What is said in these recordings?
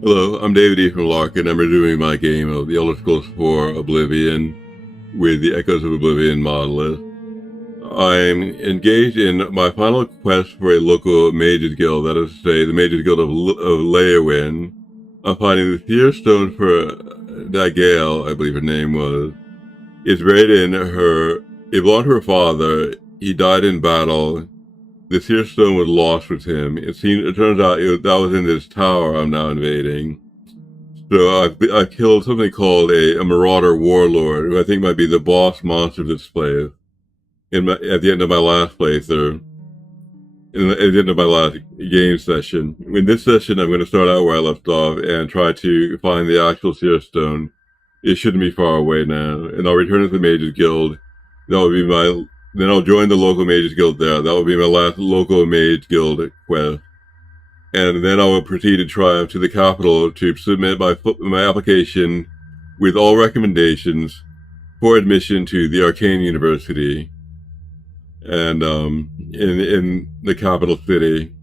Hello, I'm David E. from Larkin. I'm reviewing my game of The Elder Scrolls IV Oblivion with the Echoes of Oblivion monolith. I'm engaged in my final quest for a local mages guild, that is to say, the mages guild of Leowyn. I'm finding the Seer Stone for Dagail, I believe her name was. It's buried in her. It belonged to her father. He died in battle. The Seer Stone was lost with him. It turns out that was in this tower I'm now invading. So I killed something called a marauder warlord, who I think might be the boss monster of this place. At the end of my last playthrough, at the end of my last game session. In this session, I'm going to start out where I left off and try to find the actual Seer Stone. It shouldn't be far away now, and I'll return to the Mages Guild. Then I'll join the local Mages Guild there. That will be my last local Mage Guild quest. And then I will proceed to Triumph to the capital to submit my application with all recommendations for admission to the Arcane University and in the capital city.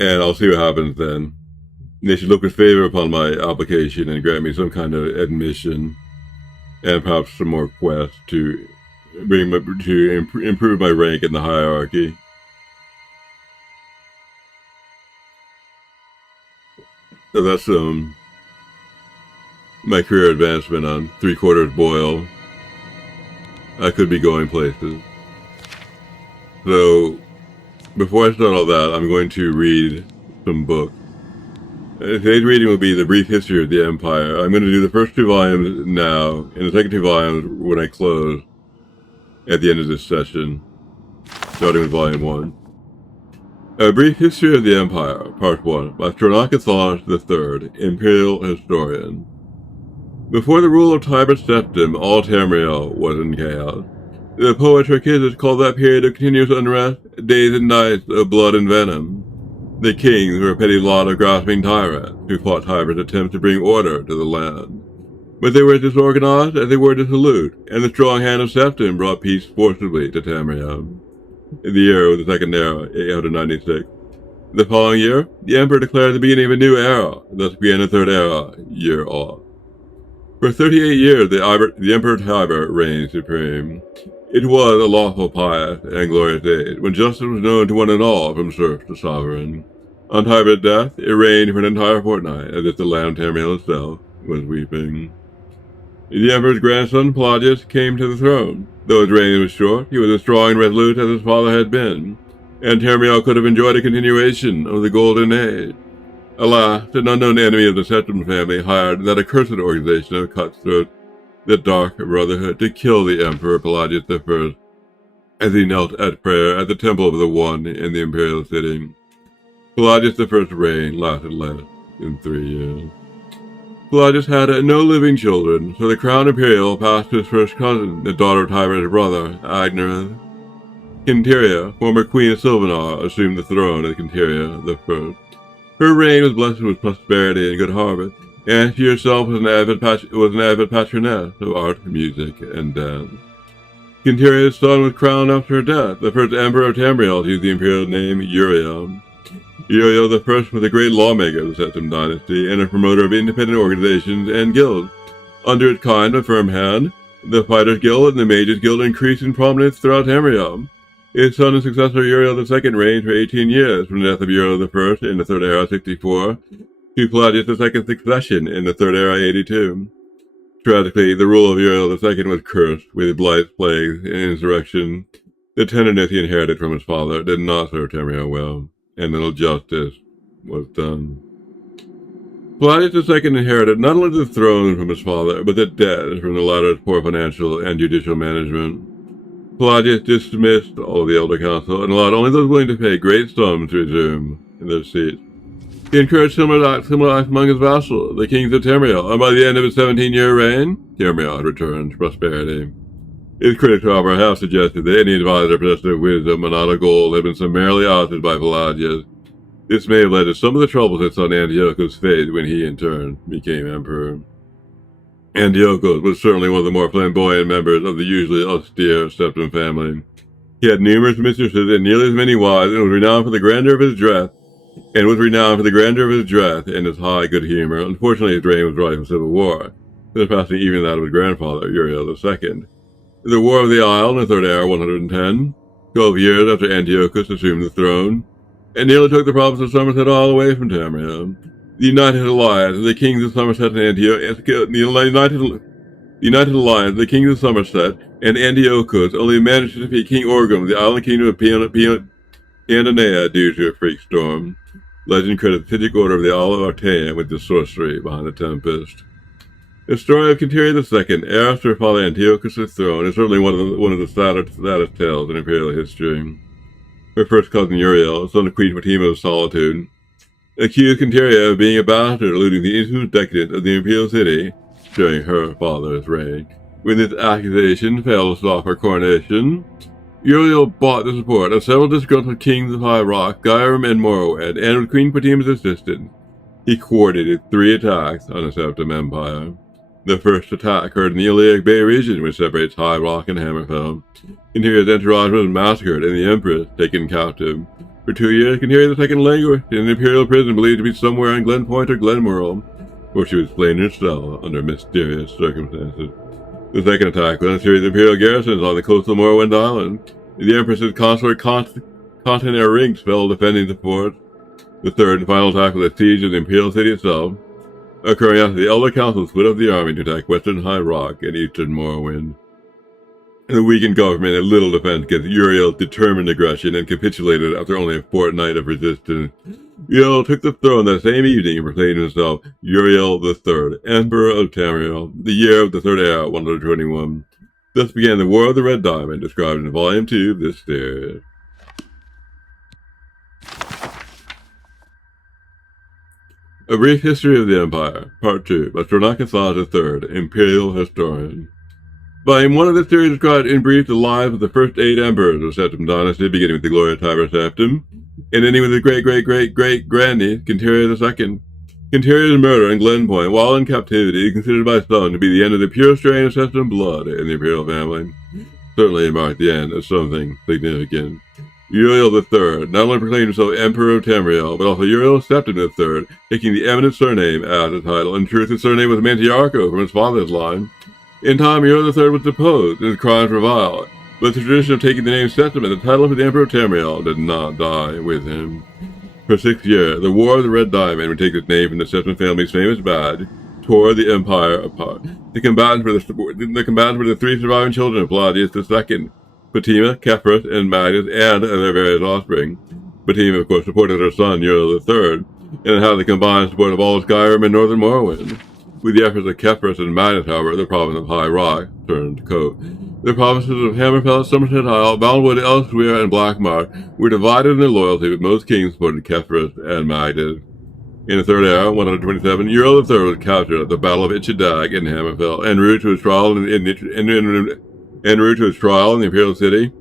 And I'll see what happens then. They should look with favor upon my application and grant me some kind of admission and perhaps some more quests to improve my rank in the hierarchy. So that's my career advancement on 3/4 boil. I could be going places. So before I start all that, I'm going to read some books. Today's reading will be The Brief History of the Empire. I'm going to do the first 2 volumes now, and the second 2 volumes when I close at the end of this session, starting with Volume 1. A Brief History of the Empire, Part 1, by Stronakathalos III, Imperial Historian. Before the rule of Tiber Septim, all Tamriel was in chaos. The poet Trachis called that period of continuous unrest days and nights of blood and venom. The kings were a petty lot of grasping tyrants who fought Tiber's attempts to bring order to the land. But they were as disorganized as they were dissolute, and the strong hand of Septim brought peace forcibly to Tamriel. In the year of the Second Era, 896. The following year, the Emperor declared the beginning of a new era, thus began the Third Era, year off. For 38 years, the Emperor Tiber reigned supreme. It was a lawful, pious, and glorious age, when justice was known to one and all, from serf to sovereign. On Tiber's death, it reigned for an entire fortnight, as if the land of Tamriel itself was weeping. The Emperor's grandson, Pelagius, came to the throne. Though his reign was short, he was as strong and resolute as his father had been, and Tamriel could have enjoyed a continuation of the Golden Age. Alas, an unknown enemy of the Septim family hired that accursed organization of cutthroats, the Dark Brotherhood, to kill the Emperor Pelagius I, as he knelt at prayer at the Temple of the One in the Imperial City. Pelagius I's reign lasted less than 3 years. Pelagius had no living children, so the crown imperial passed to his first cousin, the daughter of Tiber's brother, Agnereth. Quinteria, former Queen of Sylvanar, assumed the throne as Quinteria I. Her reign was blessed with prosperity and good harvest, and she herself was an avid patroness of art, music, and dance. Quinteria's son was crowned after her death, the first emperor of Tamriel to use the imperial name Uriel. Uriel I was a great lawmaker of the Septim dynasty and a promoter of independent organizations and guilds. Under its kind and firm hand, the Fighters Guild and the Mages Guild increased in prominence throughout Tamriel. His son and successor Uriel II reigned for 18 years, from the death of Uriel I in the Third Era 64 to Pelagius II's succession in the Third Era 82. Tragically, the rule of Uriel II was cursed with blight, plagues, and insurrection. The tenderness he inherited from his father did not serve Tamriel well, and little justice was done. Pelagius II inherited not only the throne from his father, but the debt from the latter's poor financial and judicial management. Pelagius dismissed all the elder council and allowed only those willing to pay great sums to resume in their seats. He encouraged similar acts among his vassals, the kings of Tamriel, and by the end of his 17-year reign, Tamriel had returned to prosperity. His critics, however, have suggested that any advisor possessed of wisdom and not of gold had been summarily ousted by Pelagius. This may have led to some of the troubles that son Antiochus faced when he, in turn, became emperor. Antiochus was certainly one of the more flamboyant members of the usually austere Septim family. He had numerous mistresses and nearly as many wives, and was renowned for the grandeur of his dress, and his high good humor. Unfortunately, his reign was rife with civil war, surpassing even that of his grandfather, Uriel II. The War of the Isle in the Third Era 110, 12 years after Antiochus assumed the throne, and nearly took the province of Somerset all away from Tamriel. The United Alliance of the kings of Somerset and Antiochus, only managed to defeat King Orgrim of the island kingdom of Peondanea due to a freak storm. Legend credits the Physic Order of the Isle of Artaeum with the sorcery behind the Tempest. The story of Quintilian II, heir to her father Antiochus' throne, is certainly one of the saddest tales in imperial history. Her first cousin Uriel, son of Queen Fatima of Solitude, accused Quintilia of being a bastard, alluding to the infamous decadence of the imperial city during her father's reign. When this accusation failed to stop her coronation, Uriel bought the support of several disgruntled kings of High Rock, Gyrum, and Morrowind, and with Queen Fatima's assistance, he coordinated 3 attacks on the Septim Empire. The first attack occurred in the Iliac Bay region, which separates High Rock and Hammerfell. Quintilia's entourage was massacred and the Empress taken captive. For 2 years, Quintilia II languished in an imperial prison believed to be somewhere in Glen Point or Glenmoral, where she was slain in her cell under mysterious circumstances. The second attack was on a series of imperial garrisons on the coast of Morrowind Island. The Empress's consort Continental Rings fell defending the fort. The third and final attack was a siege of the imperial city itself, occurring after the Elder Council split up the army to attack western High Rock and eastern Morrowind. The weakened government had little defense against Uriel's determined aggression and capitulated after only a fortnight of resistance. Uriel took the throne that same evening and proclaimed himself Uriel III, Emperor of Tamriel, the year of the Third Era 121. Thus began the War of the Red Diamond, described in Volume 2 of this series. A Brief History of the Empire, Part 2, by Stronakasaz III, Imperial Historian. Volume 1 of this series described in brief the lives of the first 8 emperors of the Septim dynasty, beginning with the glory of Tiber Septim, and ending with his great-great-great-great-granddie, Quintilia II. Quintilia's murder in Glen Point, while in captivity, is considered by some to be the end of the pure strain of Septim blood in the imperial family. Certainly it marked the end of something significant. Uriel III not only proclaimed himself Emperor of Tamriel, but also Uriel Septim III, taking the eminent surname as a title. In truth, his surname was Mantiarcho from his father's line. In time, Uriel III was deposed and his crimes reviled, but the tradition of taking the name Septim and the title of the Emperor of Tamriel did not die with him. For 6 years, the War of the Red Diamond would take its name from the Septim family's famous badge, tore the empire apart. The combatants were the 3 surviving children of Pelagius II, Fatima, Kephrus, and Magnus, and their various offspring. Fatima, of course, supported her son, Uriel III, and had the combined support of all of Skyrim and northern Morrowind. With the efforts of Kephrus and Magnus, however, the province of High Rock turned coat. The provinces of Hammerfell, Somerset Isle, Boundwood, Elsewhere, and Blackmark were divided in their loyalty, with most kings supported Kephrus and Magnus. In the Third Era, 127, Uriel III was captured at the Battle of Itchadag in Hammerfell, en route to his trial in the imperial city.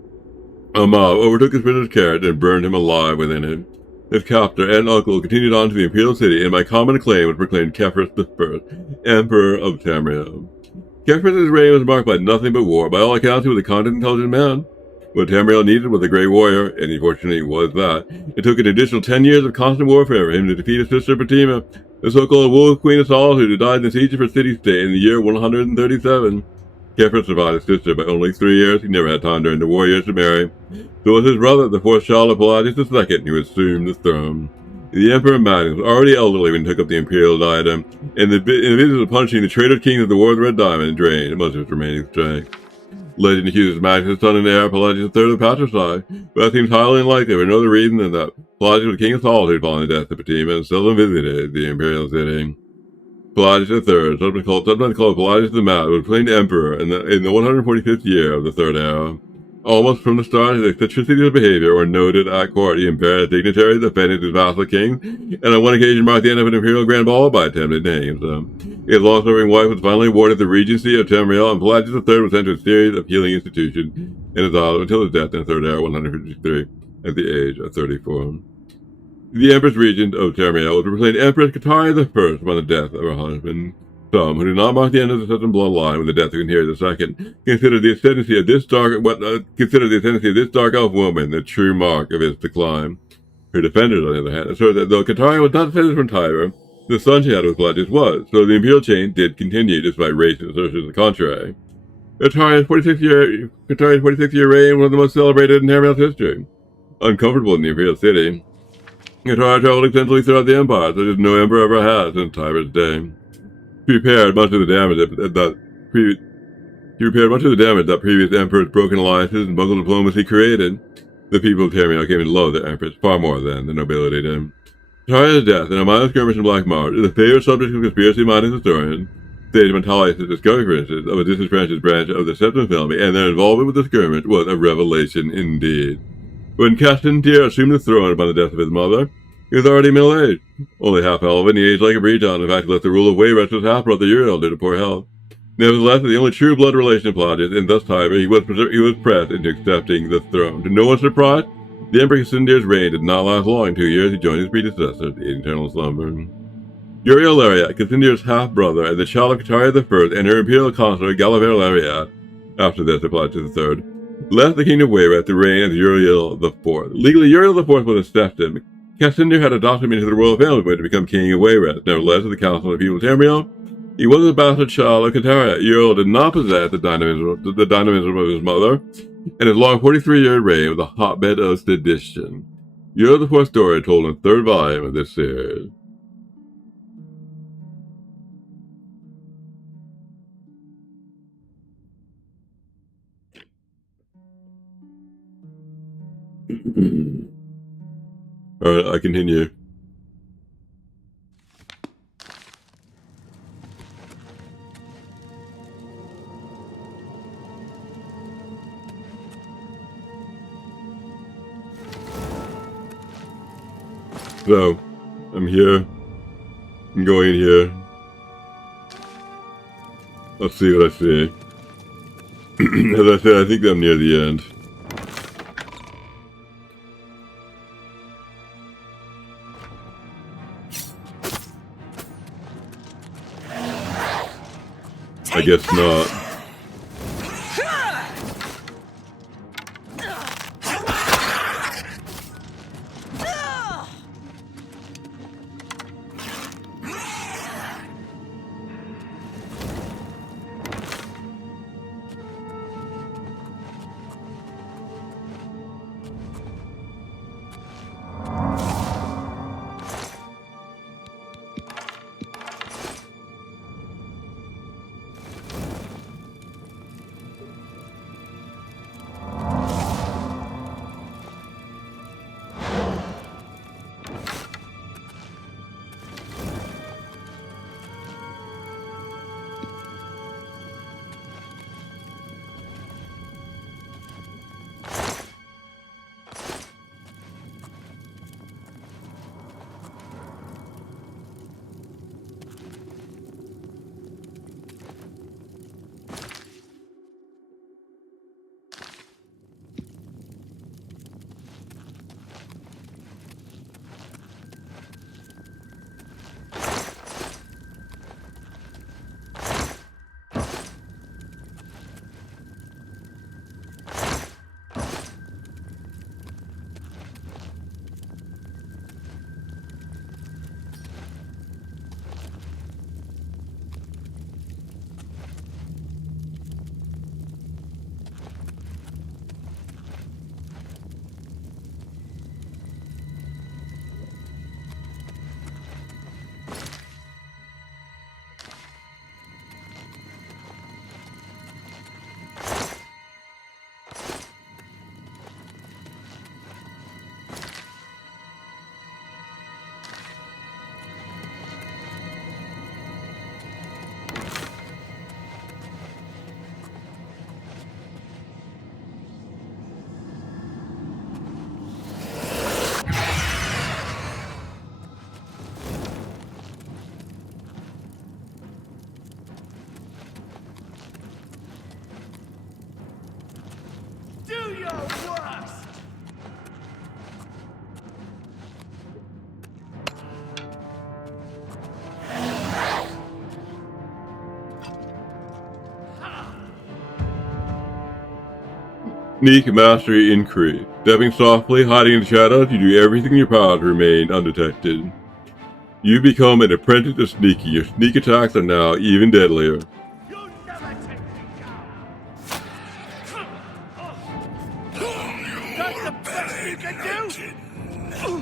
A mob overtook his prisoner's carriage and burned him alive within it. His captor and uncle continued on to the imperial city, and by common acclaim was proclaimed Kephrus I, Emperor of Tamriel. Kephrus' reign was marked by nothing but war. By all accounts, he was a content intelligent man. What Tamriel needed was a great warrior, and he fortunately was that. It took an additional 10 years of constant warfare for him to defeat his sister Fatima, the so-called Wolf Queen of Solitude, who died in the siege of her city-state in the year 137. Kephrus survived his sister by only 3 years. He never had time during the war years to marry. So was his brother, the fourth child of Pelagius II, who assumed the throne. The Emperor Magnus was already elderly when he took up the imperial diadem, and in the business of punishing the traitor king of the War of the Red Diamond drained much of his remaining strength. Legend accuses Magnus' son and heir, Pelagius III, of patricide, but that seems highly unlikely for no other reason than that Pelagius was king of Solitude following the death of Fatima and seldom visited the imperial city. Pelagius III, sometimes called Pelagius the Mad, was proclaimed emperor in the 145th year of the Third Era. Almost from the start, his eccentricity of behavior were noted at court. He impaired dignitaries, offended his vassal king, and on one occasion marked the end of an imperial grand ball by attempting to hang himself. His long-serving wife was finally awarded the regency of Tamriel, and Pelagius III was sent to a series of healing institutions in his island until his death in the Third Era 153 at the age of 34. The Empress Regent of Tamriel was proclaimed Empress Kataria I upon the death of her husband. Some, who did not mark the end of the Sutton bloodline with the death of Kinhiri II, considered the ascendancy of this dark elf woman the true mark of his decline. Her defenders, on the other hand, asserted that though Kataria was not descended from Tyber, the son she had with Pelagius was, so the imperial chain did continue despite racist assertions to the contrary. Kataria's 46-year reign was one of the most celebrated in Tamriel's history. Uncomfortable in the imperial city, Kataria traveled extensively throughout the empire, such as no emperor ever has since Tyber's day. She repaired much of the damage that previous emperors' broken alliances and bungled diplomacy created. The people of Tamriel came to love their empress far more than the nobility did. Kataria's death in a minor skirmish in Black March is a favorite subject of conspiracy-minded historians. Sage Mentalius' discovery, for instance, of a disenfranchised branch of the Septim family and their involvement with the skirmish was a revelation indeed. When Castan Tyr assumed the throne upon the death of his mother, he was already middle-aged. Only half-elven, he aged like a Breton. In fact, left the rule of Wayrest to his half-brother Uriel due to poor health. Nevertheless, as the only true blood relation of Pelagius, and thus Tiber, he was pressed into accepting the throne. To no one's surprise, the Emperor Cassindir's reign did not last long. In 2 years, he joined his predecessor, the eternal slumber. Uriel Lariat, Cassindir's half-brother, and the child of Kataria I and her imperial consort, Galaver Lariat, after this of Pelagius III, left the kingdom of Wayrest to reign as Uriel IV. Legally, Uriel IV was a Septim. Cassindir had adopted him into the royal family to become king of Wayrest. Nevertheless, at the council of the people of Tamriel, he was a bastard child of Kataria. Uriel did not possess the dynamism of his mother, and his long 43-year reign was a hotbed of sedition. Uriel IV's story told in the third volume of this series. Alright, I continue. So, I'm here. I'm going here. Let's see what I see. As I said, I think I'm near the end. I guess not. sneak mastery increase. Stepping softly, hiding in the shadows, you do everything in your power to remain undetected. You become an apprentice to sneaky. Your sneak attacks are now even deadlier. You'll never take me down. That's the best you can do.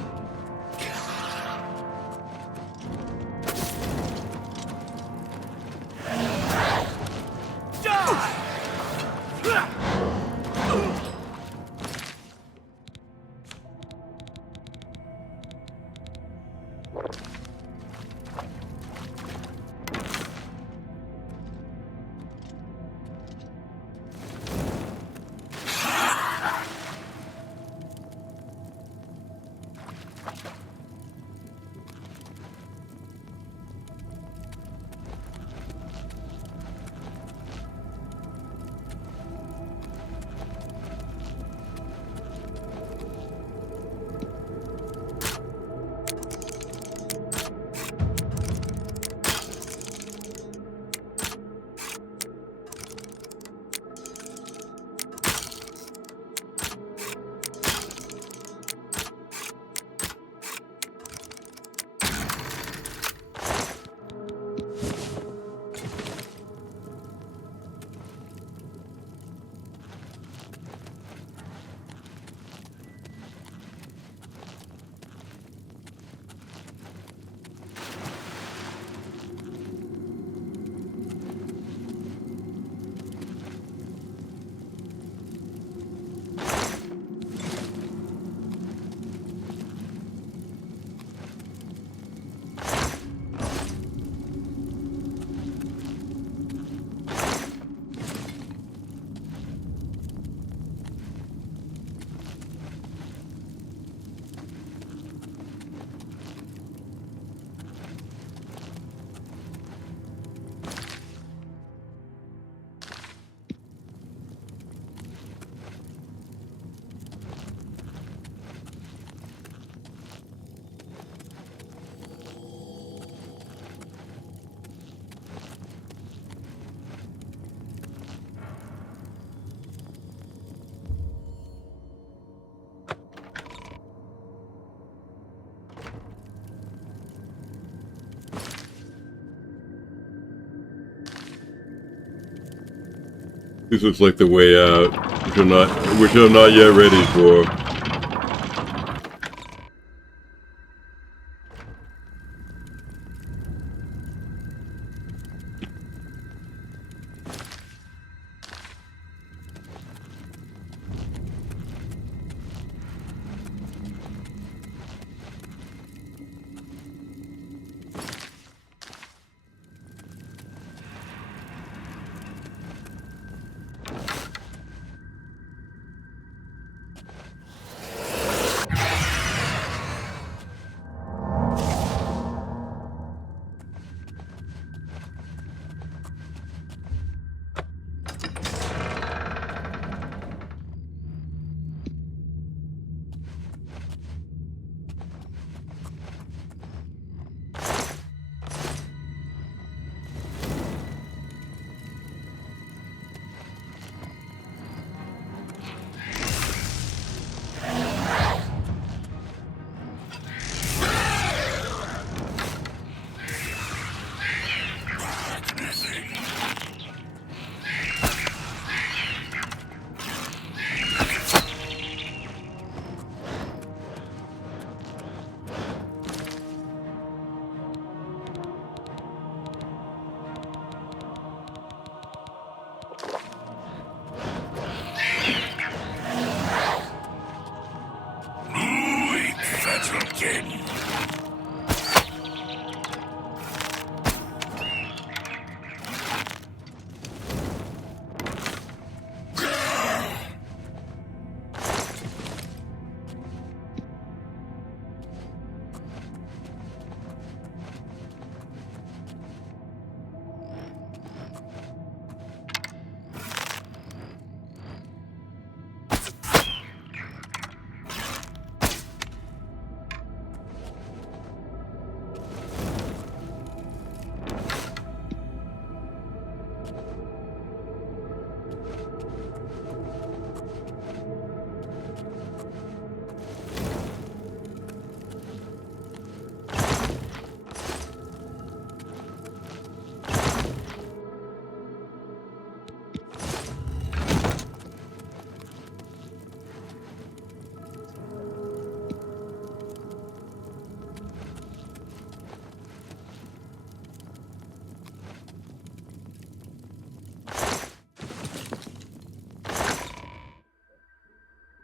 This looks like the way out, which I'm not yet ready for.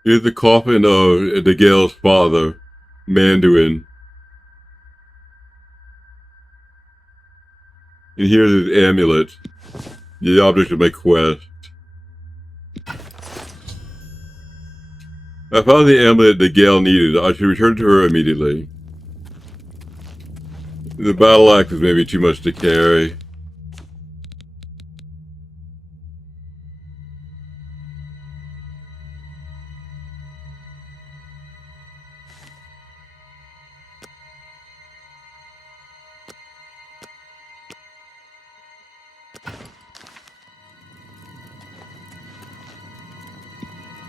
Here's the coffin of Daniel's father, Mandarin. And here's his amulet, the object of my quest. I found the amulet that Gale needed. I should return to her immediately. The battle axe is maybe too much to carry.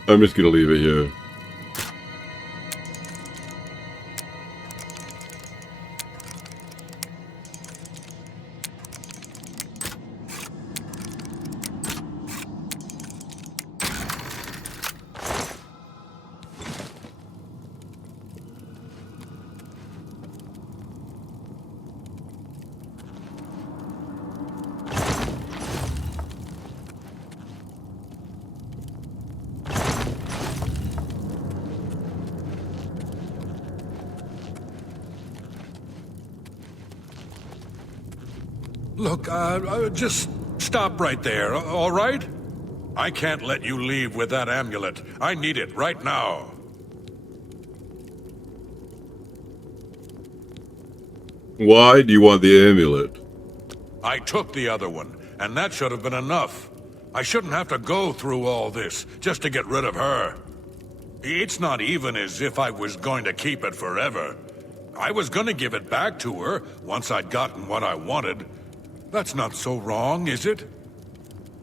I'm just gonna leave it here. Look, just stop right there, all right? I can't let you leave with that amulet. I need it right now. Why do you want the amulet? I took the other one, and that should have been enough. I shouldn't have to go through all this just to get rid of her. It's not even as if I was going to keep it forever. I was going to give it back to her once I'd gotten what I wanted. That's not so wrong, is it?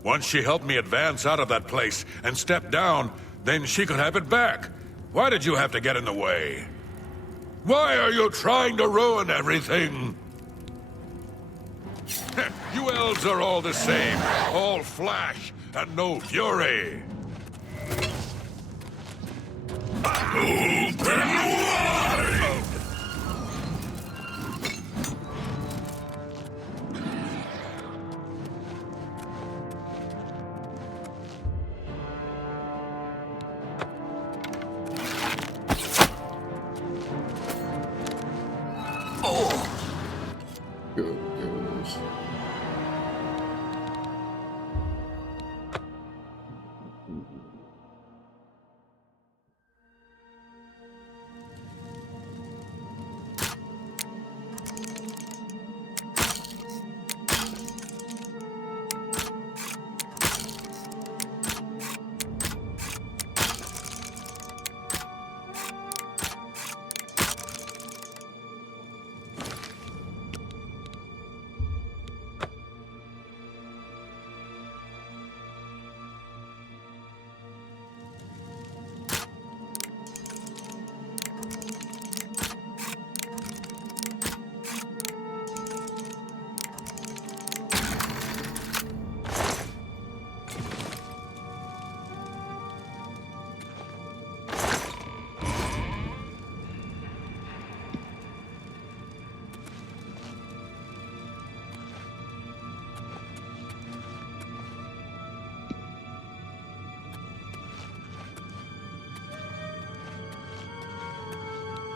Once she helped me advance out of that place and step down, then she could have it back. Why did you have to get in the way? Why are you trying to ruin everything? You elves are all the same. All flash and no fury. Open wide!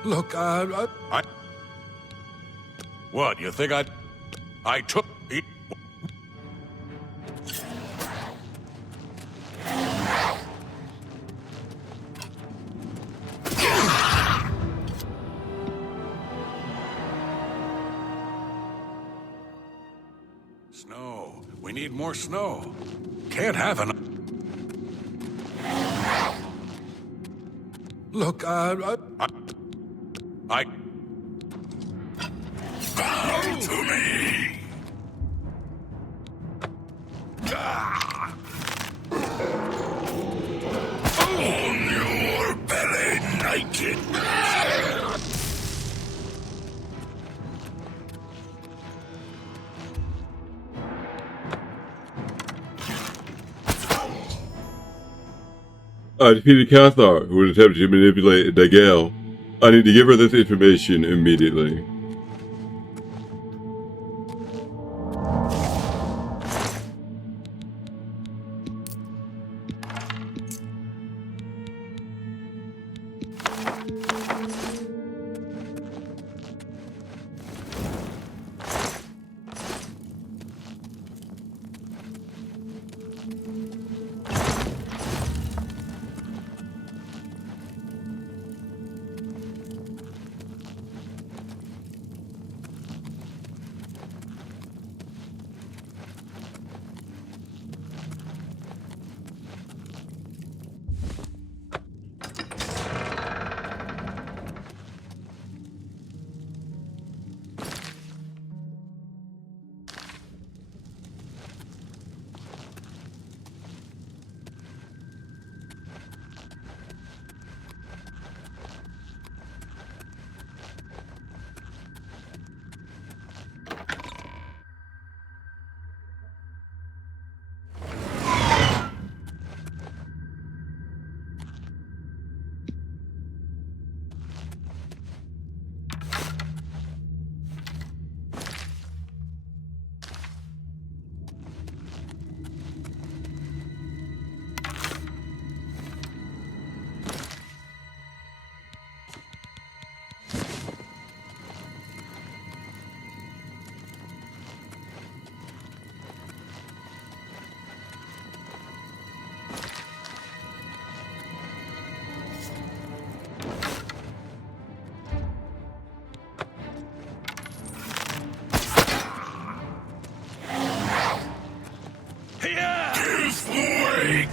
Look, What, you think I took... Snow. We need more snow. Can't have enough. Look, Bow to me! On your belly, naked! I defeated Cathar, who would attempt to manipulate Dagale. I need to give her this information immediately.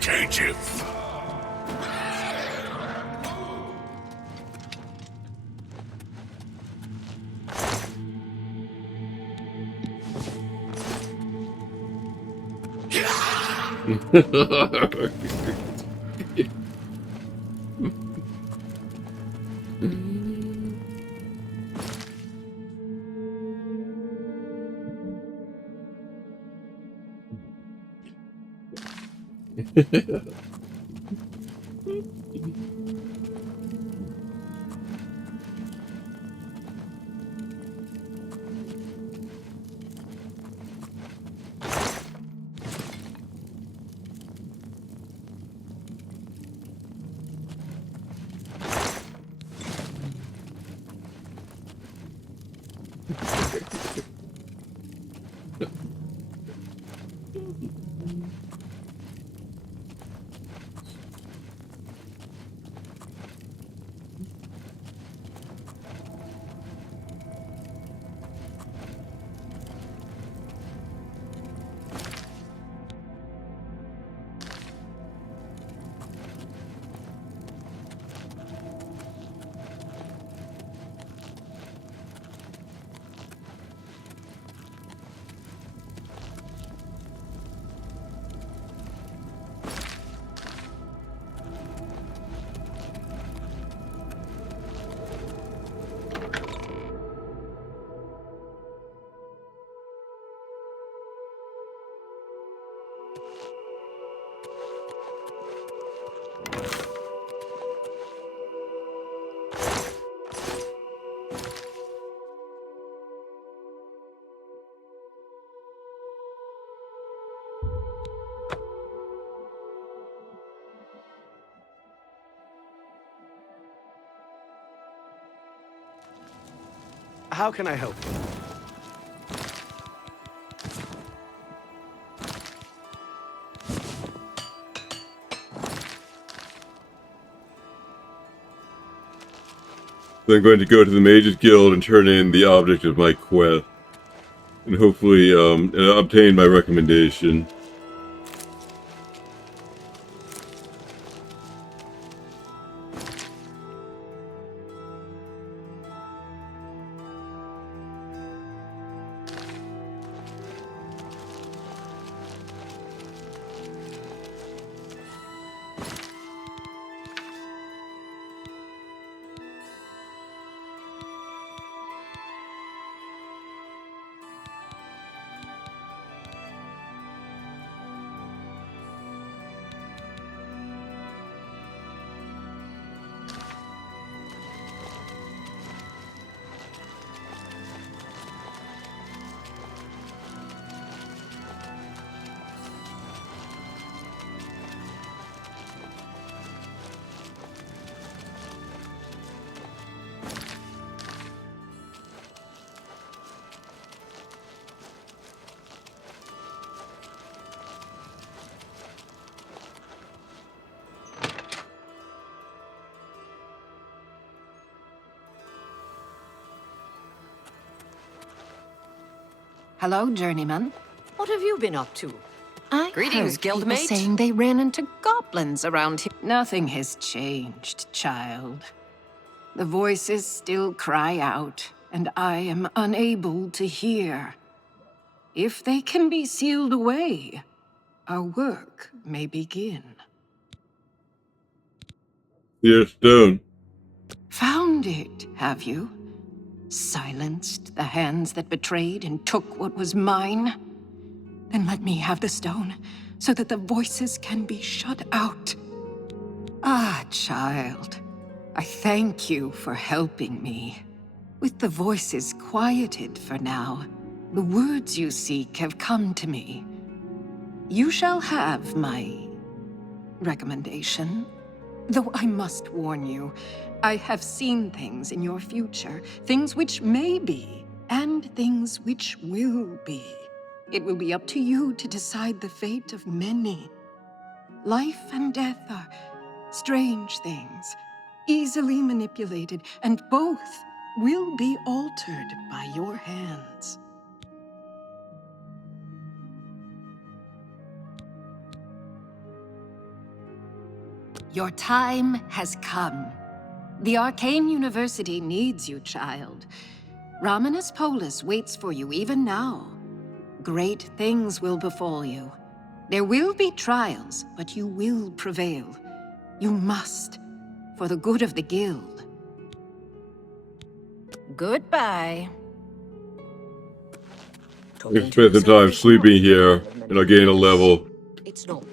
changes. How can I help you? So I'm going to go to the Mages Guild and turn in the object of my quest. And hopefully obtain my recommendation. Hello, journeyman. What have you been up to? I Greetings, heard people guildmate. saying they ran into goblins around here. Nothing has changed, child. The voices still cry out, and I am unable to hear. If they can be sealed away, our work may begin. Dear Stone. Found it, have you? Silenced the hands that betrayed and took what was mine? Then let me have the stone, so that the voices can be shut out. Ah, child, I thank you for helping me. With the voices quieted for now, the words you seek have come to me. You shall have my recommendation. Though I must warn you, I have seen things in your future, things which may be, and things which will be. It will be up to you to decide the fate of many. Life and death are strange things, easily manipulated, and both will be altered by your hands. Your time has come. The Arcane University needs you, child. Romanus Polis waits for you even now. Great things will befall you. There will be trials, but you will prevail. You must, for the good of the guild. Goodbye. I can spend some time sleeping here, and I'll gain a level. It's not.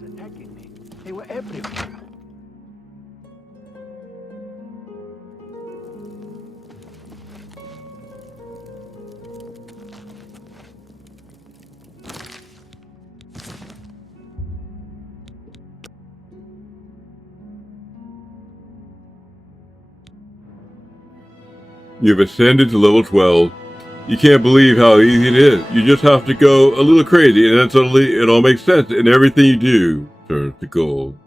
Attacking me. They were everywhere. You've ascended to level 12. You can't believe how easy it is. You just have to go a little crazy, and then suddenly it all makes sense, and everything you do turns to gold.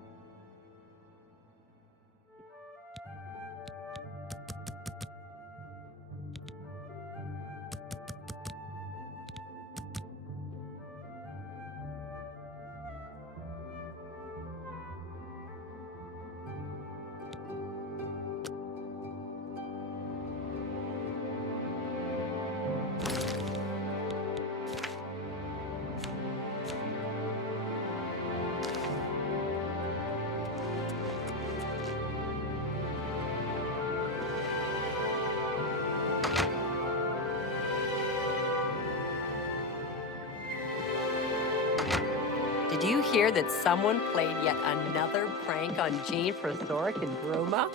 Did you hear that someone played yet another prank on Jean Prosoric and Droma?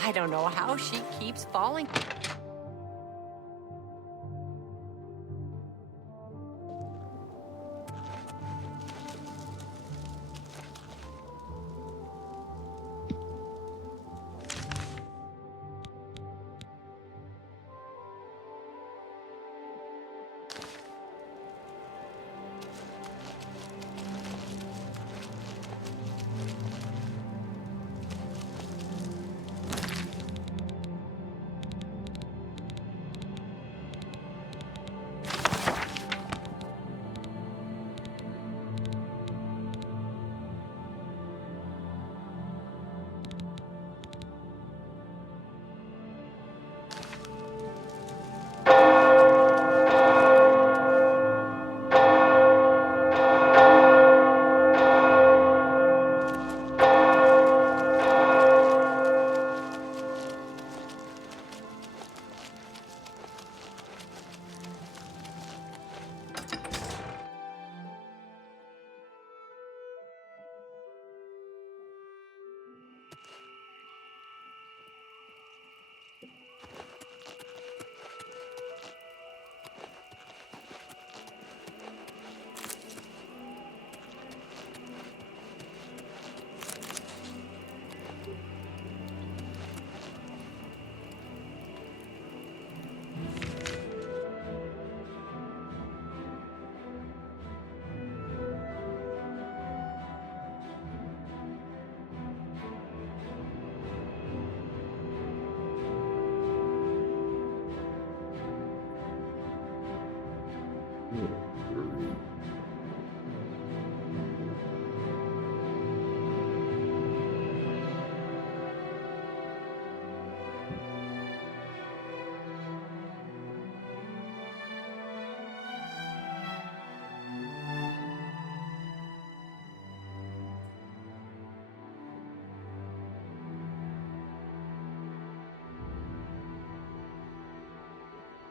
I don't know how she keeps falling.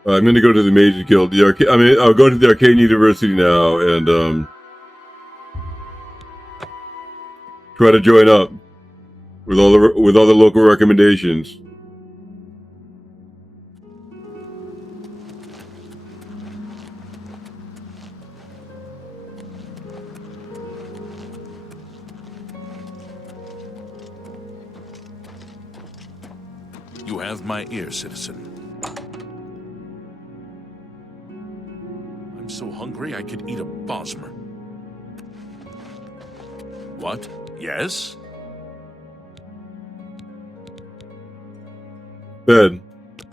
I'm going to go to the Mages Guild. I'll go to the Arcane University now and try to join up with all the local recommendations. You have my ear, citizen. I'm so hungry I could eat a Bosmer. What? Yes? Bed.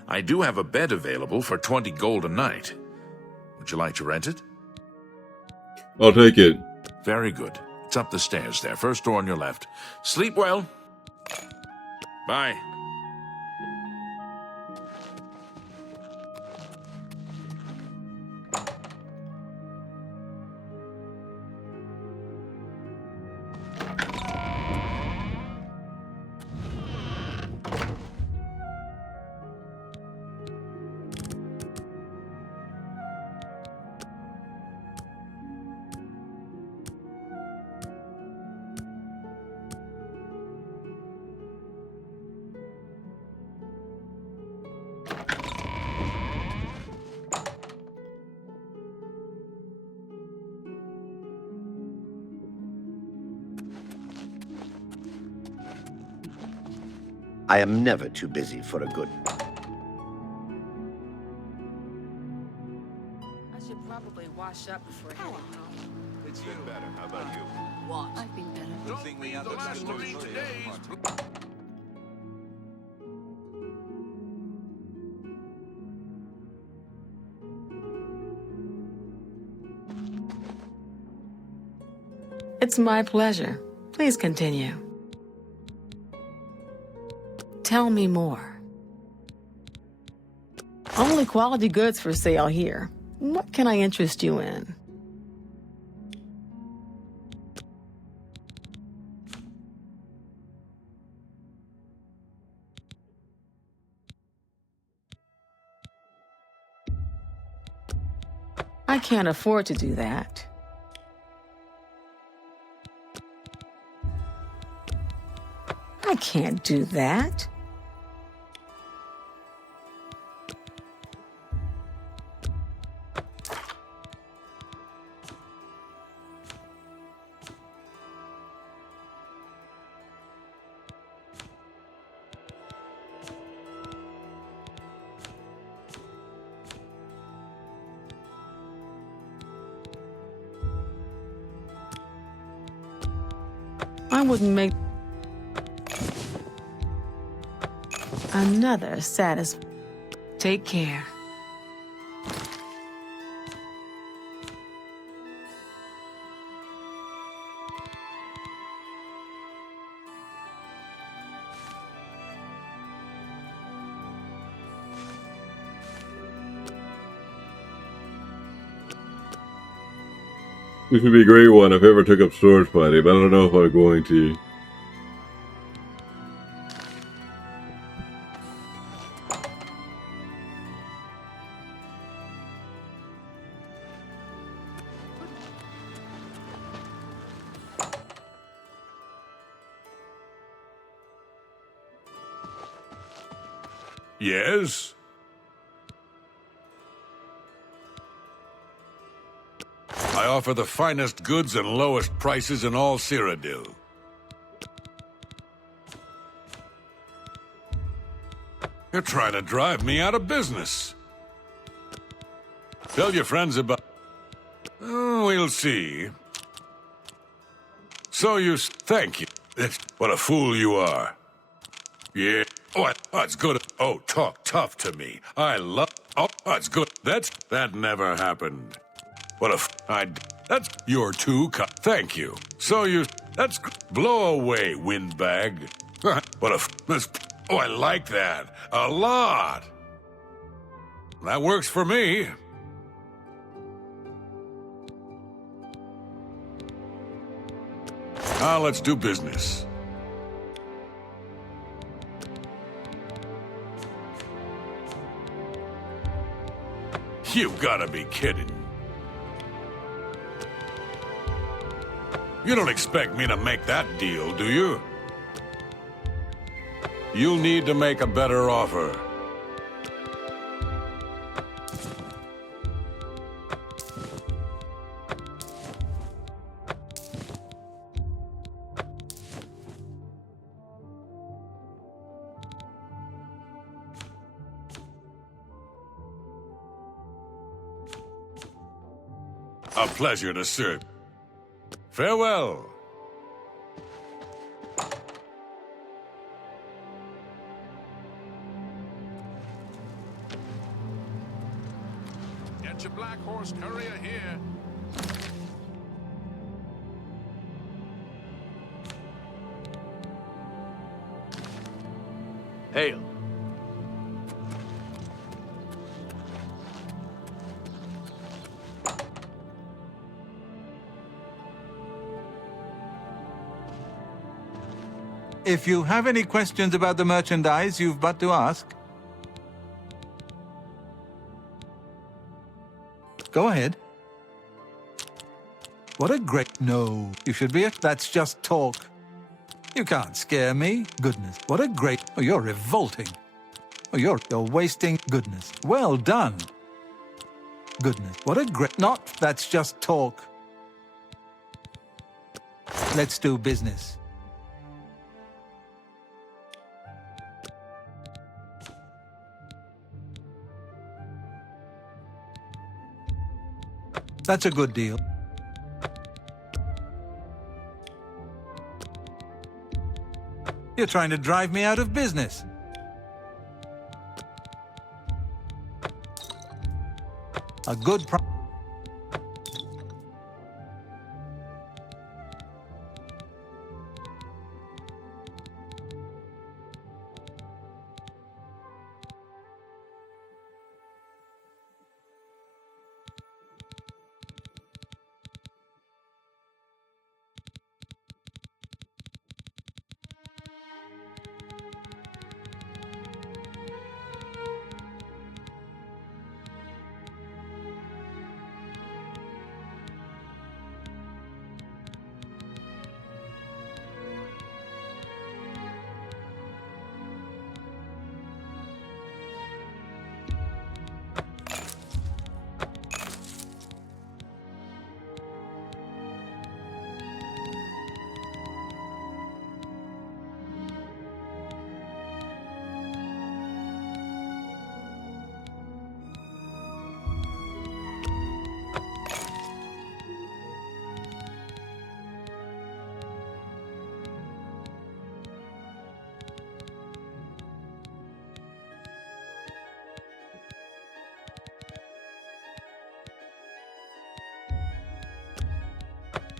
I do have a bed available for 20 gold a night. Would you like to rent it? I'll take it. Very good. It's up the stairs there. First door on your left. Sleep well. Bye. I am never too busy for a good. I should probably wash up before heading home. It's been better. How about you? What? I've been better. Don't be the last of each day's. It's my pleasure. Please continue. Tell me more. Only quality goods for sale here. What can I interest you in? I can't afford to do that. I can't do that. I wouldn't make another Take care. This would be a great one if I ever took up sword fighting, but I don't know if I'm going to. Yes? I offer the finest goods and lowest prices in all Cyrodiil. You're trying to drive me out of business. Tell your friends about... Oh, we'll see. So you... Thank you. What a fool you are. Yeah. Oh, that's good. Oh, talk tough to me. I love... Oh, that's good. That never happened. What a... That's... You're too... Thank you. So you... That's... Blow away, windbag. What a... Oh, I like that. A lot. That works for me. Now let's do business. You gotta be kidding. You don't expect me to make that deal, do you? You'll need to make a better offer. A pleasure to serve. Farewell. Get your Black Horse courier here. Hail. If you have any questions about the merchandise, you've but to ask. Go ahead. What a great... No, you should be... That's just talk. You can't scare me. Goodness, what a great... Oh, you're revolting. Oh, you're wasting... Goodness, well done. Goodness, what a great... Not... That's just talk. Let's do business. That's a good deal. You're trying to drive me out of business. A good price.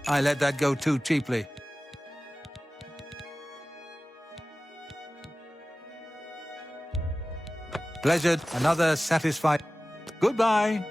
I let that go too cheaply. Pleasured. Another satisfied. Goodbye.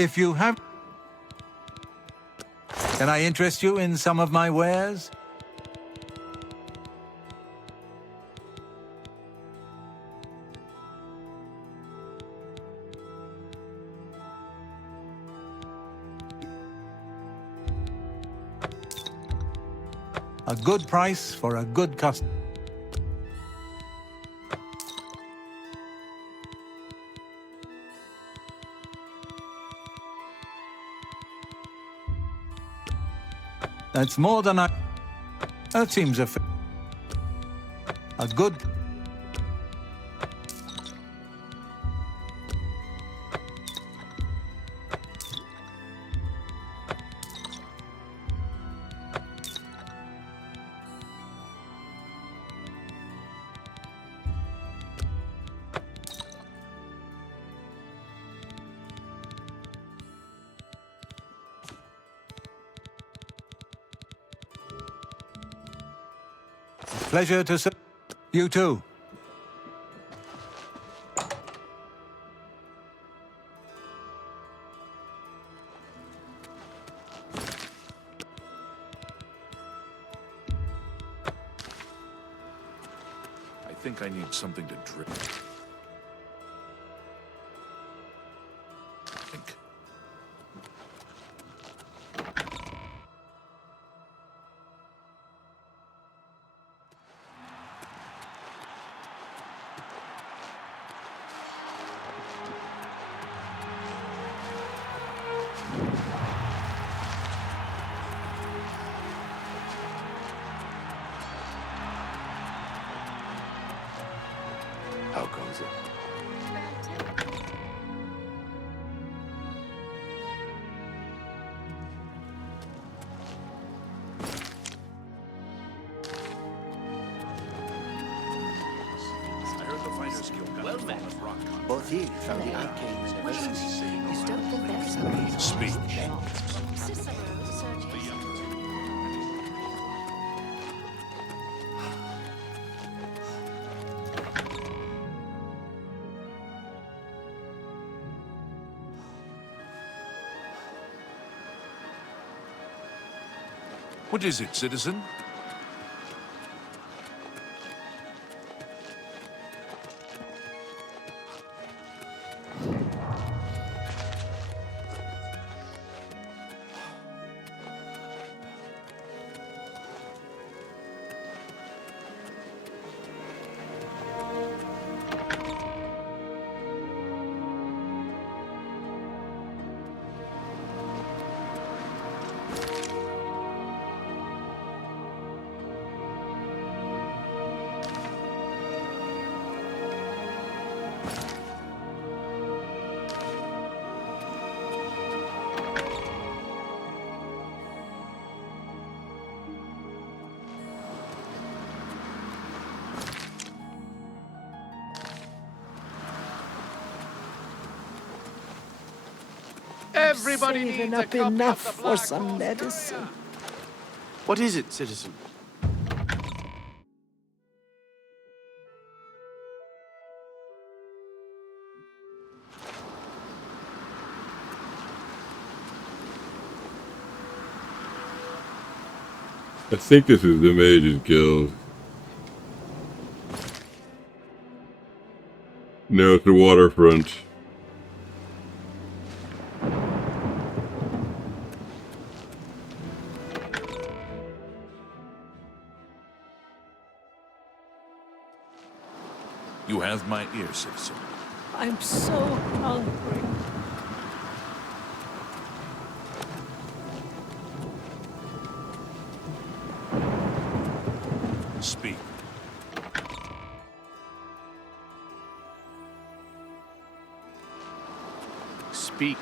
If you have... Can I interest you in some of my wares? A good price for a good customer. That's more than I... That seems a good... Pleasure to serve. You too. I think I need something to drink. How goes it? I heard the fighter's guild got Well the met. phone of rock. Both ye from the arcades. Speak. What is it, citizen? Everybody Saving needs a up copy of enough the for Black some Horse medicine. Courier. What is it, citizen? I think this is the Mage's Guild. No, it's the waterfront. You have my ear, citizen. I'm so hungry. Speak. Speak.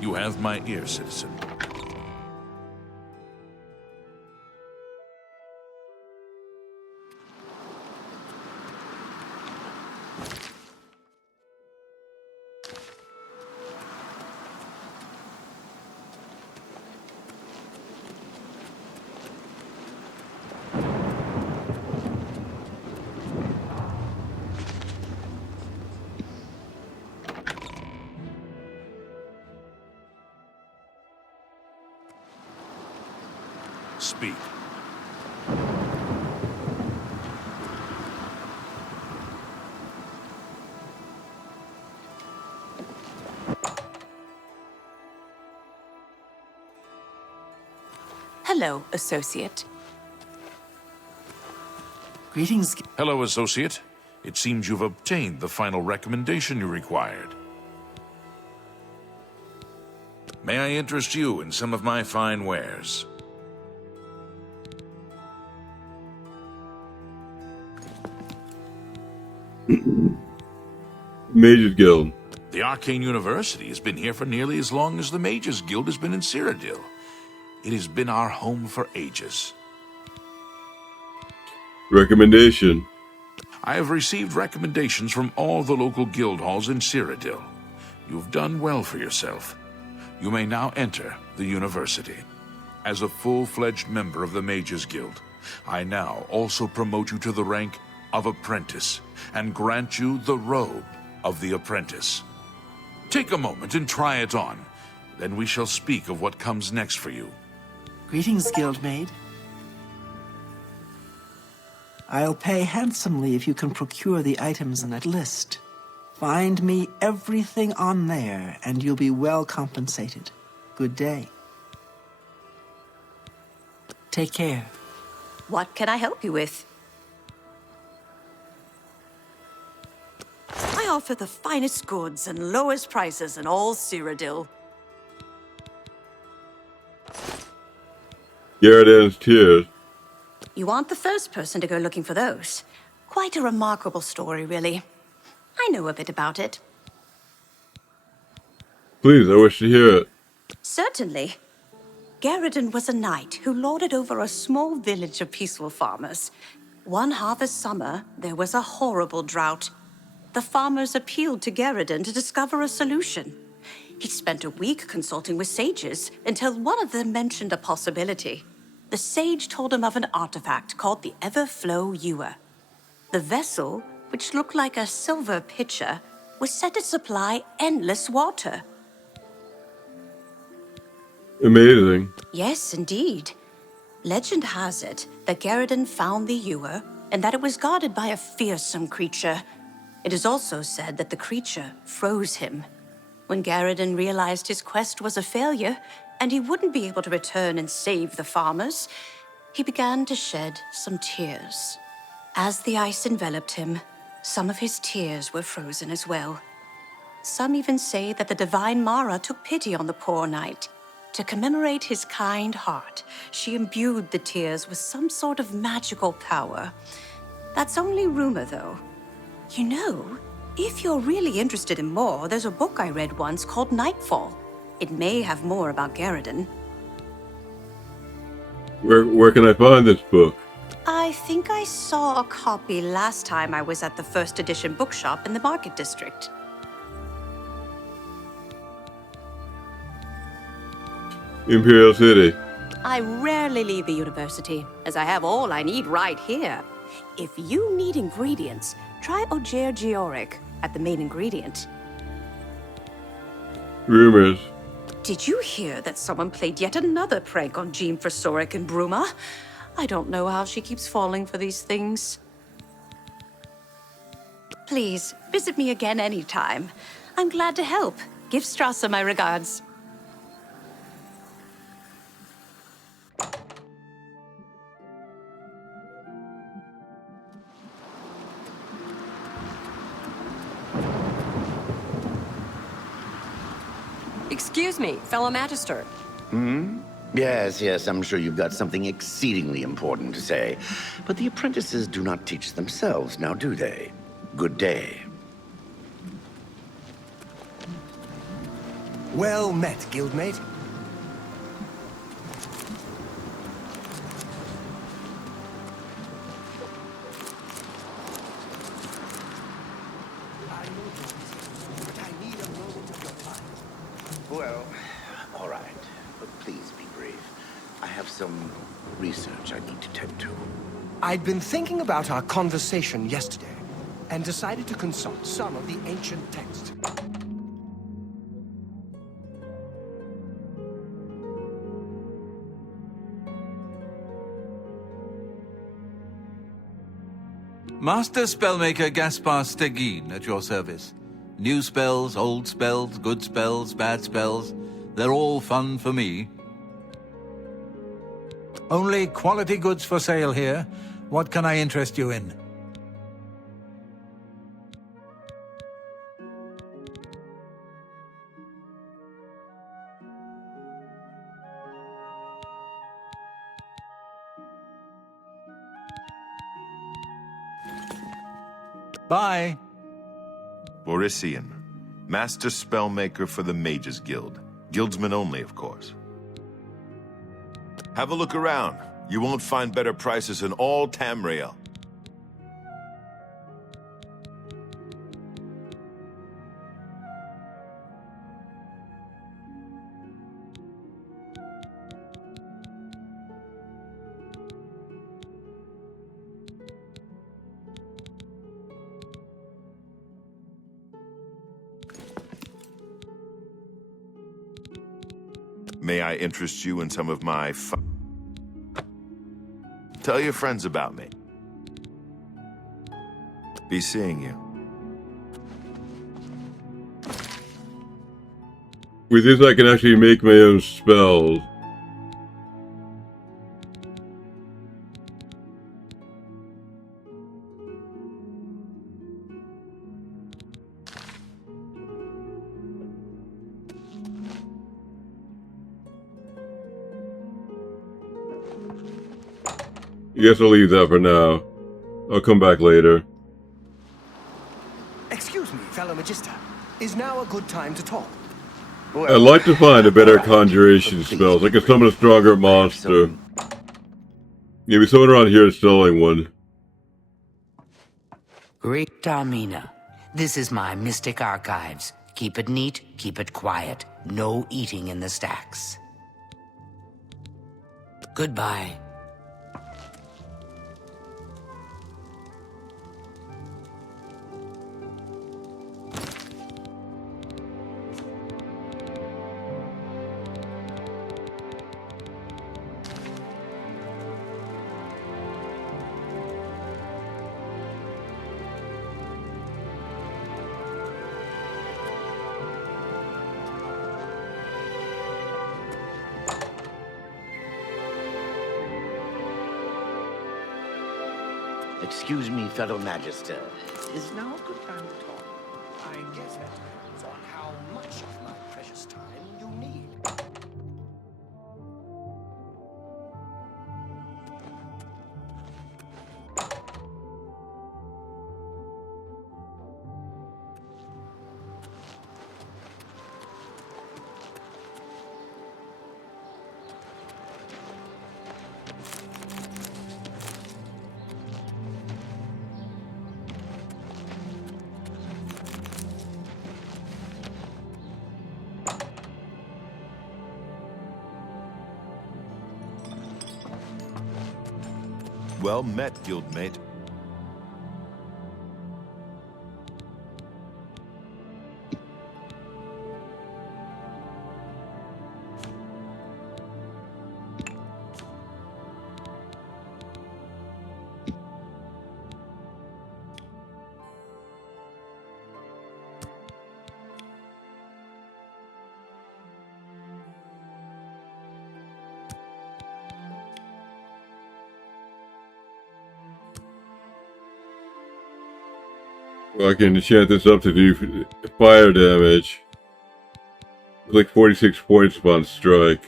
You have my ear, citizen. Speak. Hello, associate. Greetings. Hello, associate. It seems you've obtained the final recommendation you required. May I interest you in some of my fine wares? Mages Guild. The Arcane University has been here for nearly as long as the Mages Guild has been in Cyrodiil. It has been our home for ages. Recommendation. I have received recommendations from all the local guild halls in Cyrodiil. You've done well for yourself. You may now enter the university. As a full-fledged member of the Mages Guild, I now also promote you to the rank of apprentice and grant you the robe of the apprentice. Take a moment and try it on. Then we shall speak of what comes next for you. Greetings, Guildmaid. I'll pay handsomely if you can procure the items in that list. Find me everything on there, and you'll be well compensated. Good day. Take care. What can I help you with? I offer the finest goods and lowest prices in all Cyrodiil. Garridan's Tears. You aren't the first person to go looking for those. Quite a remarkable story, really. I know a bit about it. Please, I wish to hear it. Certainly. Garridan was a knight who lorded over a small village of peaceful farmers. One harvest summer, there was a horrible drought. The farmers appealed to Garridan to discover a solution. He spent a week consulting with sages until one of them mentioned a possibility. The sage told him of an artifact called the Everflow Ewer. The vessel, which looked like a silver pitcher, was said to supply endless water. Amazing. Yes, indeed. Legend has it that Garridan found the ewer and that it was guarded by a fearsome creature. It is also said that the creature froze him. When Garridan realized his quest was a failure and he wouldn't be able to return and save the farmers, he began to shed some tears. As the ice enveloped him, some of his tears were frozen as well. Some even say that the divine Mara took pity on the poor knight. To commemorate his kind heart, she imbued the tears with some sort of magical power. That's only rumor, though. You know, if you're really interested in more, there's a book I read once called Nightfall. It may have more about Garridan. Where can I find this book? I think I saw a copy last time I was at the first edition bookshop in the Market District. Imperial City. I rarely leave the university, as I have all I need right here. If you need ingredients, try Ojer Georic at the main ingredient. Rumors. Did you hear that someone played yet another prank on Jean Frasoric and Bruma? I don't know how she keeps falling for these things. Please, visit me again anytime. I'm glad to help. Give Strasser my regards. Excuse me, fellow Magister. Yes, I'm sure you've got something exceedingly important to say. But the apprentices do not teach themselves, now do they? Good day. Well met, guildmate. Well, all right. But please be brief. I have some research I need to tend to. I'd been thinking about our conversation yesterday and decided to consult some of the ancient texts. Master Spellmaker Gaspar Stegin at your service. New spells, old spells, good spells, bad spells. They're all fun for me. Only quality goods for sale here. What can I interest you in? Bye. Borisian, Master Spellmaker for the Mages Guild. Guildsmen only, of course. Have a look around. You won't find better prices in all Tamriel. May I interest you in some of my Tell your friends about me. Be seeing you. With this, I can actually make my own spells. I guess I'll leave that for now. I'll come back later. Excuse me, fellow Magister. Is now a good time to talk? I'd like to find a better conjuration spell, so I can summon a stronger monster. Maybe someone around here is selling one. Great Darmina. This is my mystic archives. Keep it neat, keep it quiet. No eating in the stacks. Goodbye. Excuse me, fellow Magister. Is now a good time to talk? I guess that depends on how much of my precious time you need. Well met, guildmate. Well, I can enchant this up to do fire damage. Click 46 points upon strike.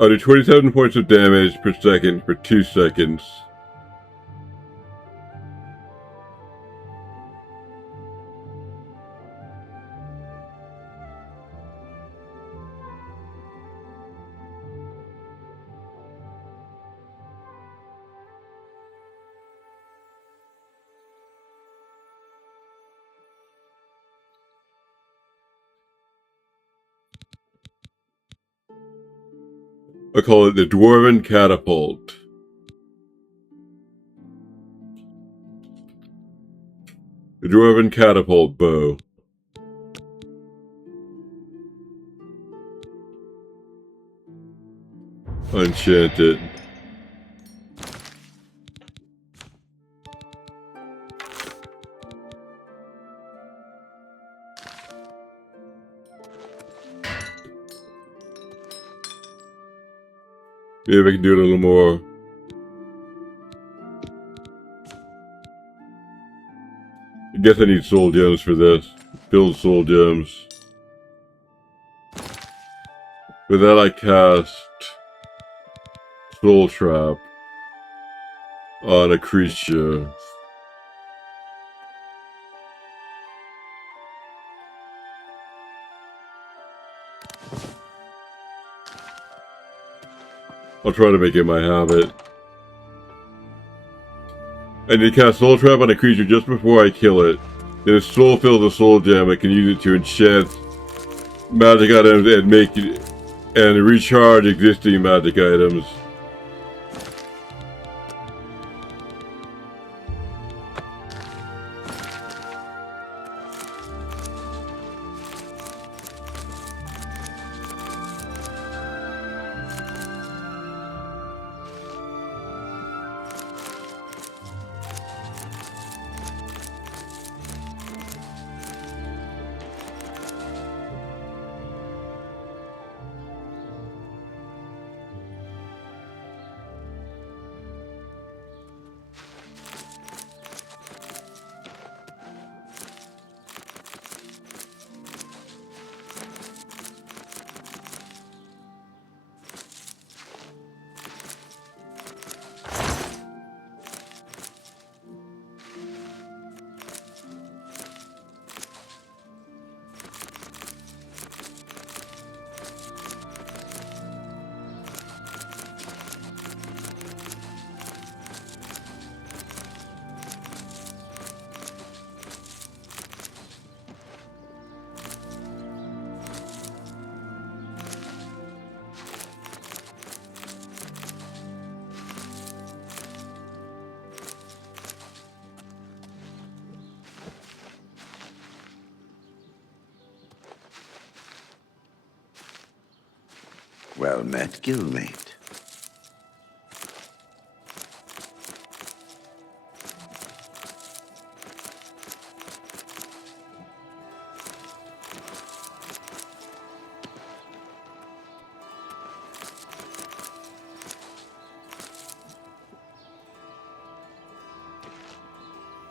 I'll do 27 points of damage per second for 2 seconds. I call it the Dwarven Catapult. The Dwarven Catapult Bow. Enchanted. Maybe I can do it a little more. I guess I need soul gems for this. Build soul gems. For that I cast Soul Trap on a creature. I'll try to make it my habit. I need to cast Soul Trap on a creature just before I kill it. Then if Soul fills a Soul Gem, I can use it to enchant magic items and make it, and recharge existing magic items. Well met, guildmate.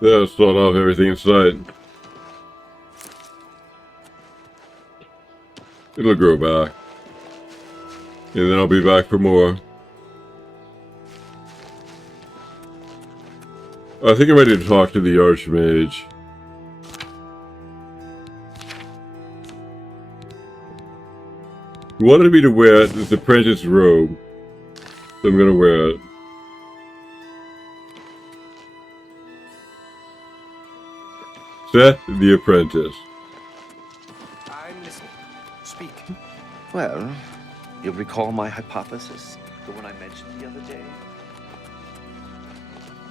Yeah, start off everything in sight. It'll grow back. And then I'll be back for more. I think I'm ready to talk to the Archmage. He wanted me to wear the apprentice robe, so I'm gonna wear it. Seth the Apprentice. I'm listening. Speak. Well, you'll recall my hypothesis, the one I mentioned the other day.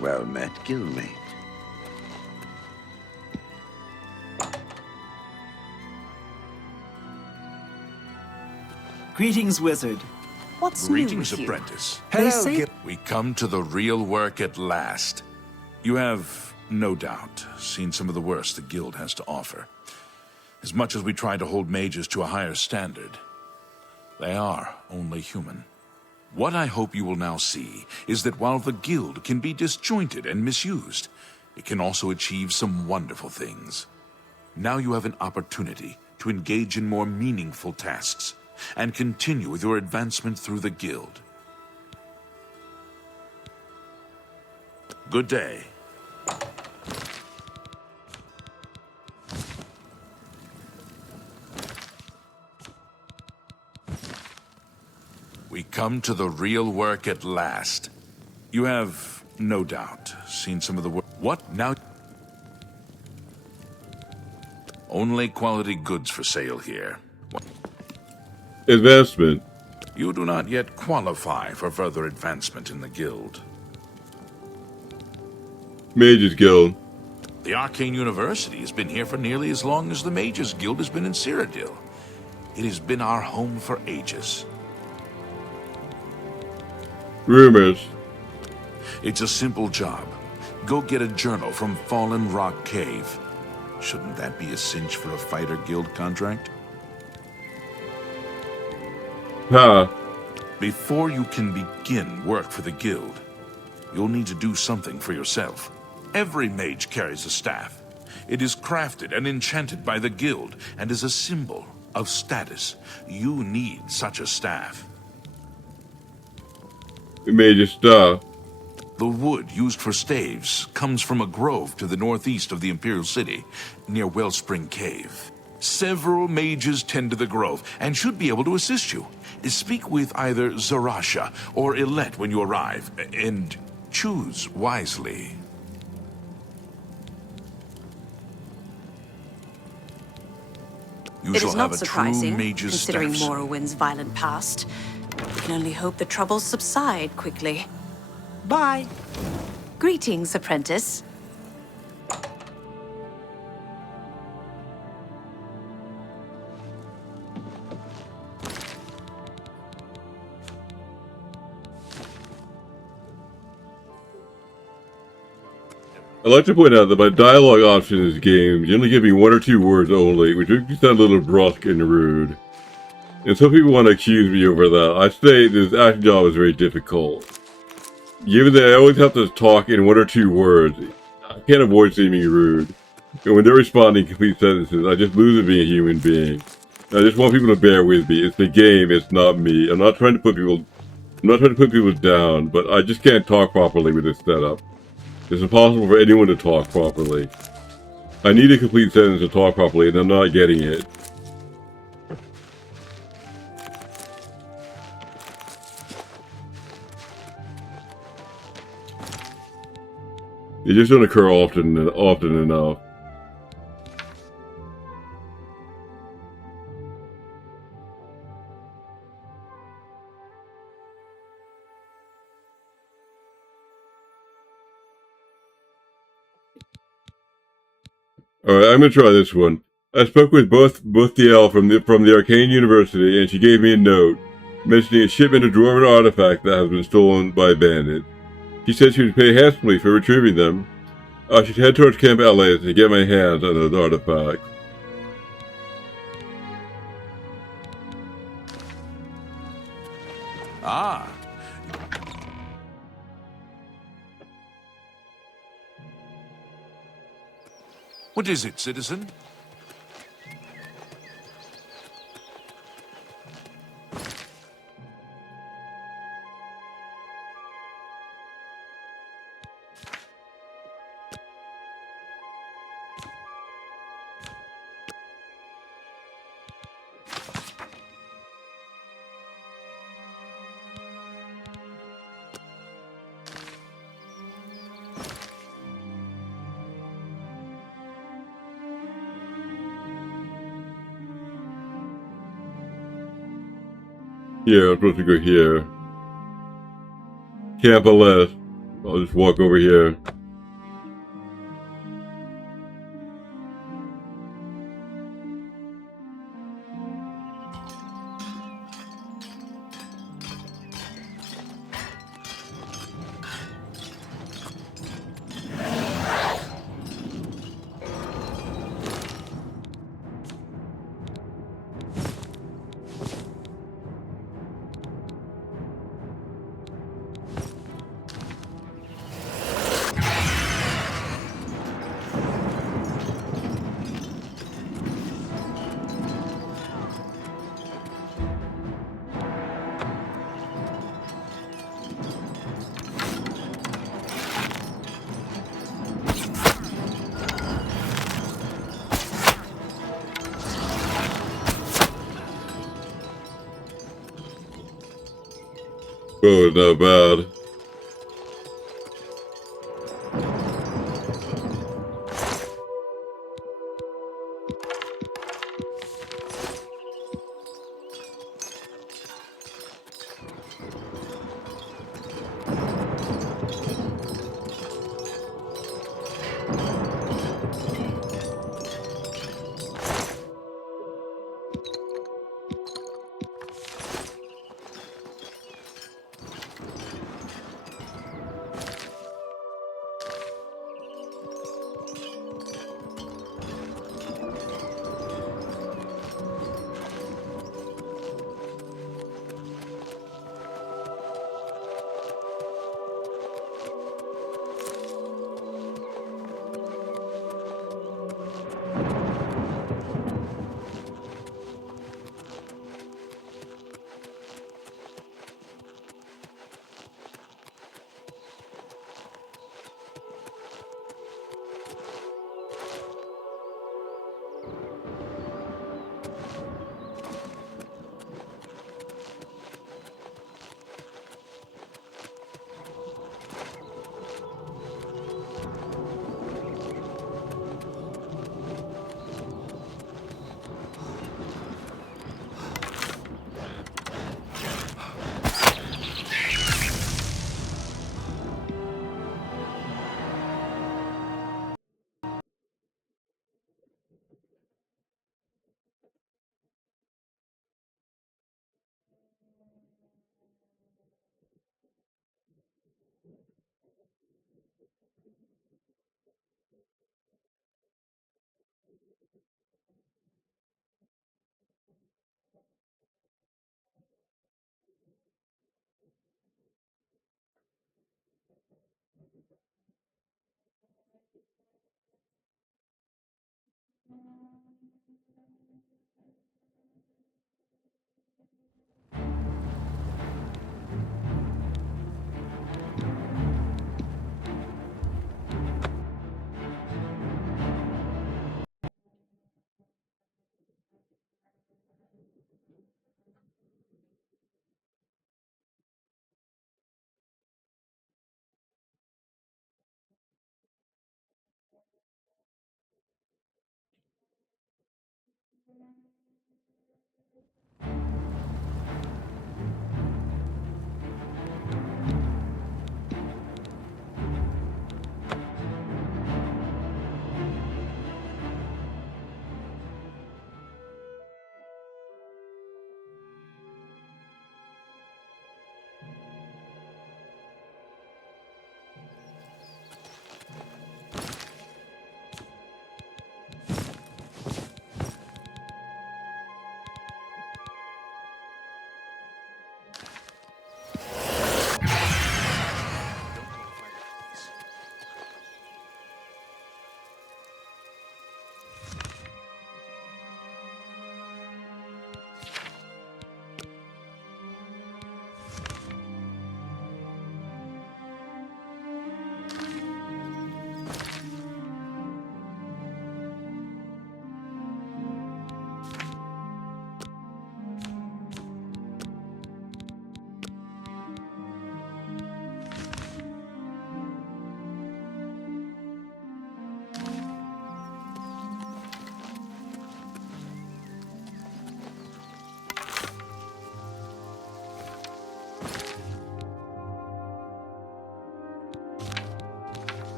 Well met, guildmate. Greetings, wizard. What's Greetings, new with you? apprentice. Hello, We come to the real work at last. You have, no doubt, seen some of the worst the guild has to offer. As much as we try to hold mages to a higher standard, they are only human. What I hope you will now see is that while the guild can be disjointed and misused, it can also achieve some wonderful things. Now you have an opportunity to engage in more meaningful tasks and continue with your advancement through the guild. Good day. We come to the real work at last. You have, no doubt, seen some of the work. What now? Only quality goods for sale here. Advancement. You do not yet qualify for further advancement in the guild. Mages Guild. The Arcane University has been here for nearly as long as the Mages Guild has been in Cyrodiil. It has been our home for ages. Rumors. It's a simple job. Go get a journal from Fallen Rock Cave. Shouldn't that be a cinch for a fighter guild contract? Huh. Before you can begin work for the guild, you'll need to do something for yourself. Every mage carries a staff. It is crafted and enchanted by the guild and is a symbol of status. You need such a staff. Mage's stuff. The wood used for staves comes from a grove to the northeast of the Imperial City, near Wellspring Cave. Several mages tend to the grove and should be able to assist you. Speak with either Zarasha or Illet when you arrive, and choose wisely. You It shall is have not a true surprising, mage's considering staff. Morrowind's violent past. We can only hope the troubles subside quickly. Bye. Greetings, apprentice. I'd like to point out that my dialogue option in this game generally give me 1 or 2 words only, which makes me sound a little brusque and rude. And some people want to accuse me over that. I say this acting job is very difficult. Given that I always have to talk in 1 or 2 words, I can't avoid seeming rude. And when they're responding in complete sentences, I just lose it being a human being. I just want people to bear with me. It's the game, it's not me. I'm not trying to put people down, but I just can't talk properly with this setup. It's impossible for anyone to talk properly. I need a complete sentence to talk properly, and I'm not getting it. It just doesn't occur often enough. Alright, I'm gonna try this one. I spoke with both the elf from the Arcane University, and she gave me a note mentioning a shipment of dwarven artifact that has been stolen by bandits. She said she would pay handsomely for retrieving them. I should head towards Camp Elliot to get my hands on those artifacts. Ah. What is it, citizen? Yeah, I'm supposed to go here. Camp Elliot. I'll just walk over here. Oh, not bad.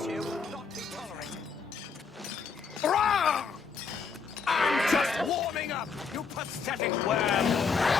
Here will not be tolerated. Rah! I'm just warming up, you pathetic worm!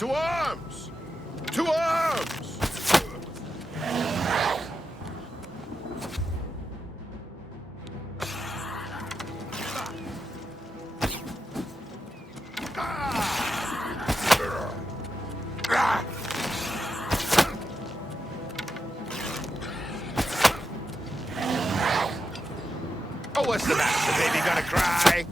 To arms! To arms! Oh, what's the matter? The baby gonna cry?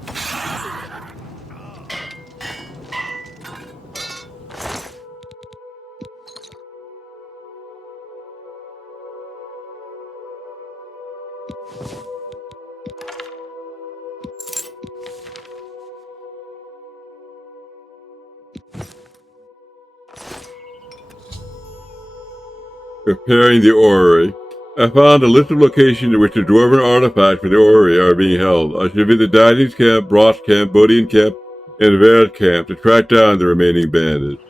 Preparing the orrery. I found a list of locations in which the dwarven artifacts for the orrery are being held. I should visit Daddy's camp, Brock's camp, Bodian camp, and Ver's camp to track down the remaining bandits.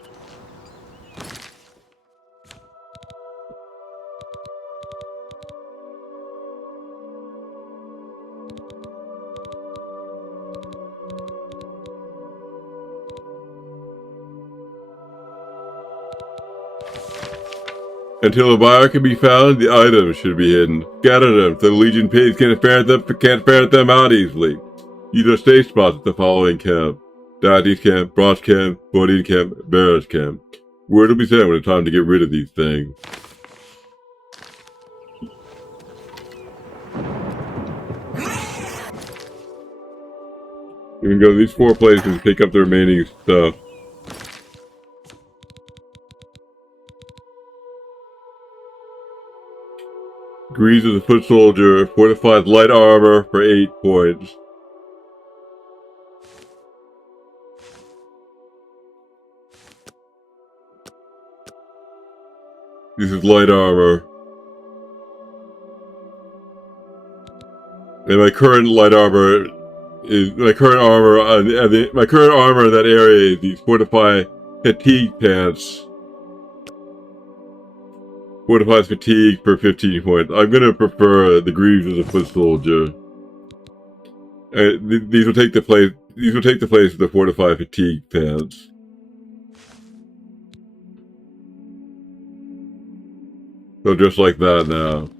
Until a buyer can be found, the items should be hidden. Scatter them so the Legion pigs can't ferret them out easily. Use our stay spots at the following camp: Daddy's camp, Brock's camp, Bodian camp, Ver's camp. Word will be sent when it's time to get rid of these things. You can go to these 4 places and pick up the remaining stuff. Greaves of the foot soldier, fortified light armor for 8 points. This is light armor. And my current light armor is my current armor in that area is these fortified fatigue pants. Fortified fatigue for 15 points. I'm gonna prefer the Greaves of the foot soldier. These will take the place. These will take the place of the fortified fatigue pants. So just like that now.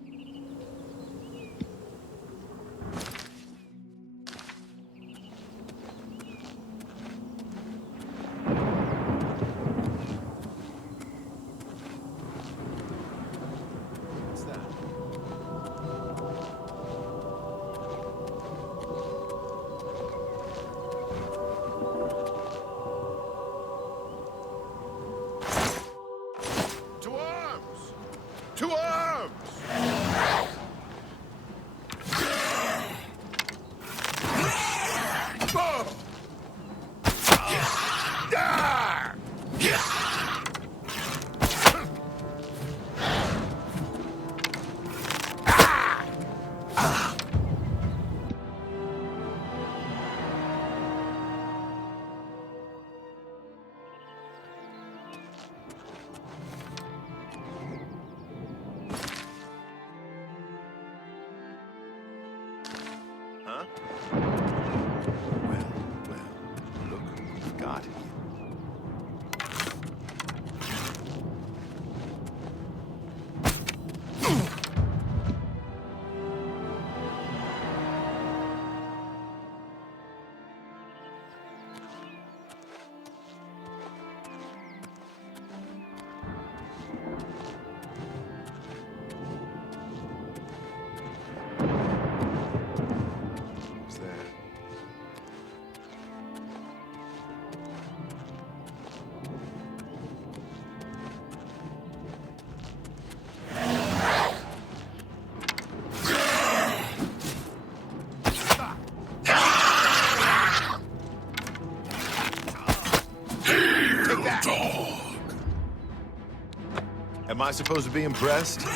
Am I supposed to be impressed?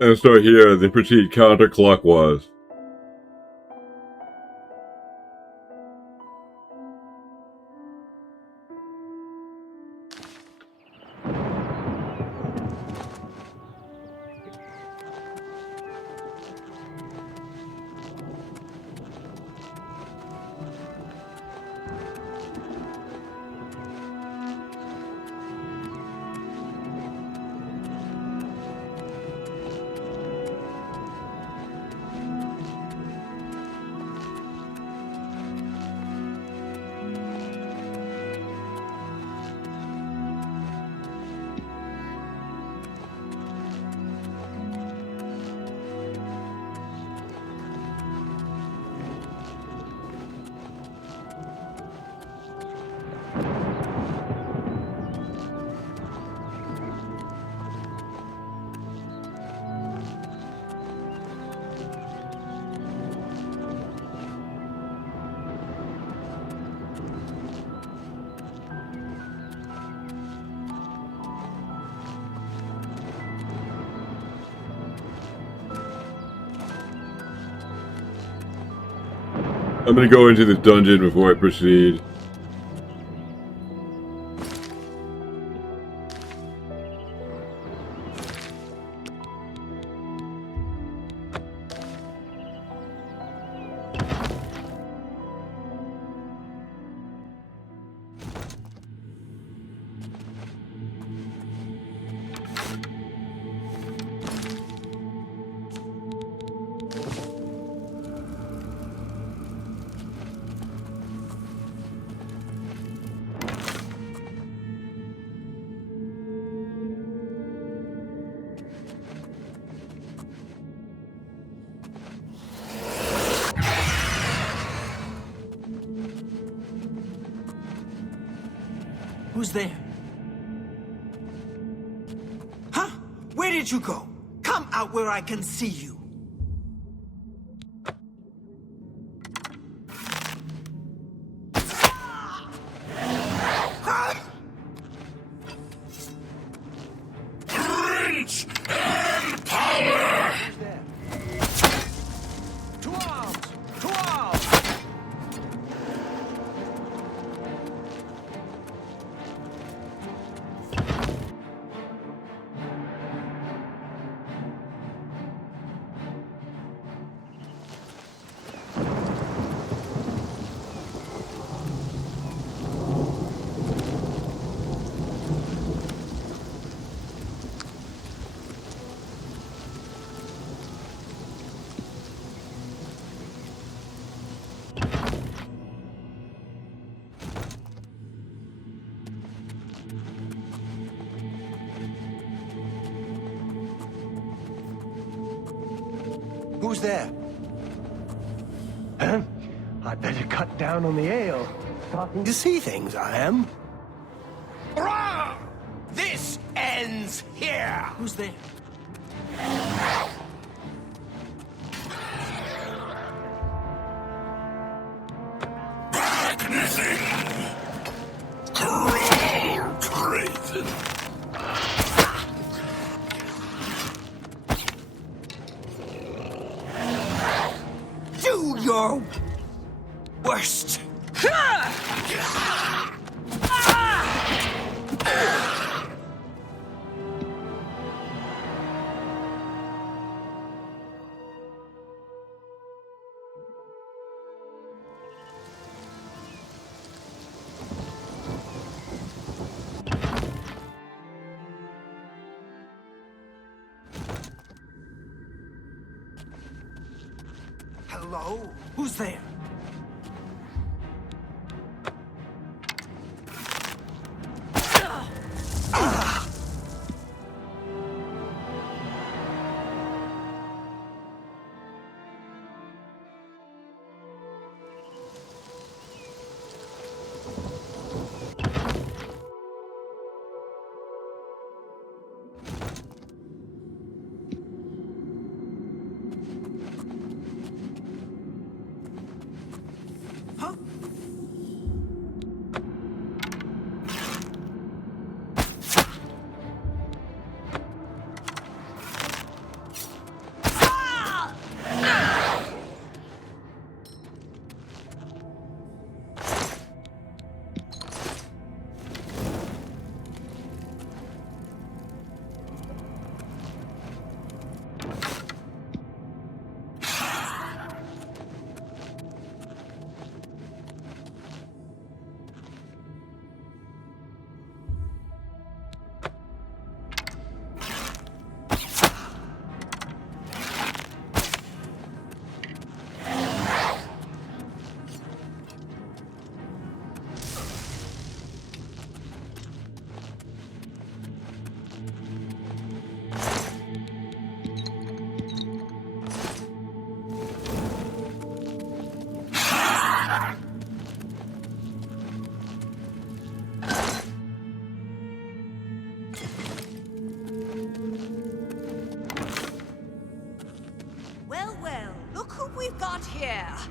And so here they proceed counterclockwise. I'm gonna go into this dungeon before I proceed. Who's there? Huh? Where did you go? Come out where I can see you. Prince and power! To arms! To arms! Who's there? Huh? I'd better cut down on the ale. Starting to see things, I am. Hurrah! This ends here! Who's there? Crazy. Do your worst. Hello? Who's there? not here.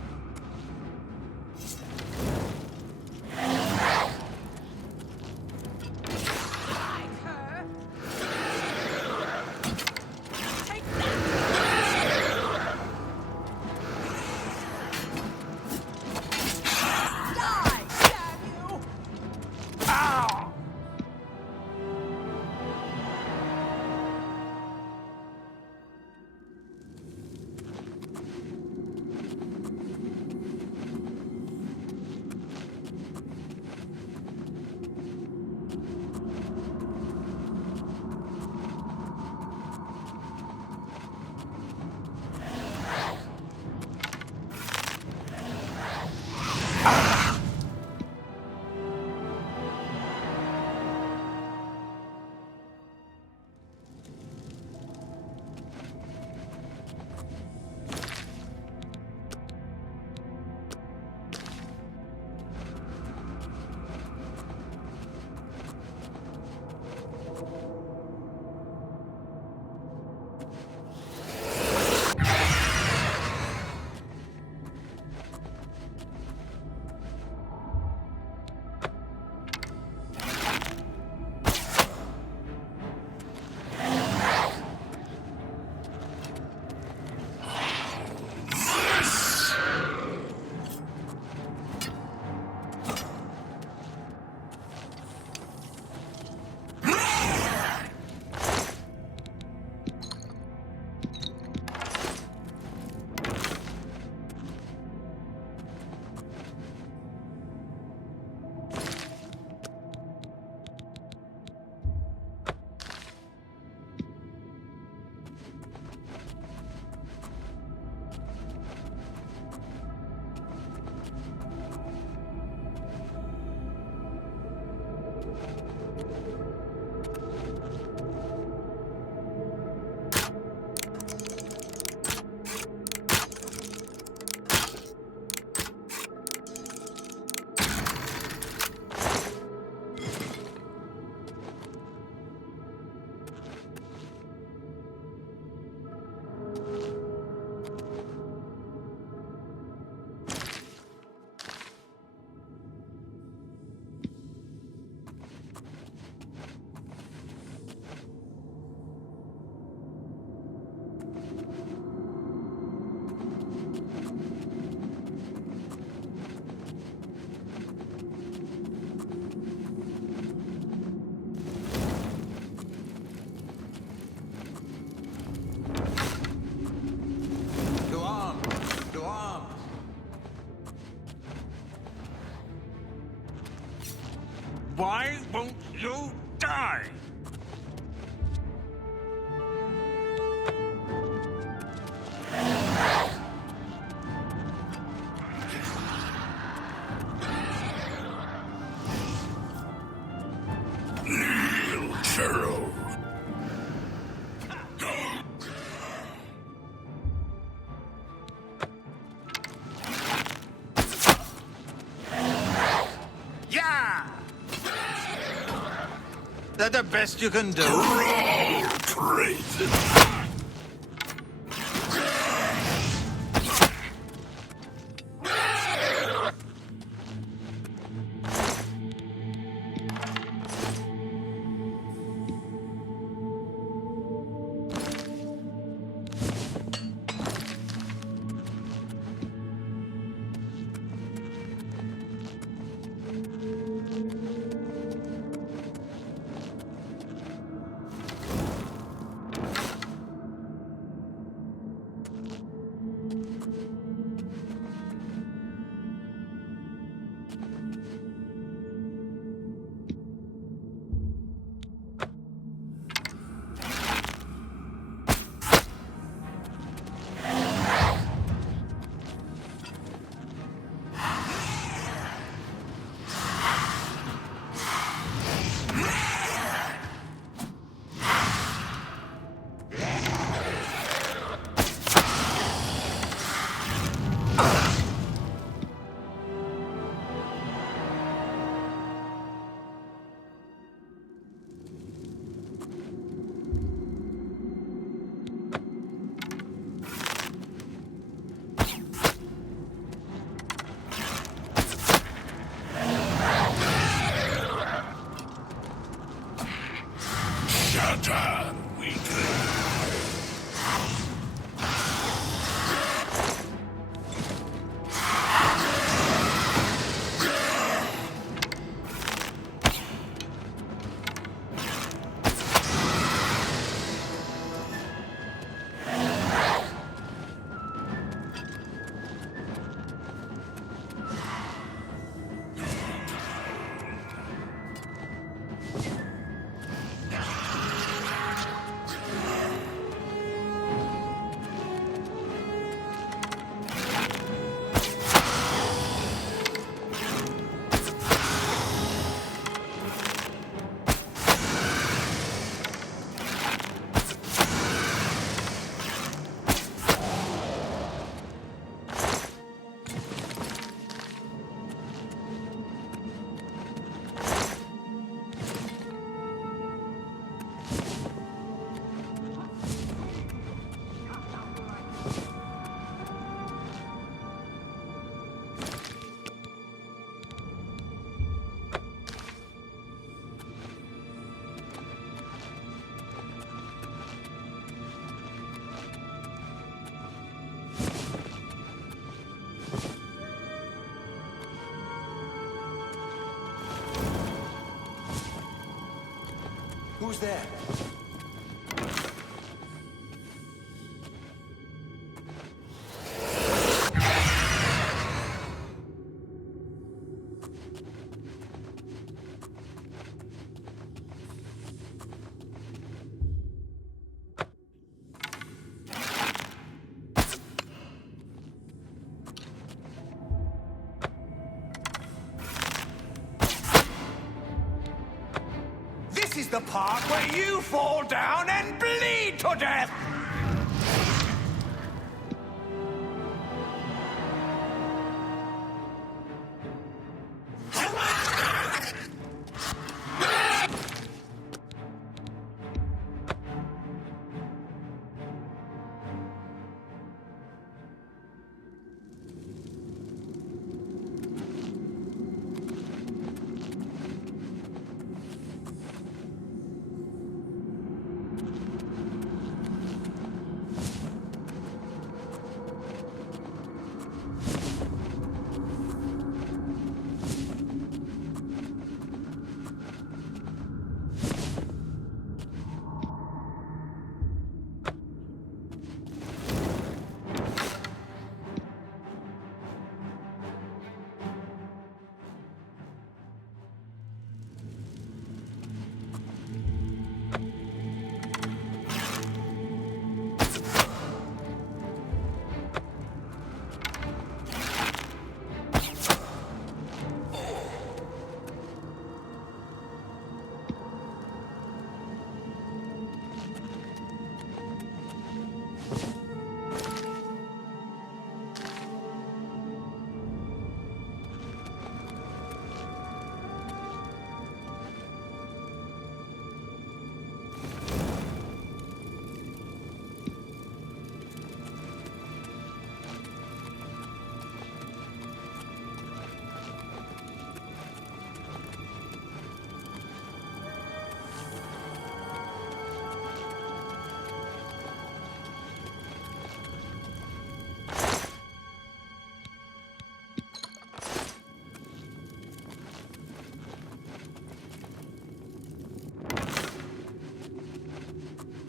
Why won't you die? Pharaoh. Yeah! That the best you can do? Crazy. Who's there? This is the part where you fall down and bleed to death!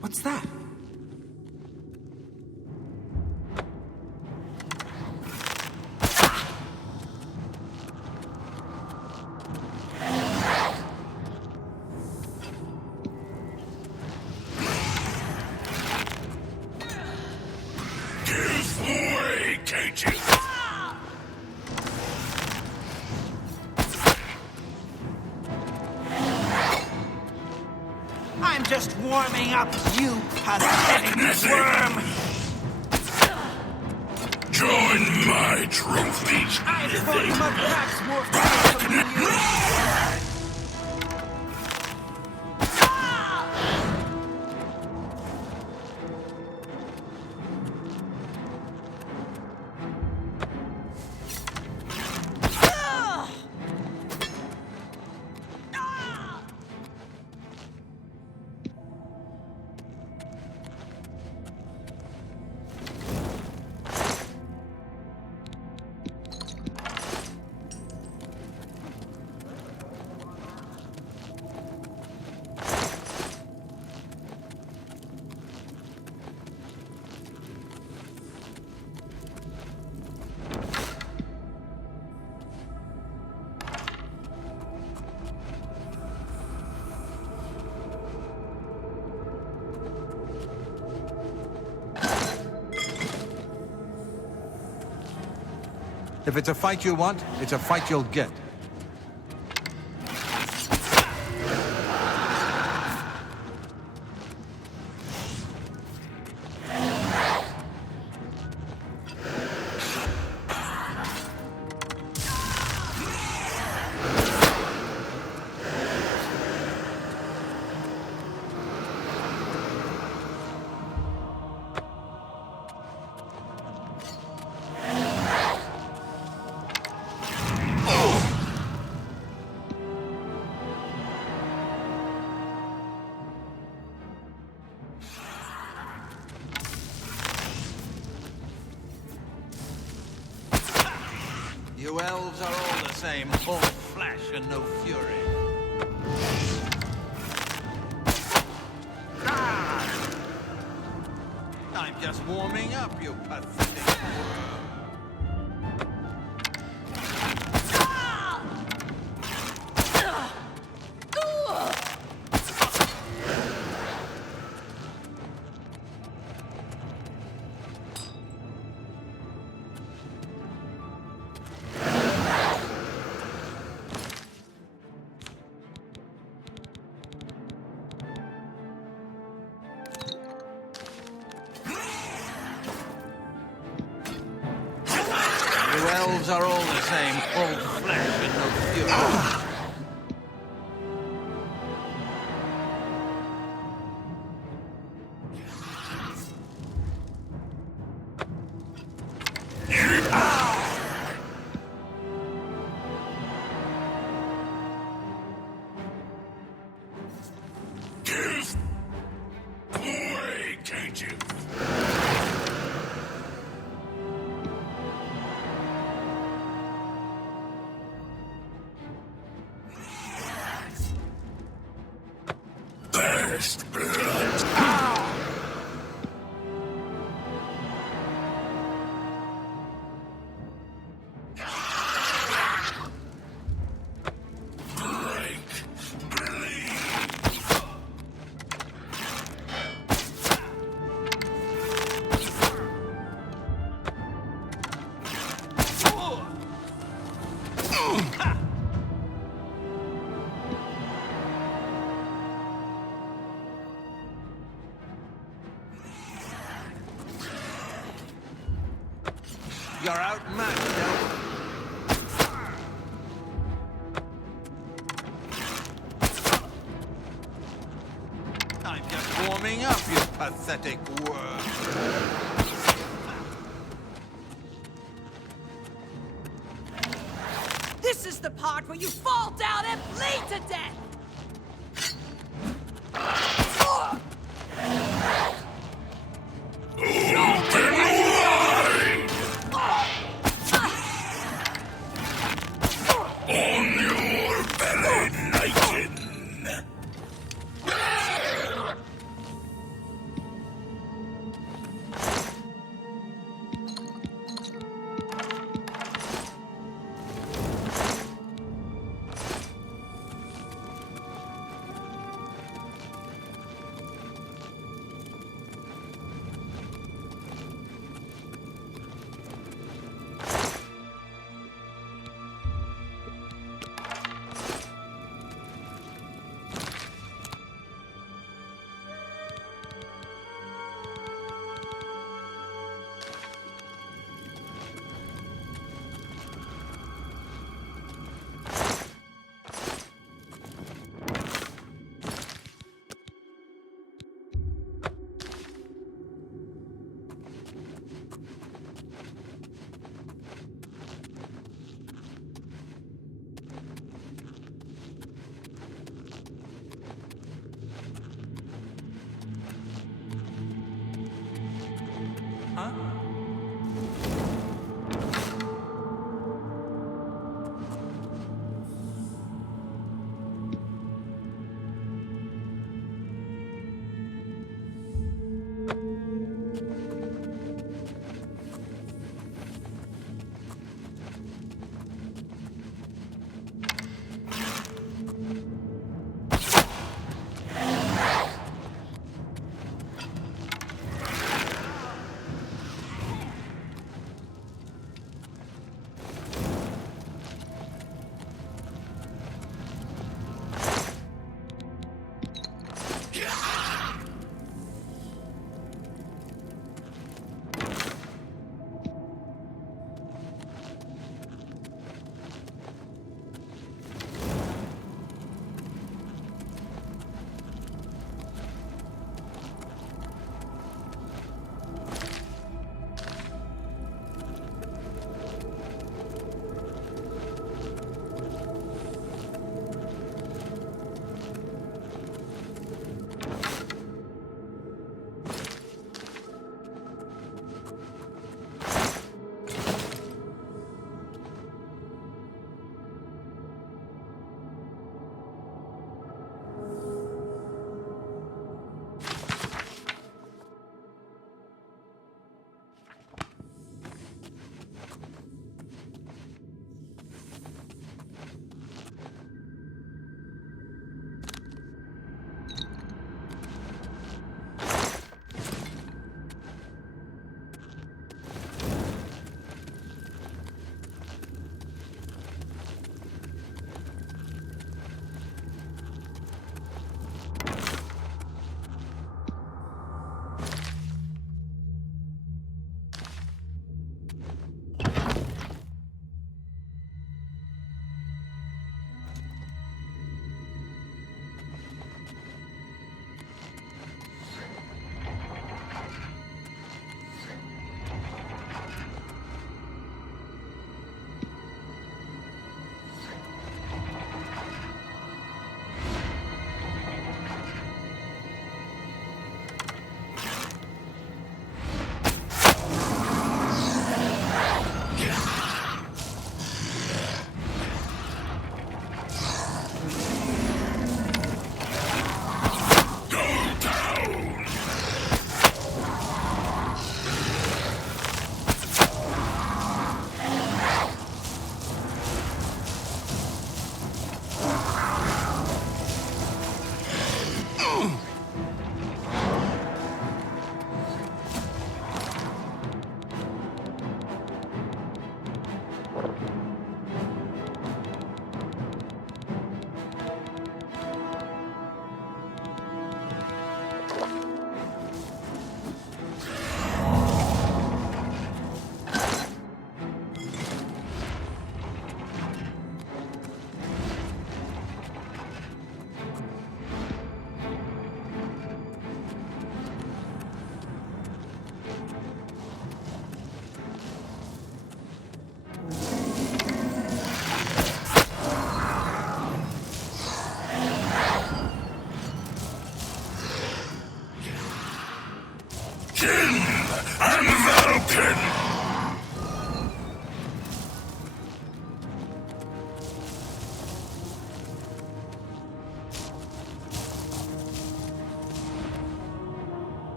What's that? Give way, cages! I'm just warming up, you pathetic worm! Join my trophies. I'm 40 packs more fast than you! If it's a fight you want, it's a fight you'll get. You elves are all the same, all flesh and no fury. I'm just warming up, you pathetic worm. You elves are all the same, all flesh and no fury. You're outmatched, elf. I'm just warming up, you pathetic worm. This is the part where you fall down and bleed to death!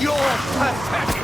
You're pathetic!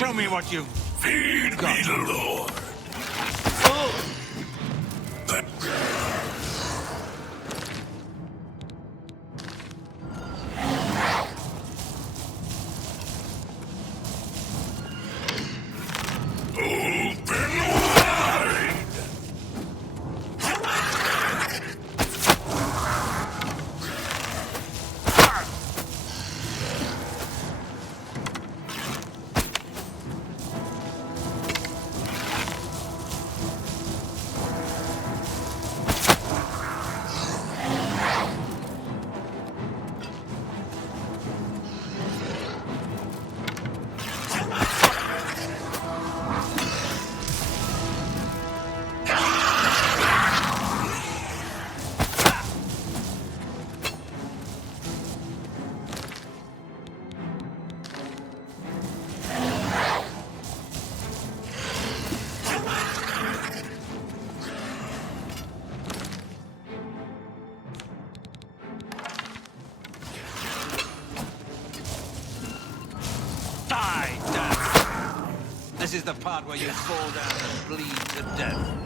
Show me what you feed got. Me the Lord. the part where you fall down and bleed to death.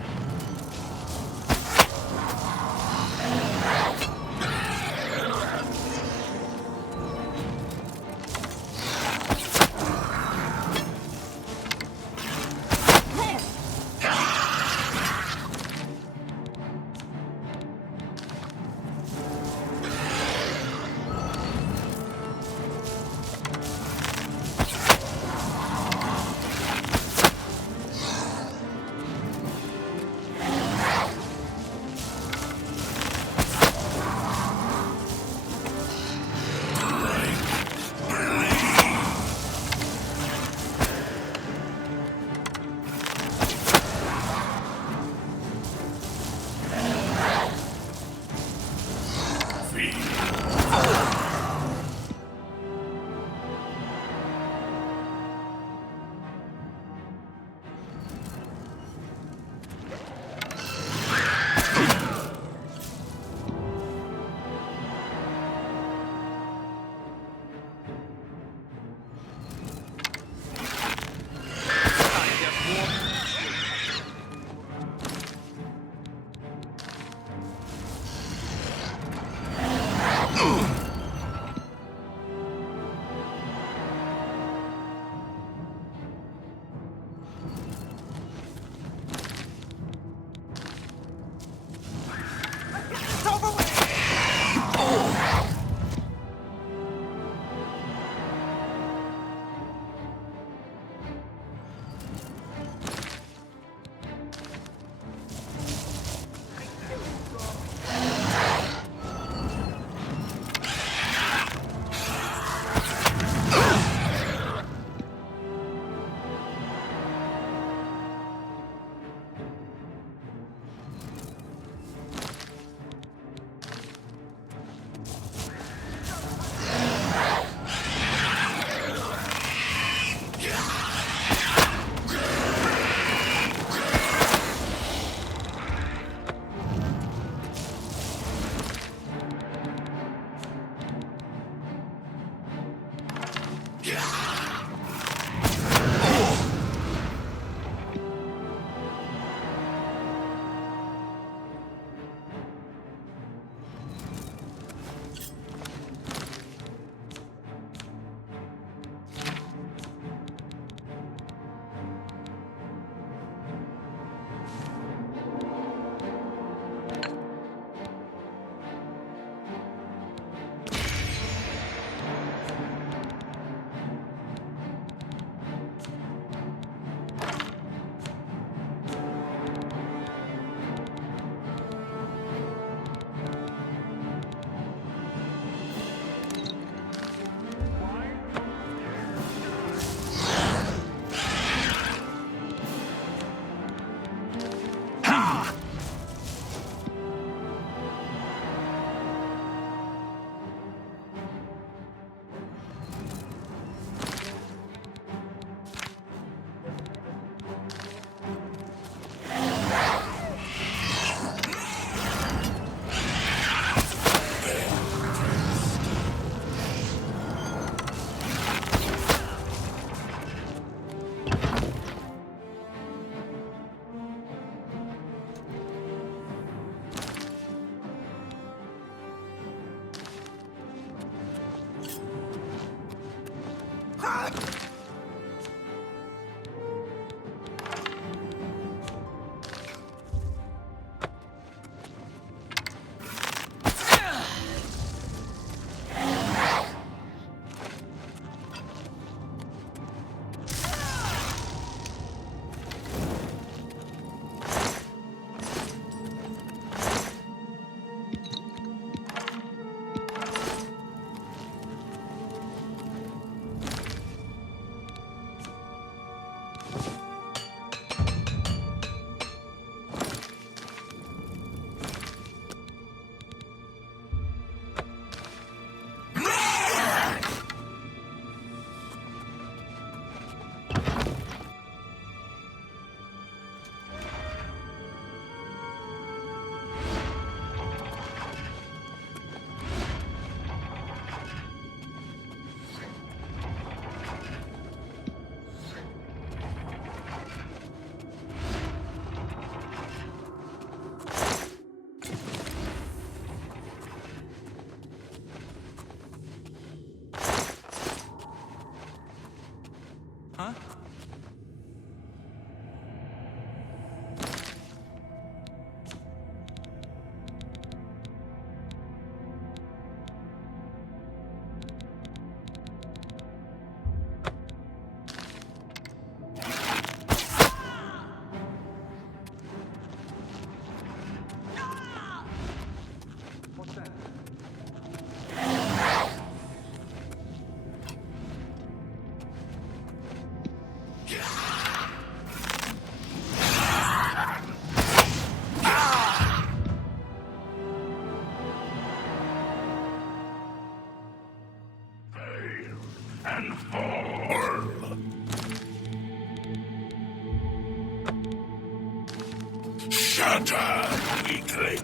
Shatter, weakling.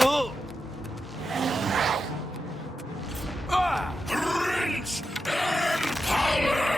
Oh! Prince and power!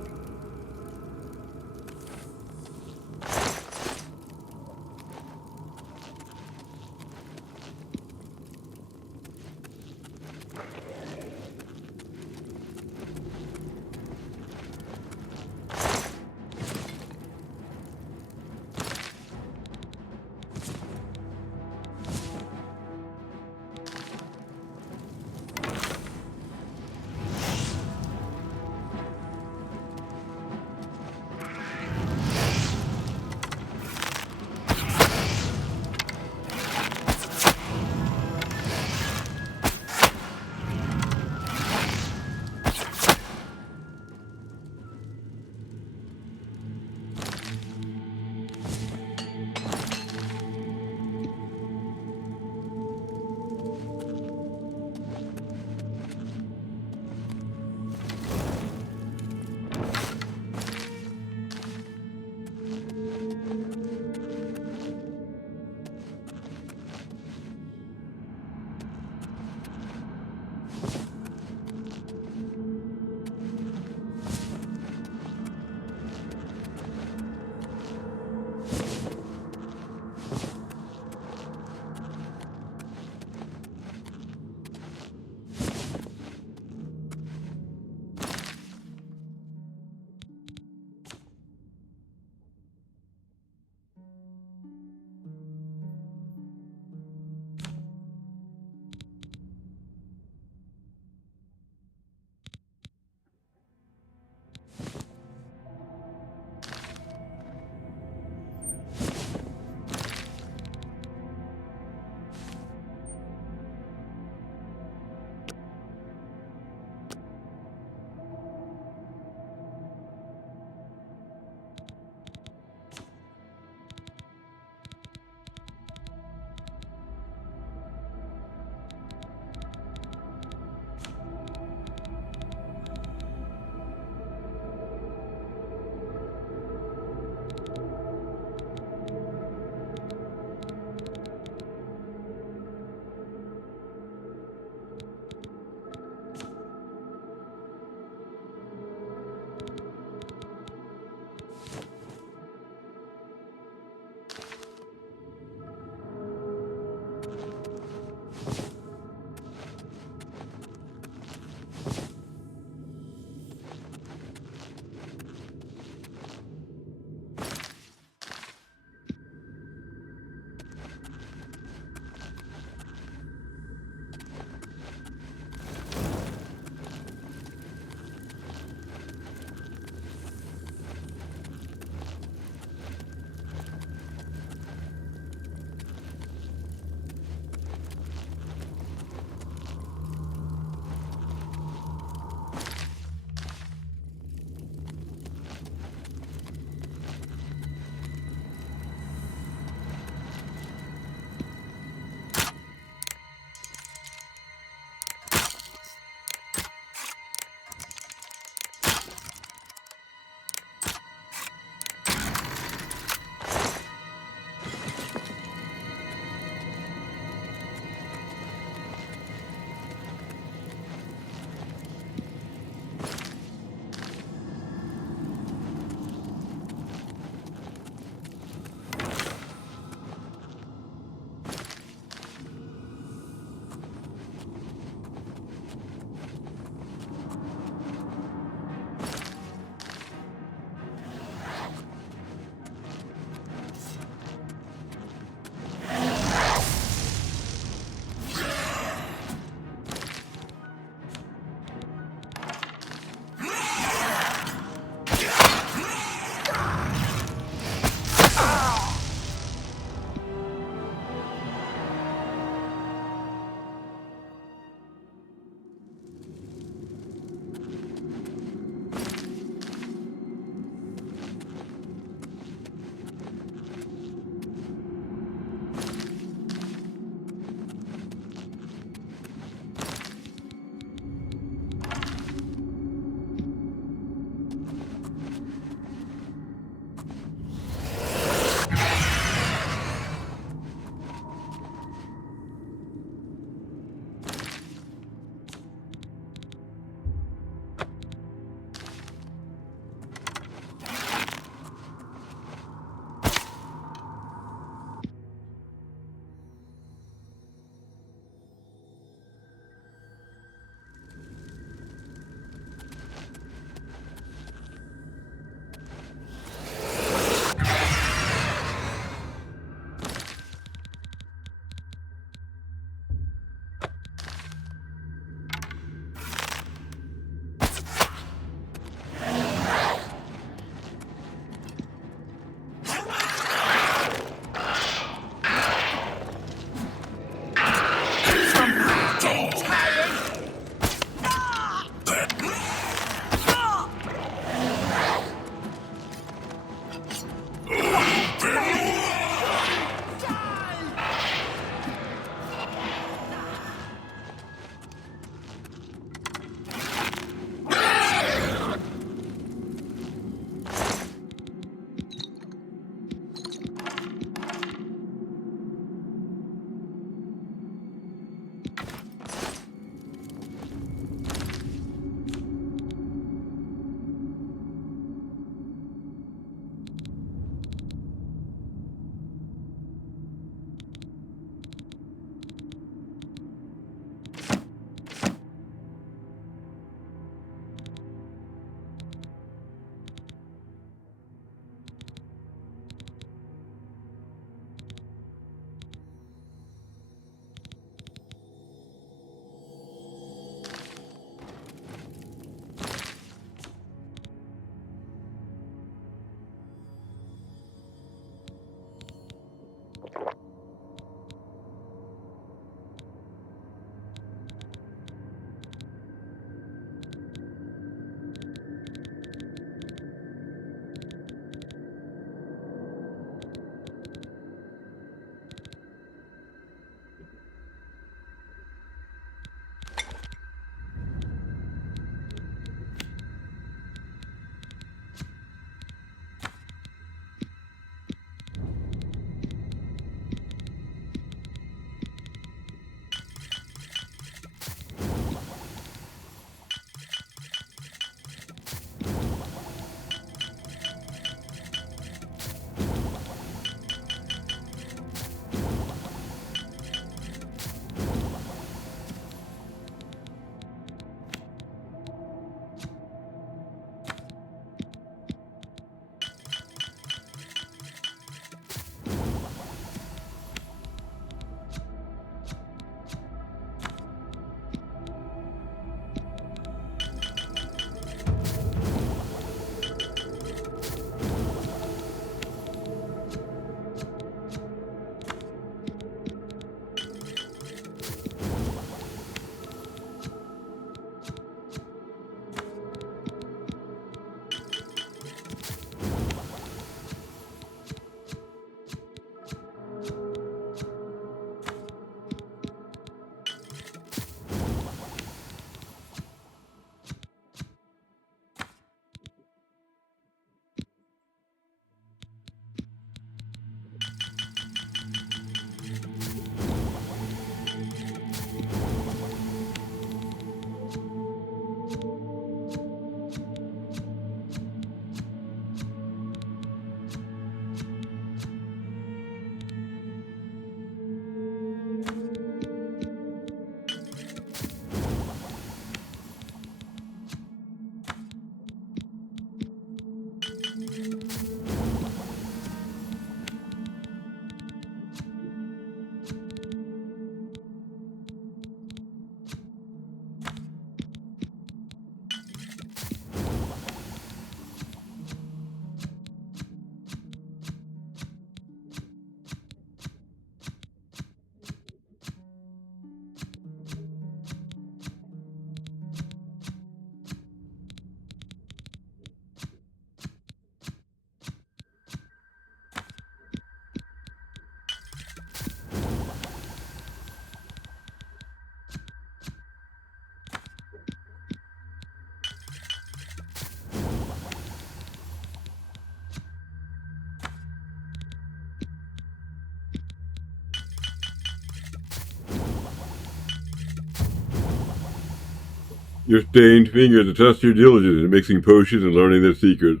Your stained fingers attest your diligence in mixing potions and learning their secrets.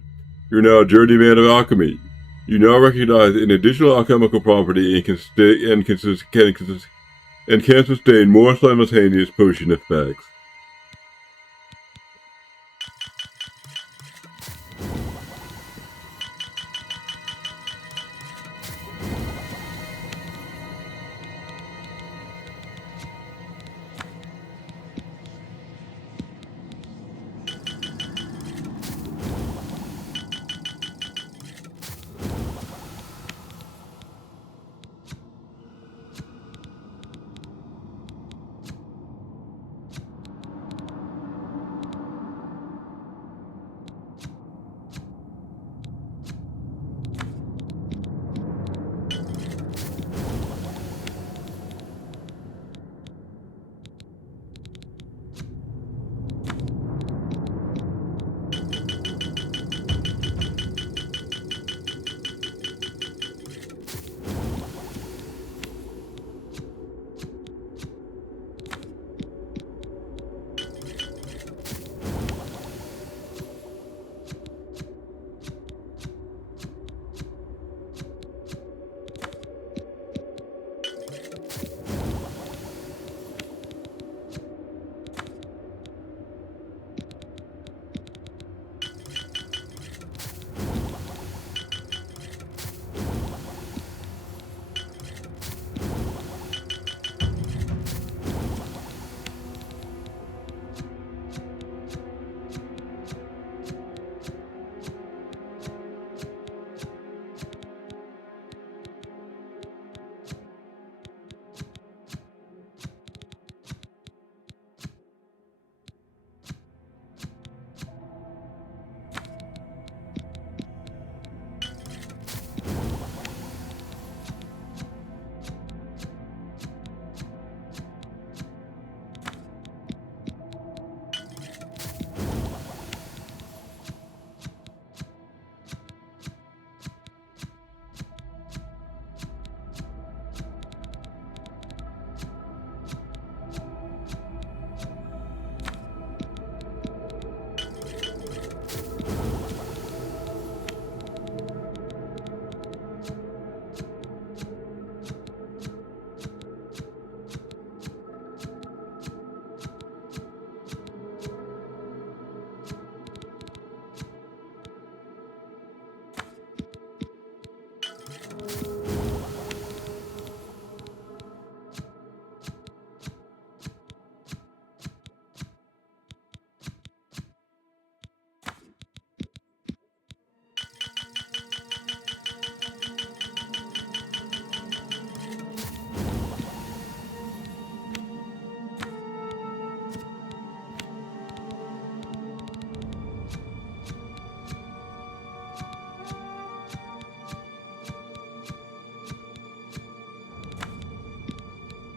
You're now a journeyman of alchemy. You now recognize an additional alchemical property and can sustain more simultaneous potion effects.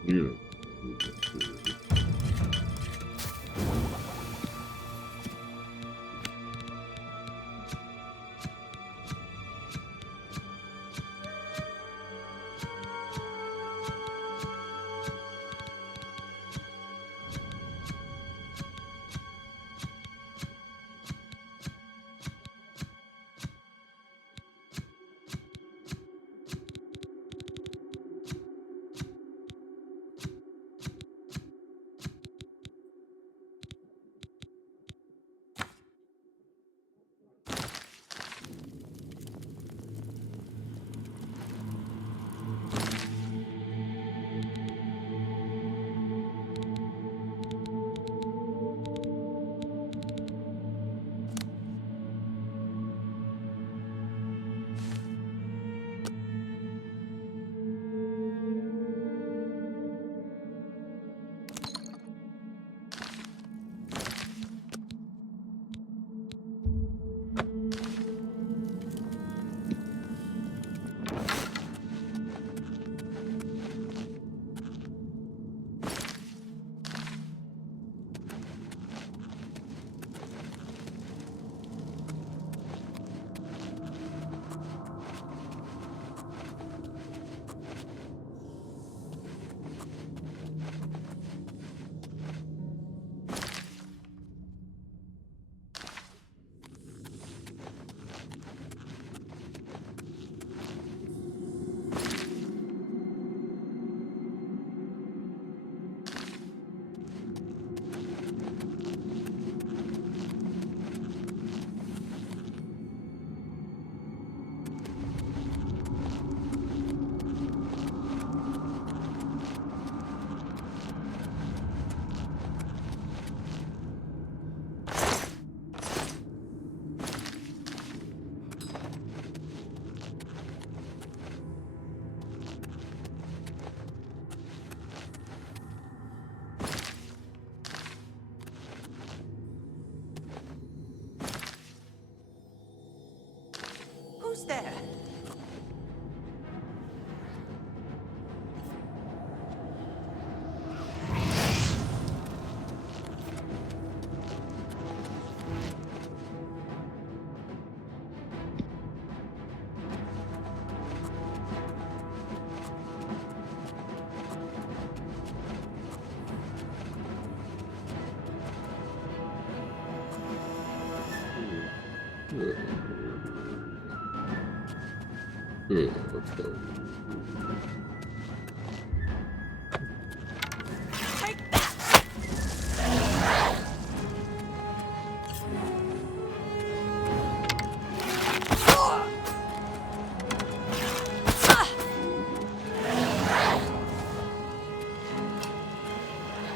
Yeah. there. Let's go.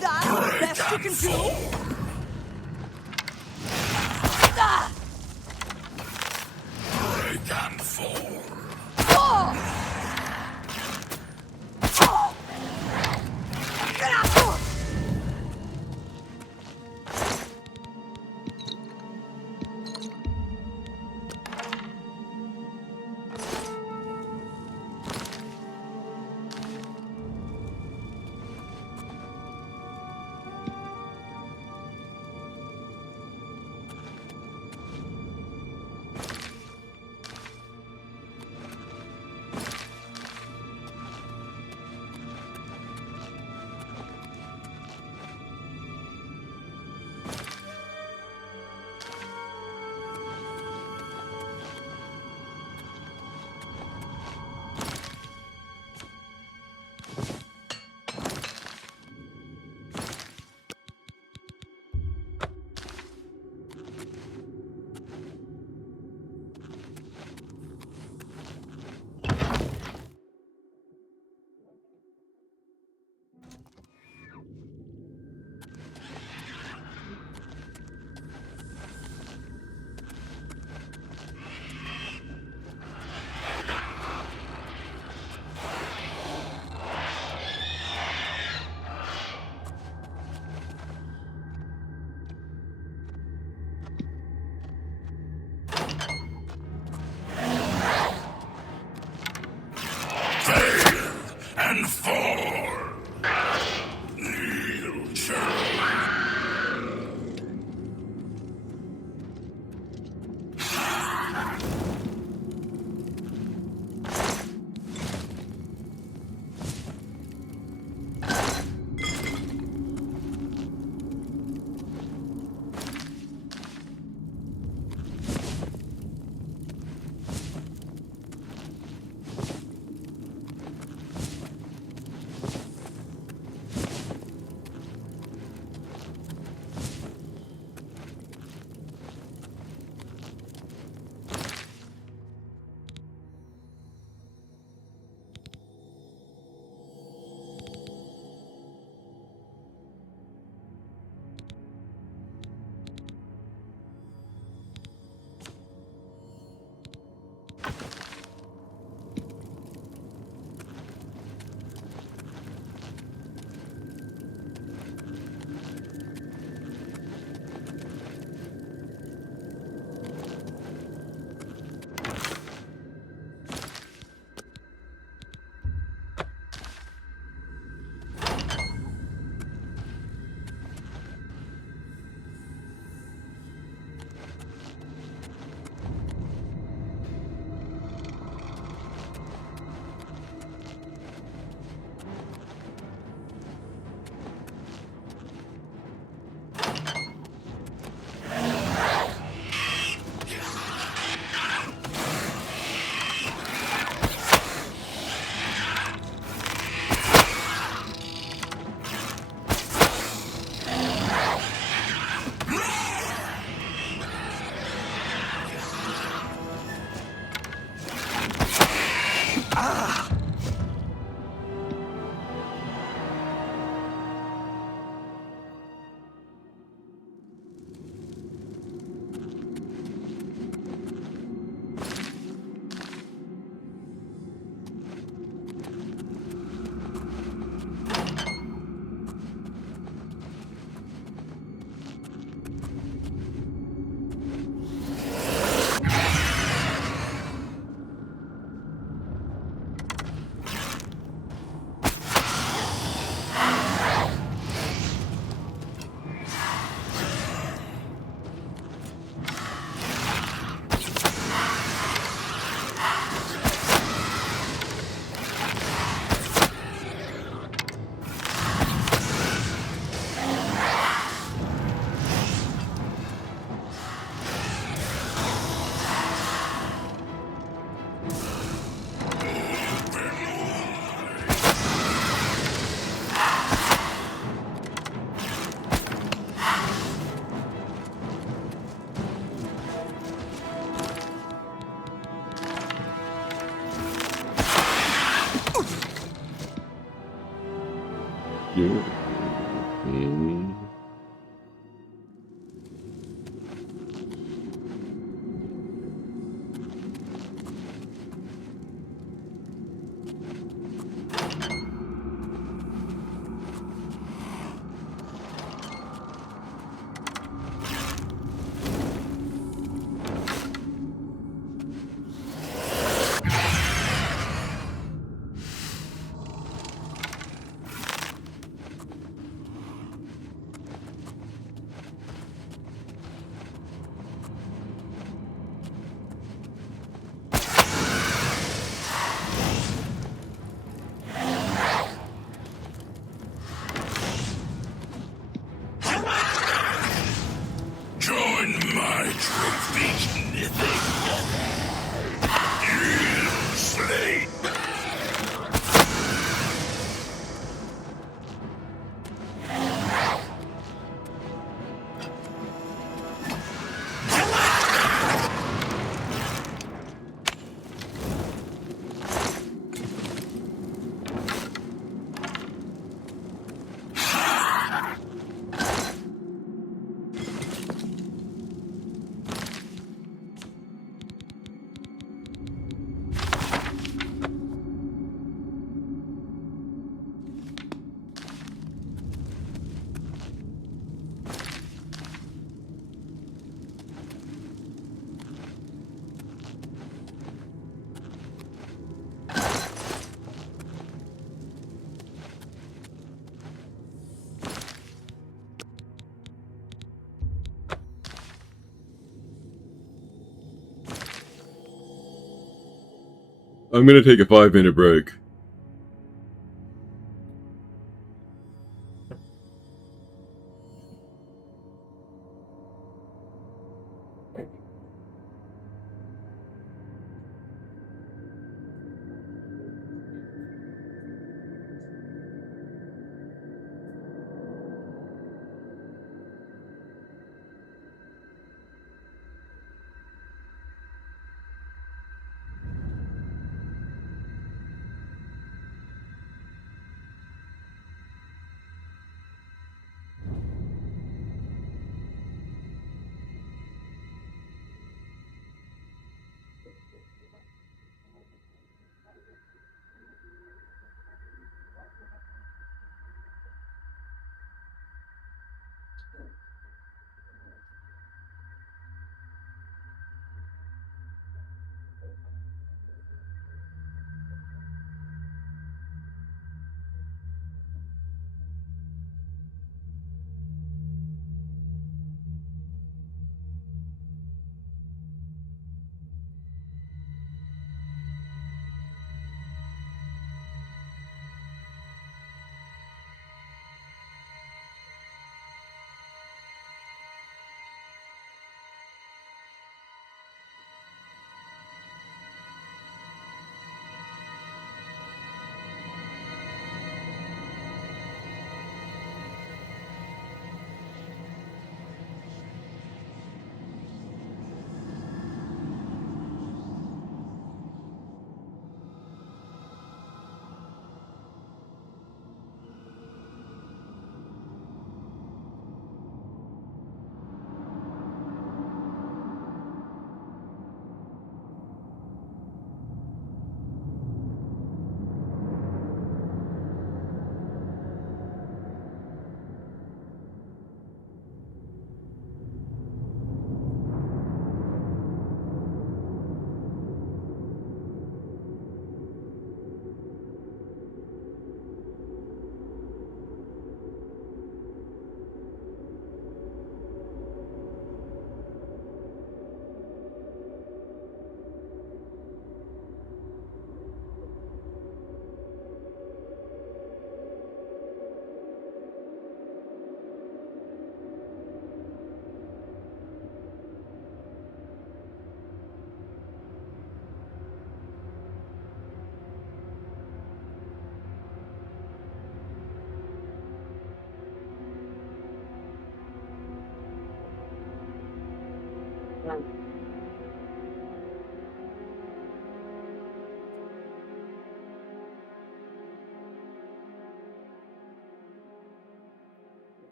That's the best you can do? Break and fall. Join my trophy knitting. You slay. I'm gonna take a 5-minute break.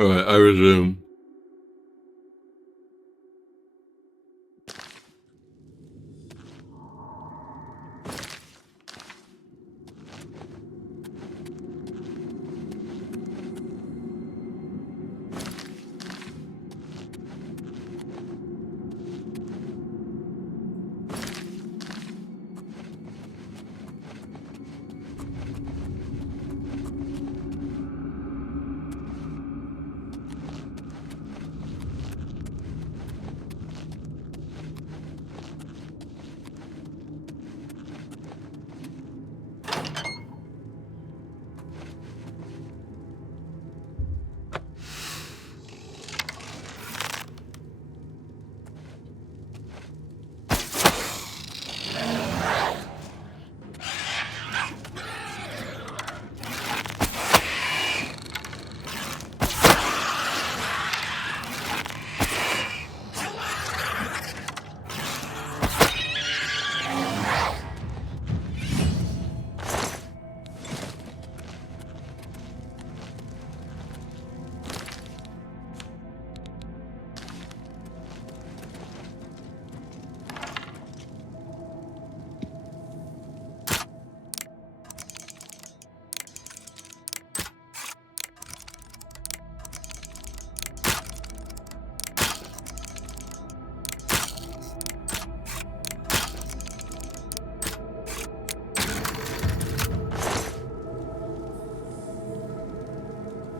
Alright, I resume.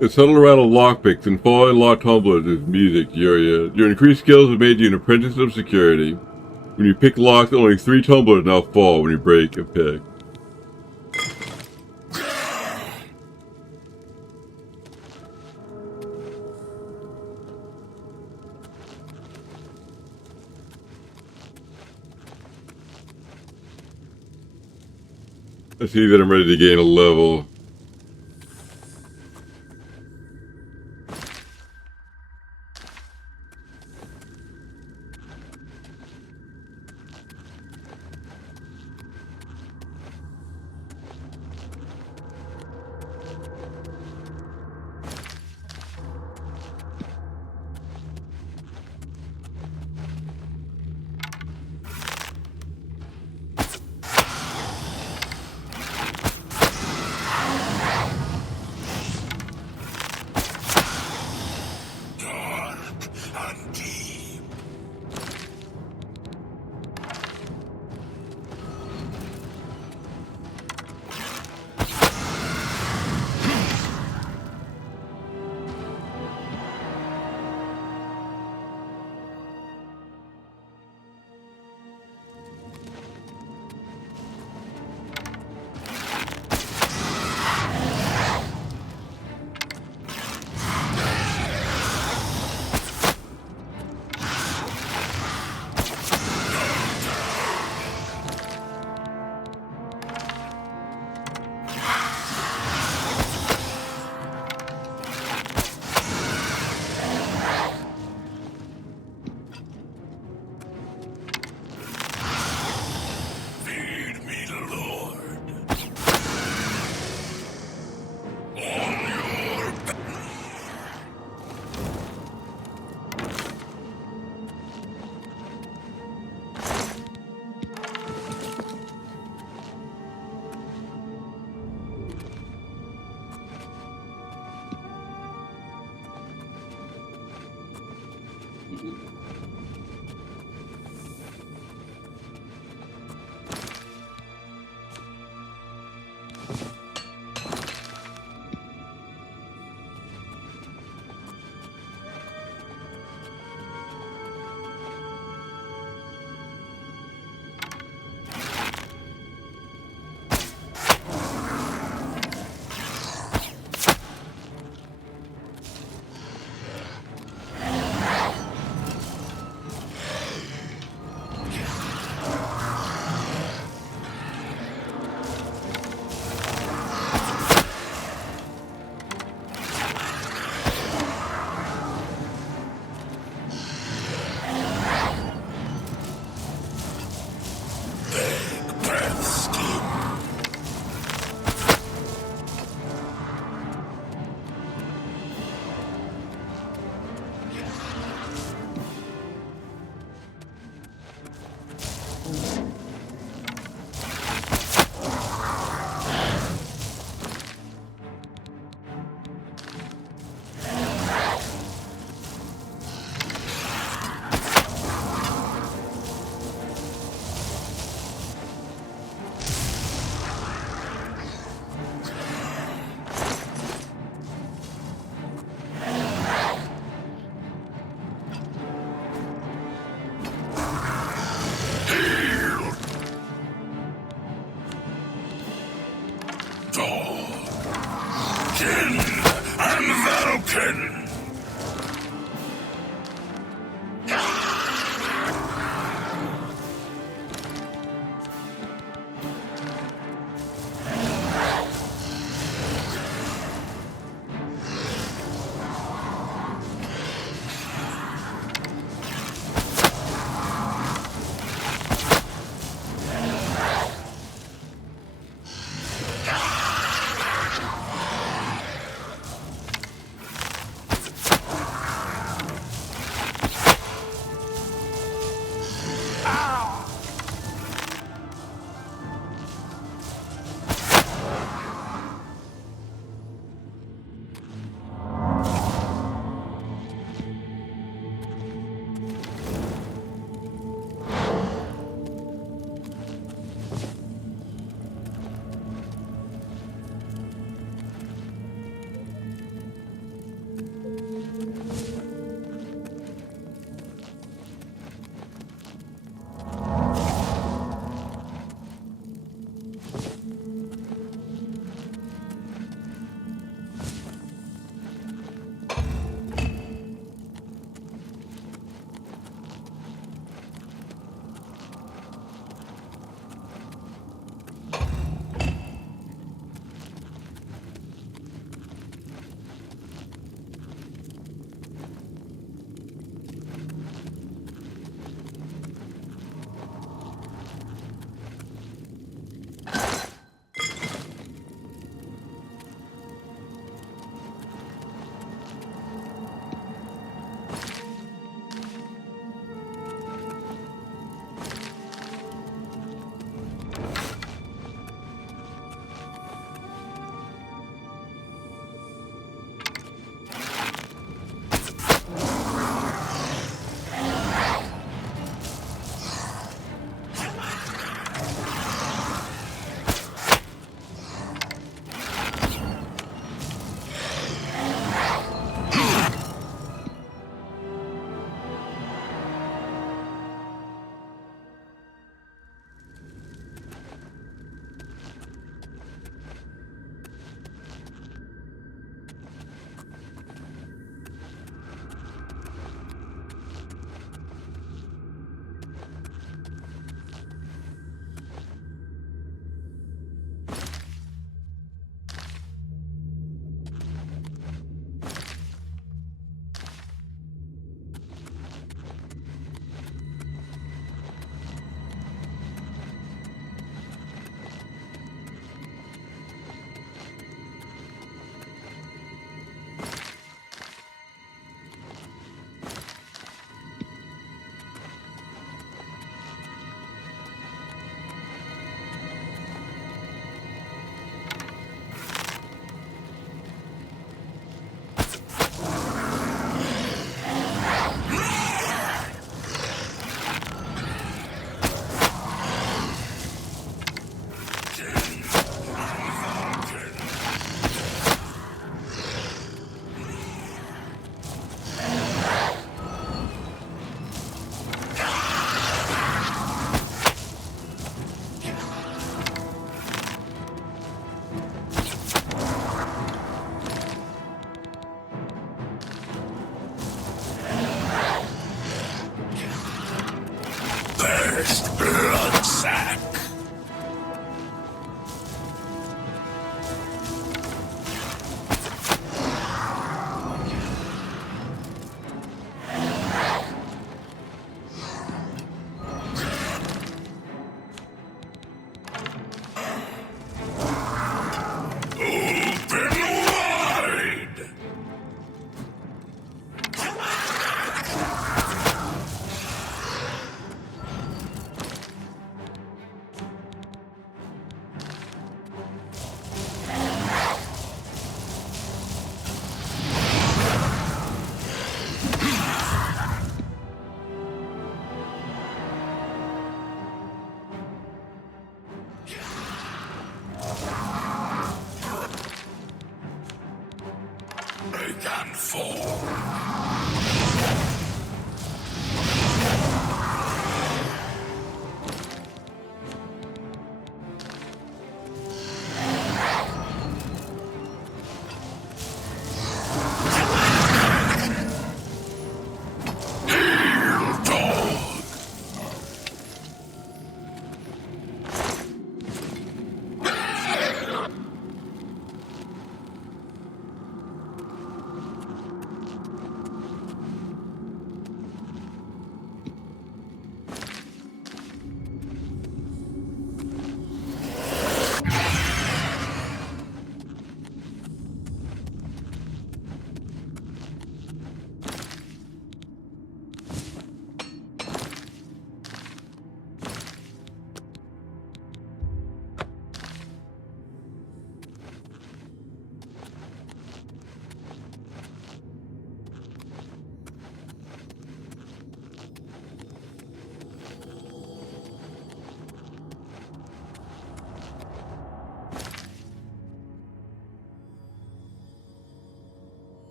It's settled around a lockpicks and following lock tumblers is music, Yuria. Your increased skills have made you an apprentice of security. When you pick locks, only 3 tumblers now fall when you break a pick. I see that I'm ready to gain a level. Jin and Valken!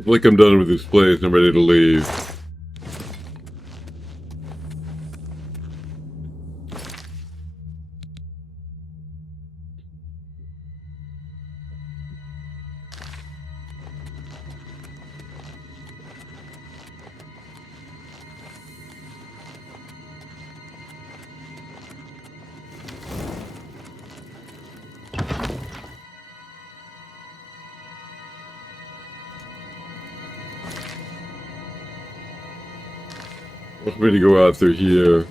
It's like I'm done with this place and I'm ready to leave. I'm ready to go out through here.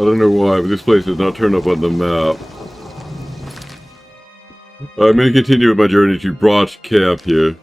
I don't know why, but this place does not turn up on the map. I'm going to continue with my journey to Broch Camp here.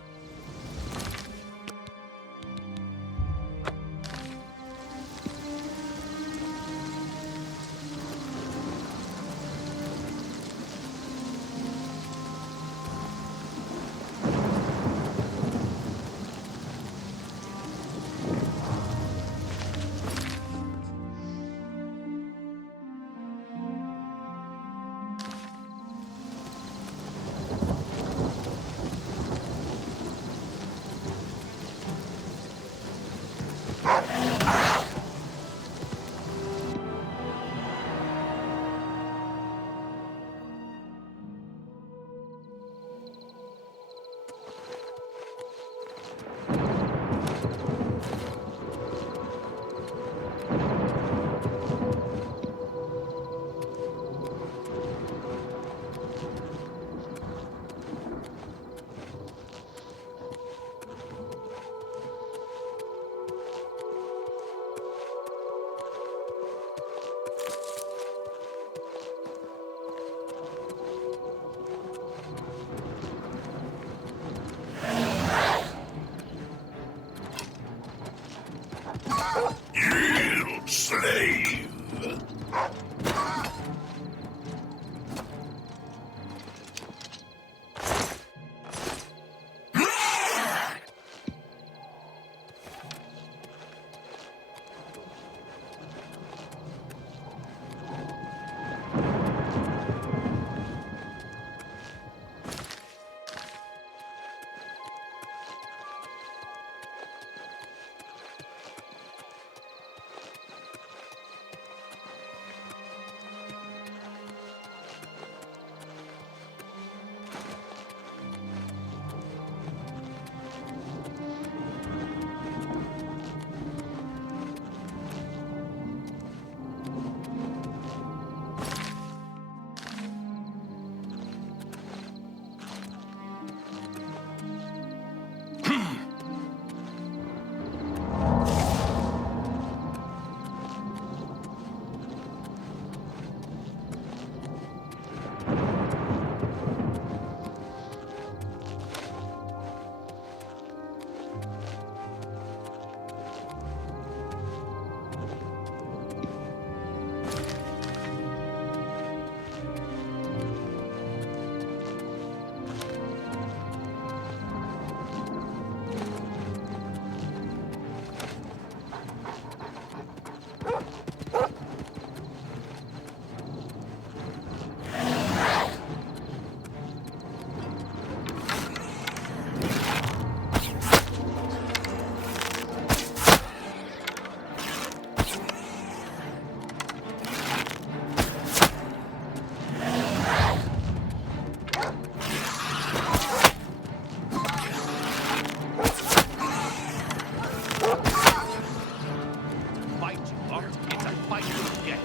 Slave! fight, you lot. It's a fight you'll get.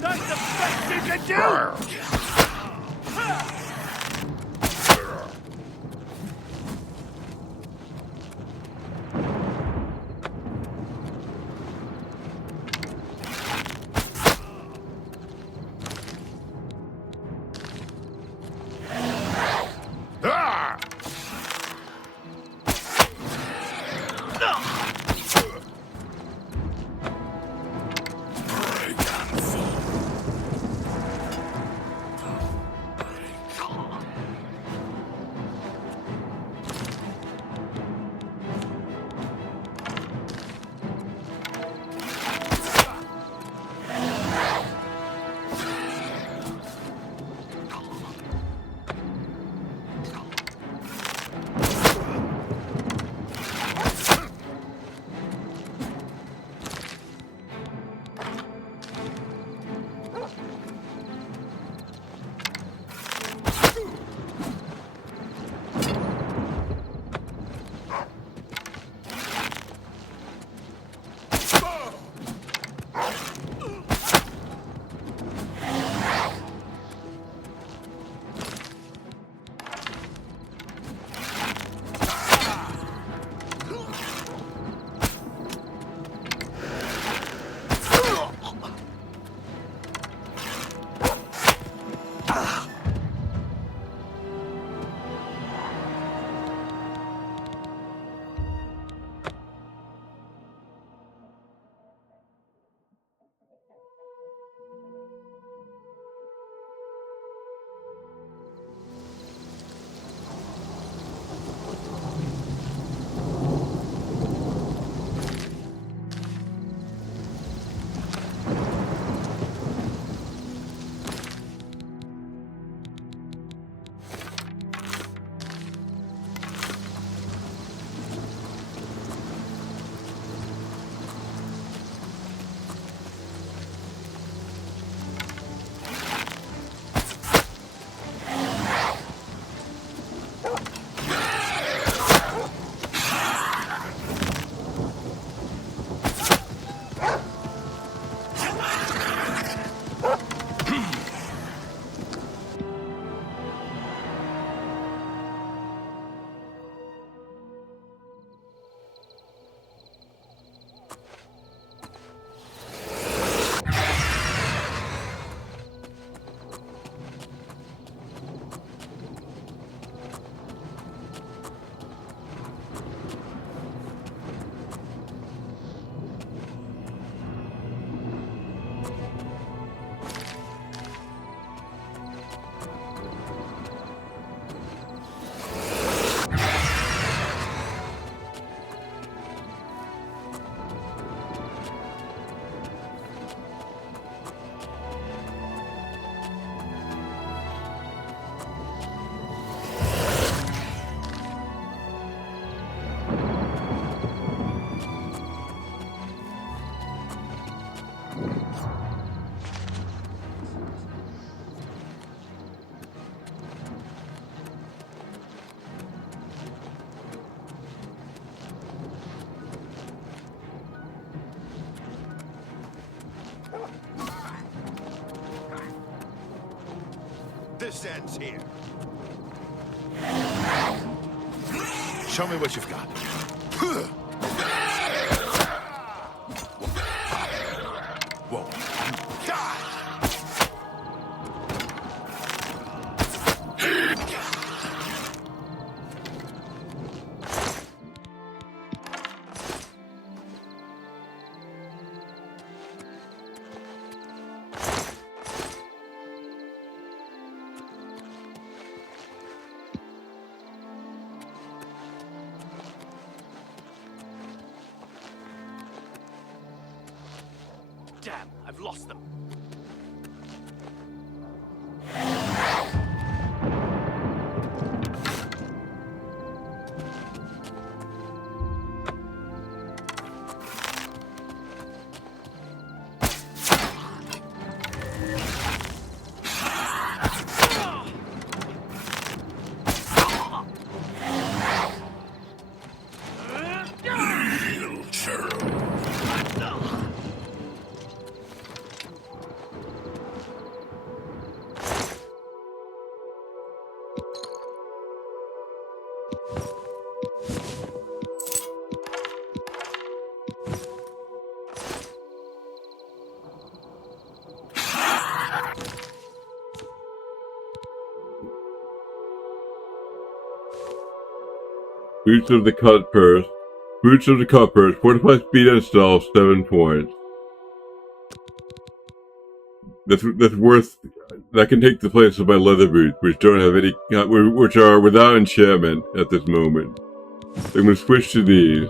That's the best you can do! This ends here. Show me what you've got. Whoa. Damn, I've lost them. Boots of the Cutpurse. Boots of the Cutpurse. Fortify speed and stealth, 7 points. That's worth. That can take the place of my leather boots, which don't have any, which are without enchantment at this moment. So I'm going to switch to these.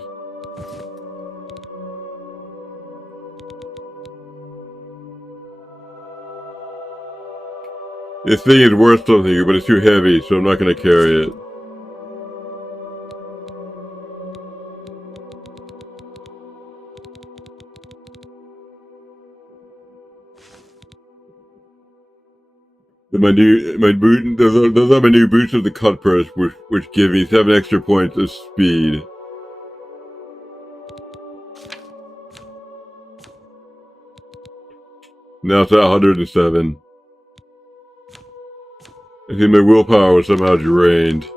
This thing is worth something, but it's too heavy, so I'm not going to carry it. Those are my new boots of the Cutpurse, which give me 7 extra points of speed. Now it's at 107. I think my willpower was somehow drained.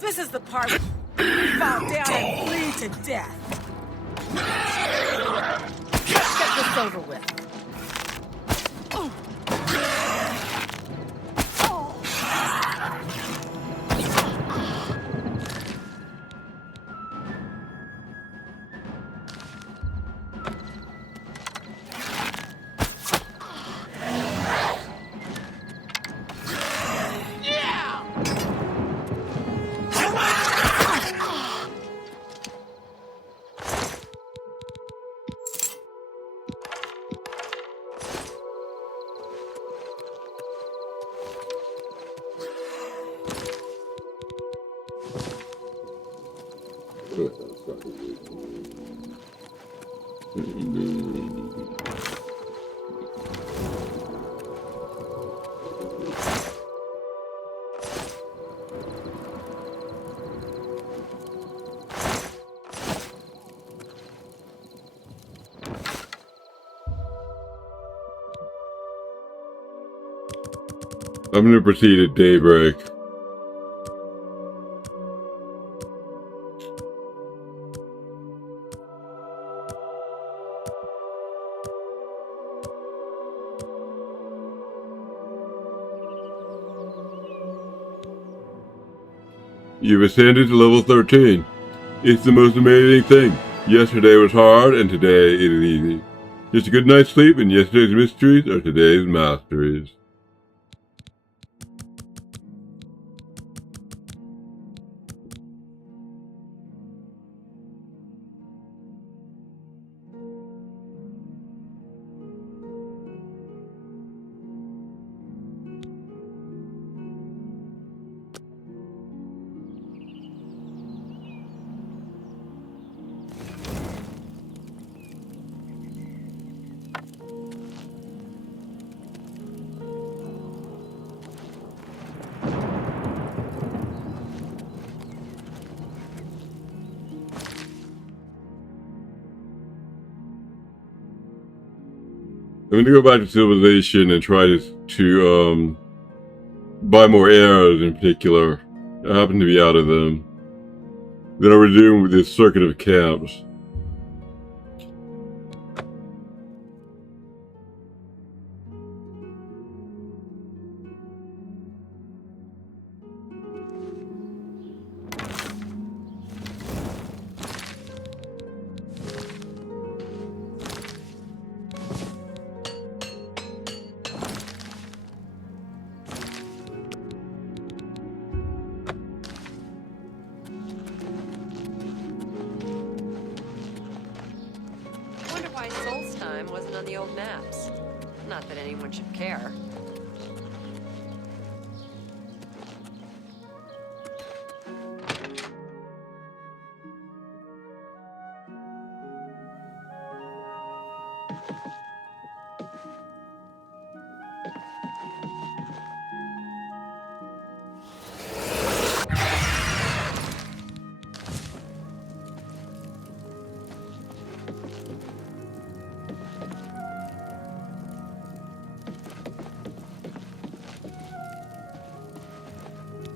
This is the part where you fall down and bleed to death. Get this over with. I'm going to proceed at daybreak. You've ascended to level 13. It's the most amazing thing. Yesterday was hard, and today it is easy. Just a good night's sleep, and yesterday's mysteries are today's masteries. I'm gonna go back to civilization and try to buy more arrows in particular. I happen to be out of them. Then I'll resume with this circuit of camps. Wonder why Soul's time wasn't on the old maps. Not that anyone should care.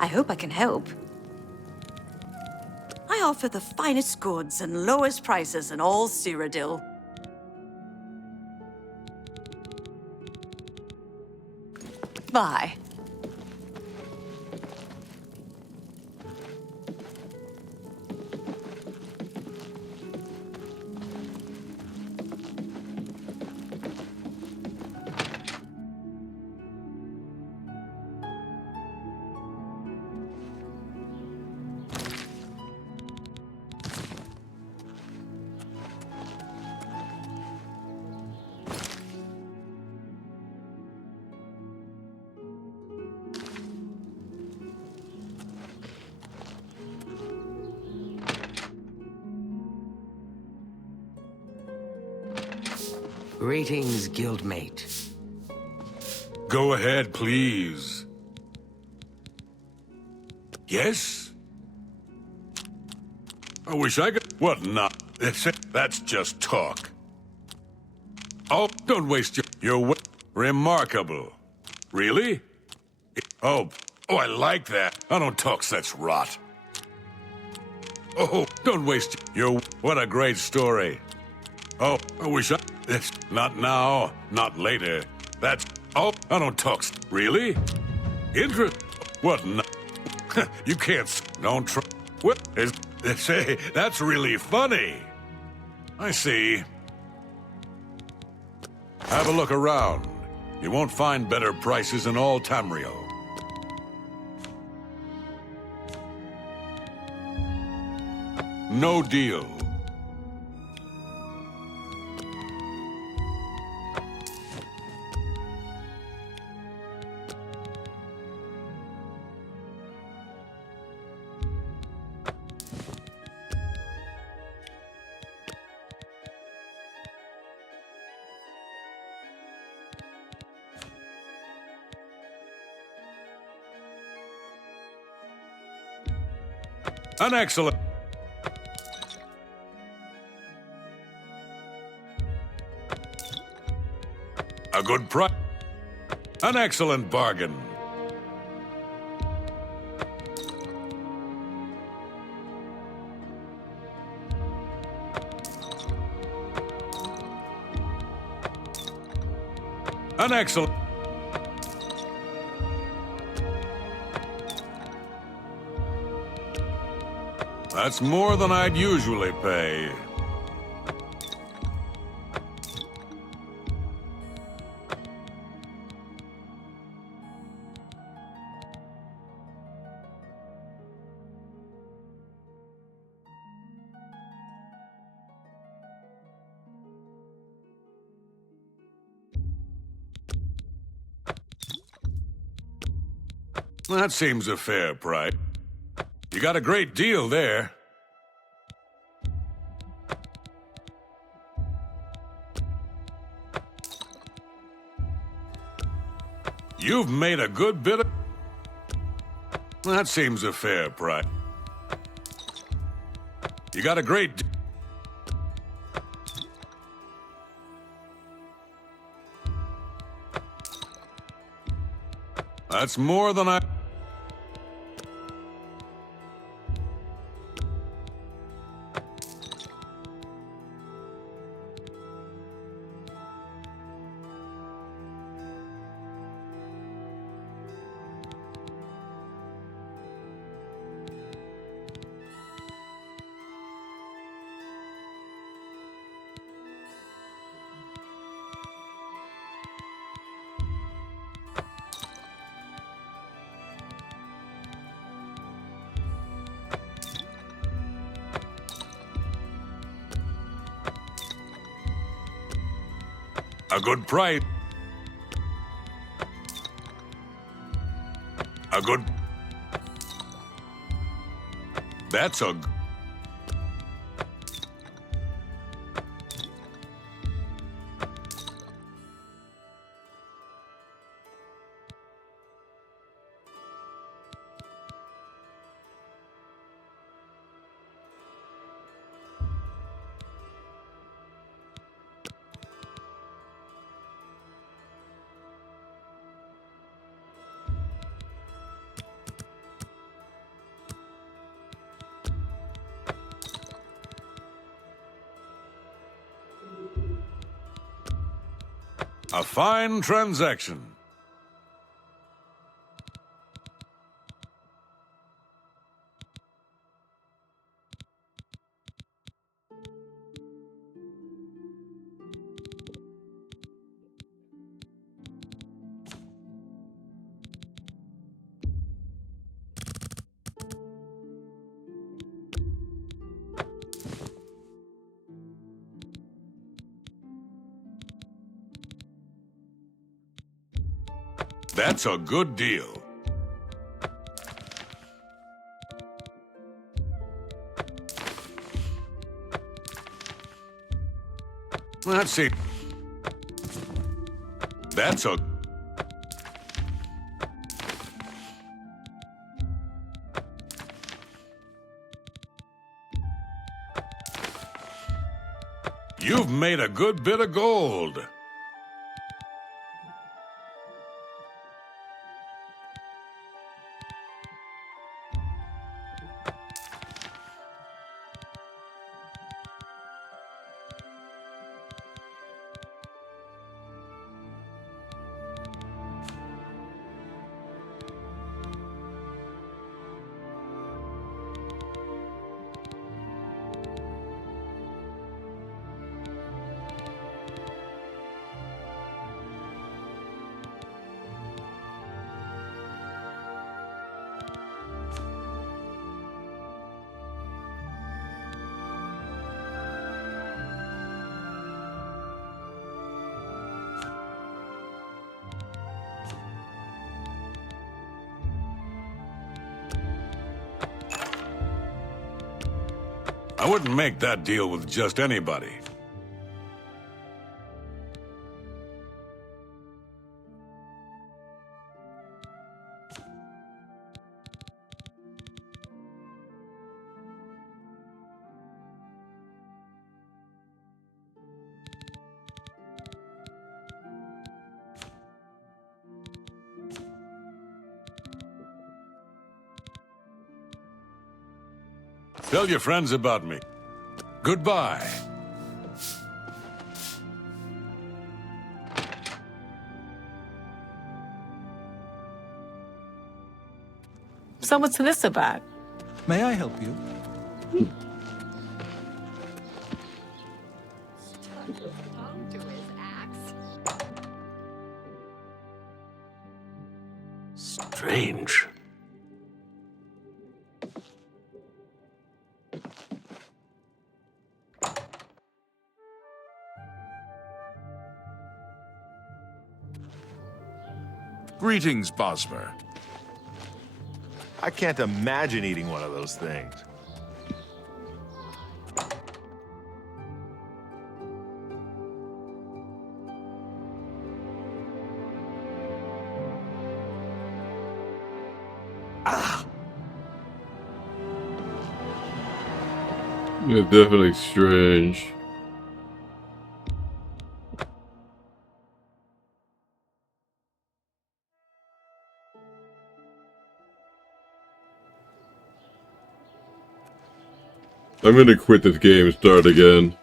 I hope I can help. I offer the finest goods and lowest prices in all Cyrodiil. Bye. Greetings, guildmate. Go ahead, please. Yes? I wish I could... What not? That's just talk. Oh, don't waste your... Remarkable. Really? Oh, I like that. I don't talk such rot. Oh, don't waste your... What a great story. Oh, I wish I... It's not now, not later. That's... Oh, I don't talk... Really? What not? You can't... Don't try... What is... Say, that's really funny. I see. Have a look around. You won't find better prices in all Tamriel. No deal. An excellent... A good price. An excellent bargain. An excellent... That's more than I'd usually pay. That seems a fair price. You got a great deal there. You've made a good bit of... That seems a fair price. You got a great... That's more than I... A good price. A good... That's a... A fine transaction. That's a good deal. Let's see. That's a... You've made a good bit of gold. I wouldn't make that deal with just anybody. Tell your friends about me. Goodbye. So what's this about? May I help you? Strange. Greetings, Bosmer. I can't imagine eating one of those things. Yeah, definitely strange. I'm gonna quit this game and start again.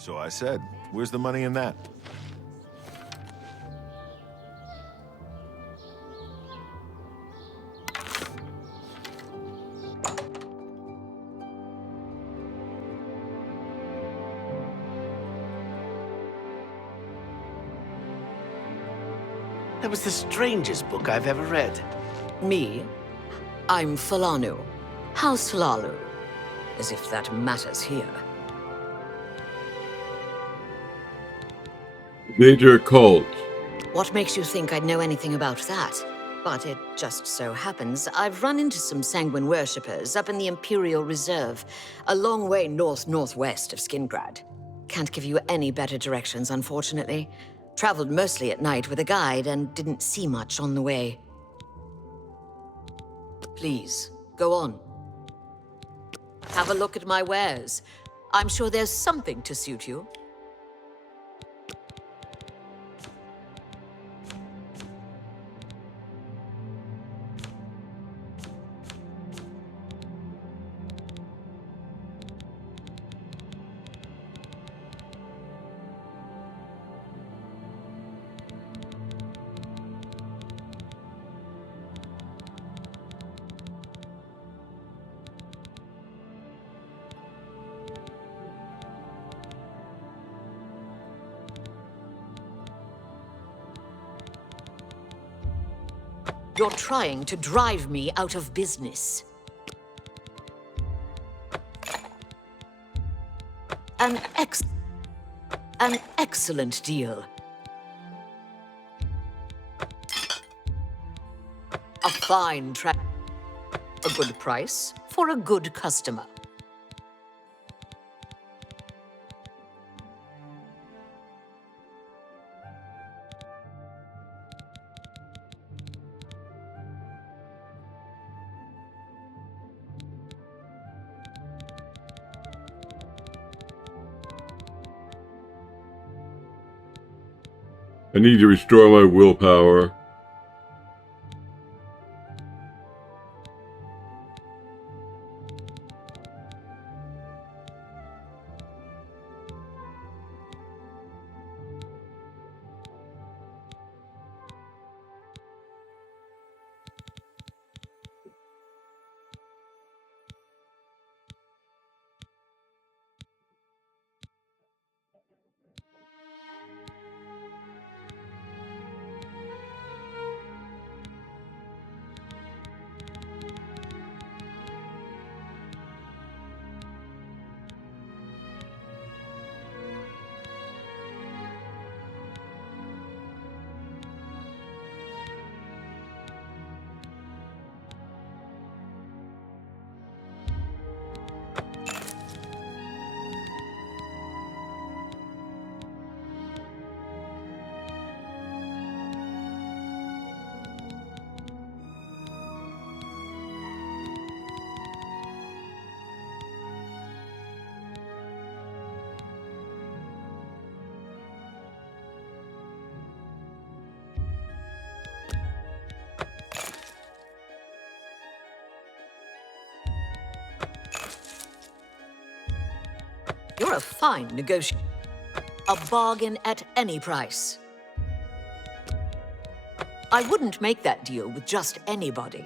So I said, where's the money in that? That was the strangest book I've ever read. Me? I'm Falanu. House Lalu. As if that matters here. Major cult. What makes you think I'd know anything about that? But it just so happens I've run into some sanguine worshippers up in the Imperial Reserve, a long way northwest of Skingrad. Can't give you any better directions, unfortunately. Traveled mostly at night with a guide and didn't see much on the way. Please, go on. Have a look at my wares. I'm sure there's something to suit you. You're trying to drive me out of business. An excellent deal. A fine a good price for a good customer. I need to restore my willpower. You're a fine negotiator. A bargain at any price. I wouldn't make that deal with just anybody.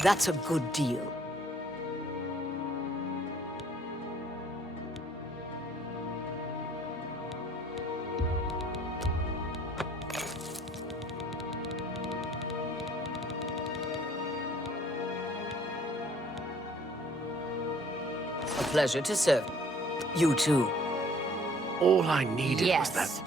That's a good deal. A pleasure to serve. You too. All I needed was that.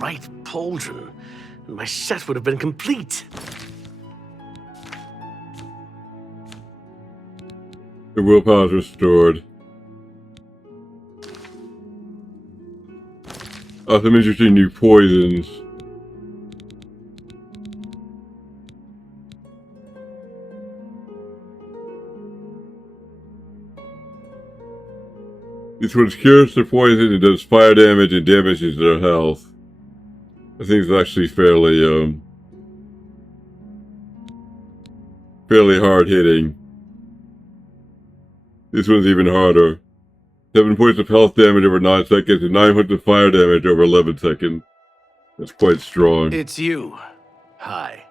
Right pauldron, my set would have been complete. The willpower is restored. Some interesting new poisons. This one cures the poison and does fire damage and damages their health. I think it's actually fairly hard hitting. This one's even harder. 7 points of health damage over 9 seconds and 9 points of fire damage over 11 seconds. That's quite strong. It's you. Hi.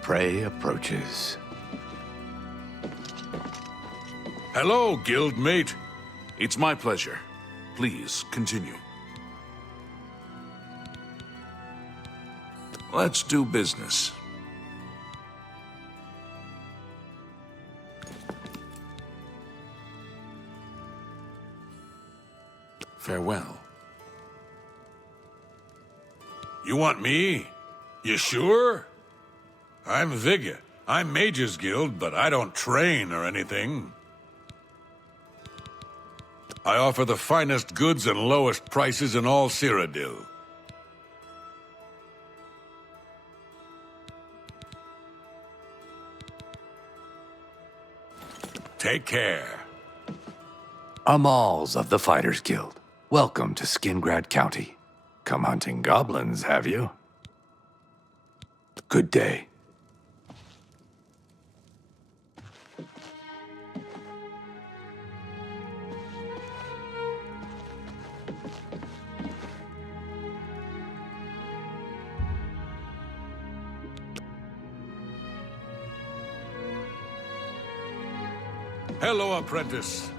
Prey approaches. Hello, guildmate. It's my pleasure. Please, continue. Let's do business. Farewell. You want me? You sure? I'm Vigga. I'm Mage's Guild, but I don't train or anything. I offer the finest goods and lowest prices in all Cyrodiil. Take care. Amals of the Fighters Guild. Welcome to Skingrad County. Come hunting goblins, have you? Good day. Hello, apprentice.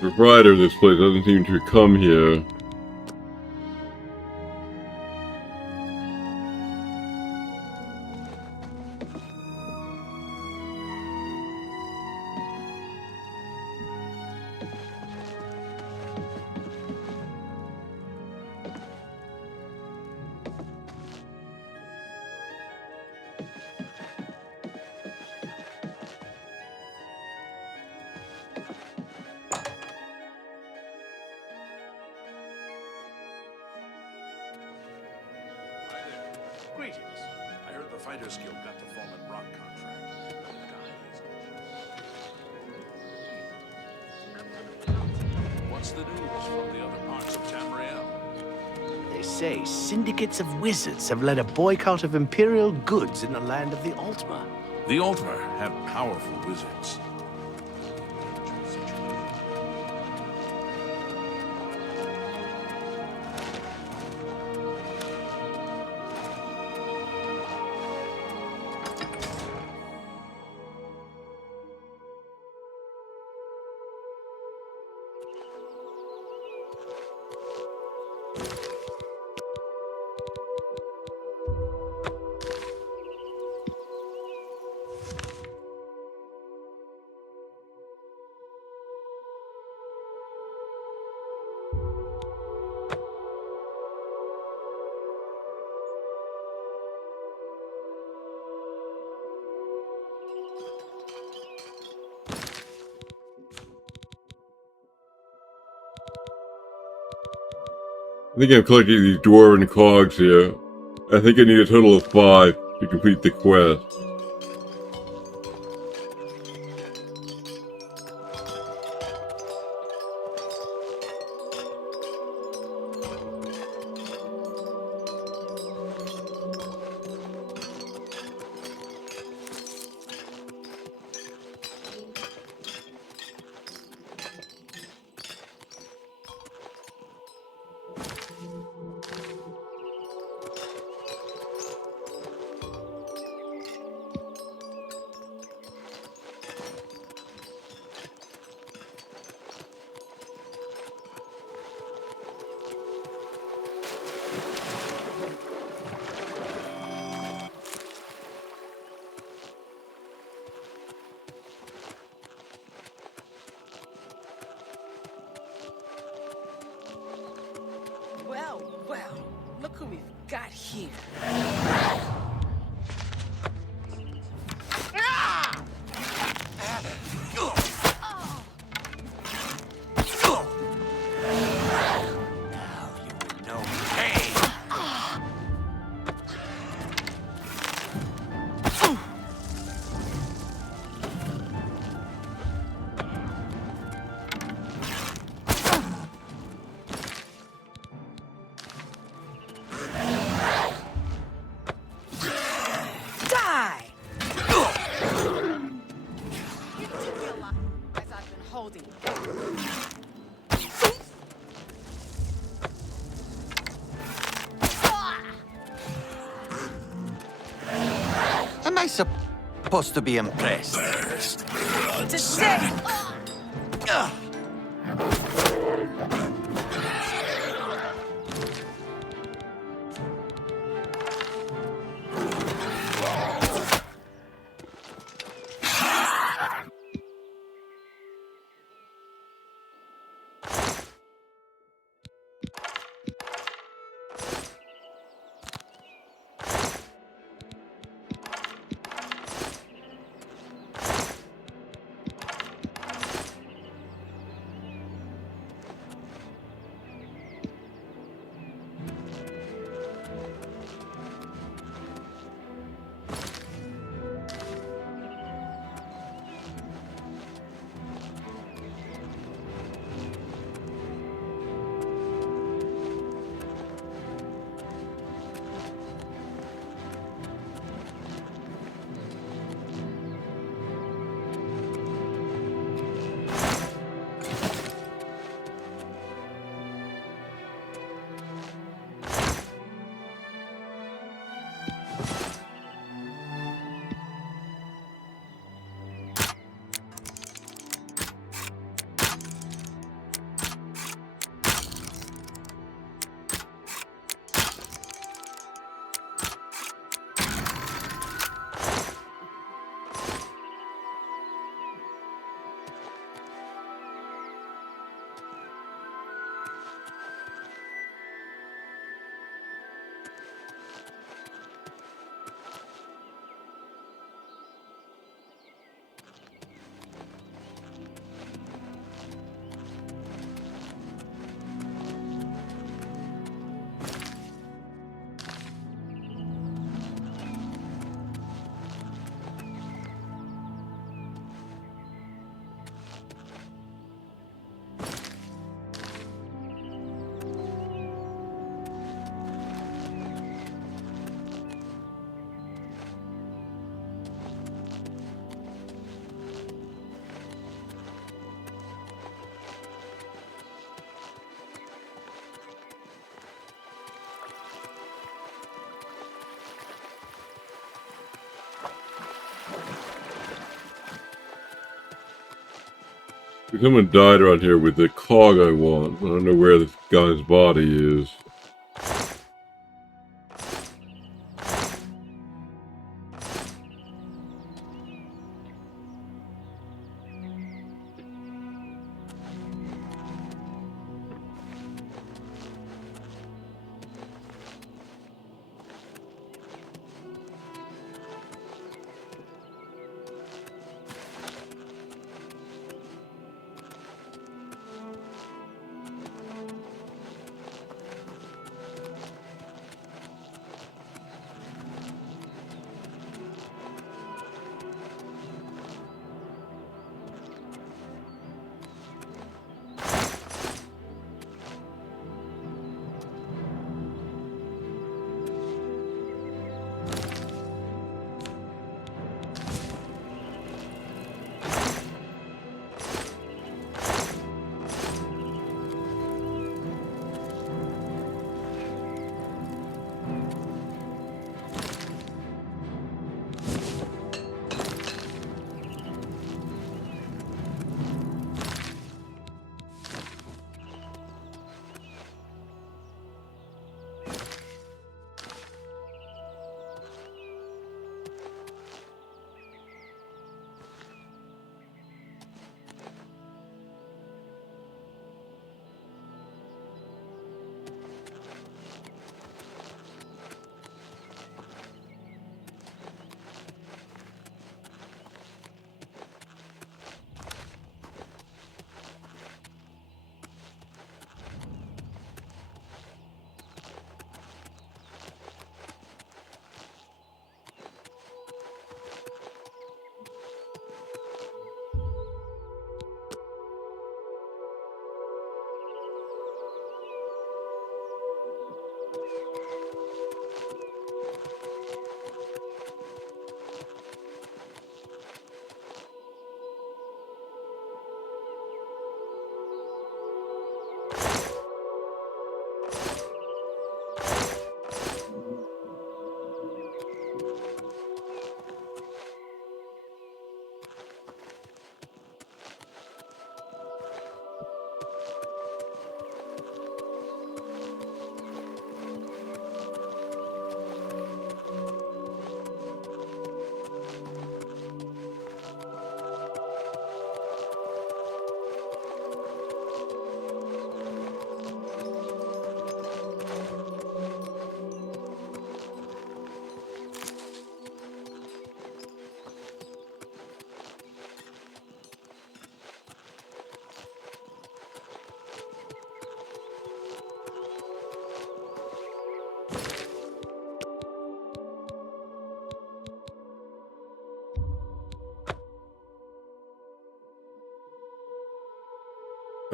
The proprietor of this place doesn't seem to come here. Greetings. I heard the Fighters Guild got the Fallen Rock contract. What's the news from the other parts of Tamriel? They say syndicates of wizards have led a boycott of Imperial goods in the land of the Altmer. The Altmer have powerful wizards. I think I'm collecting these dwarven cogs here. I think I need a total of 5 to complete the quest. Well, look who we've got here. Am I supposed to be impressed? To say. Someone died around here with the cog I want. I don't know where this guy's body is.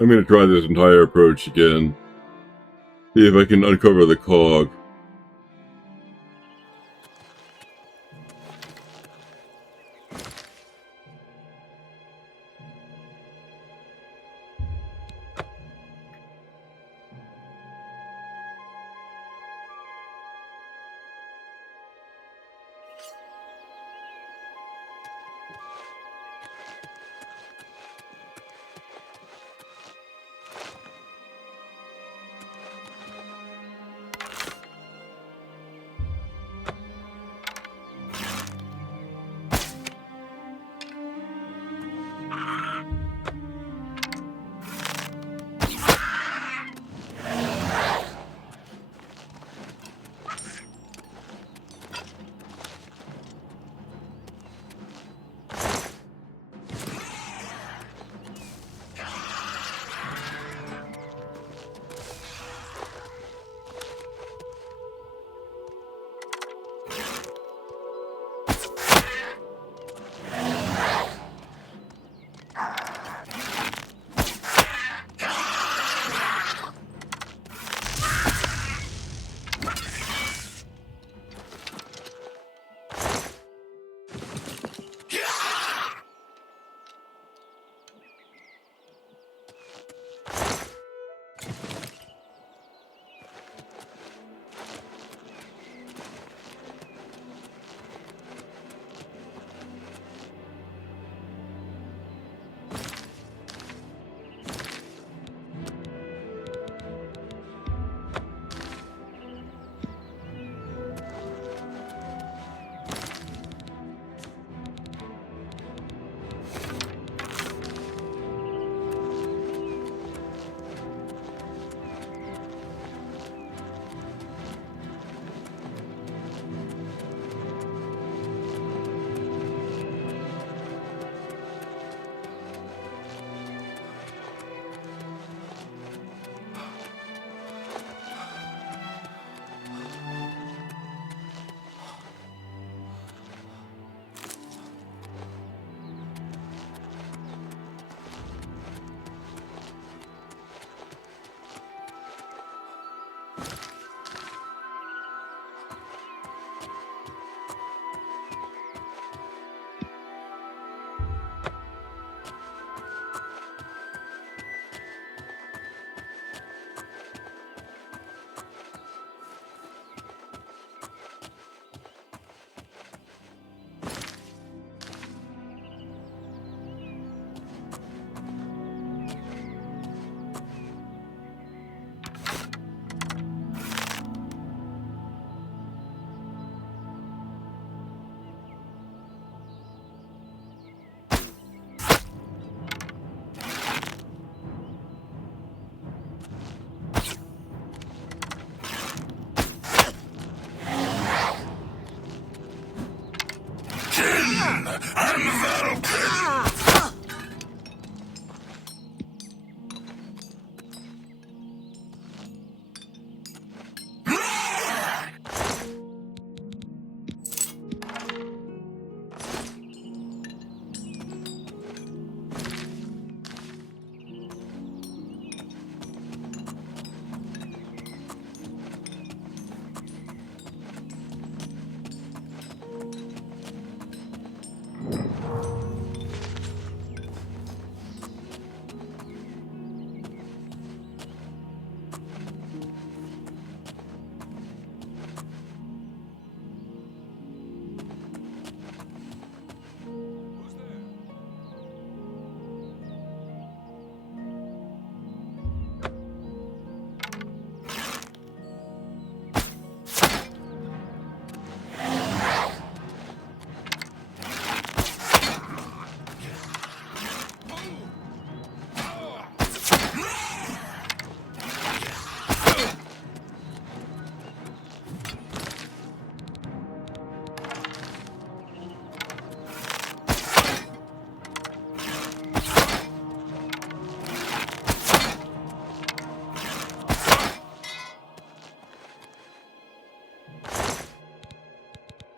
I'm going to try this entire approach again. See if I can uncover the cog.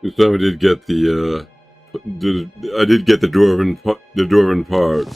This time I did get the dwarven part.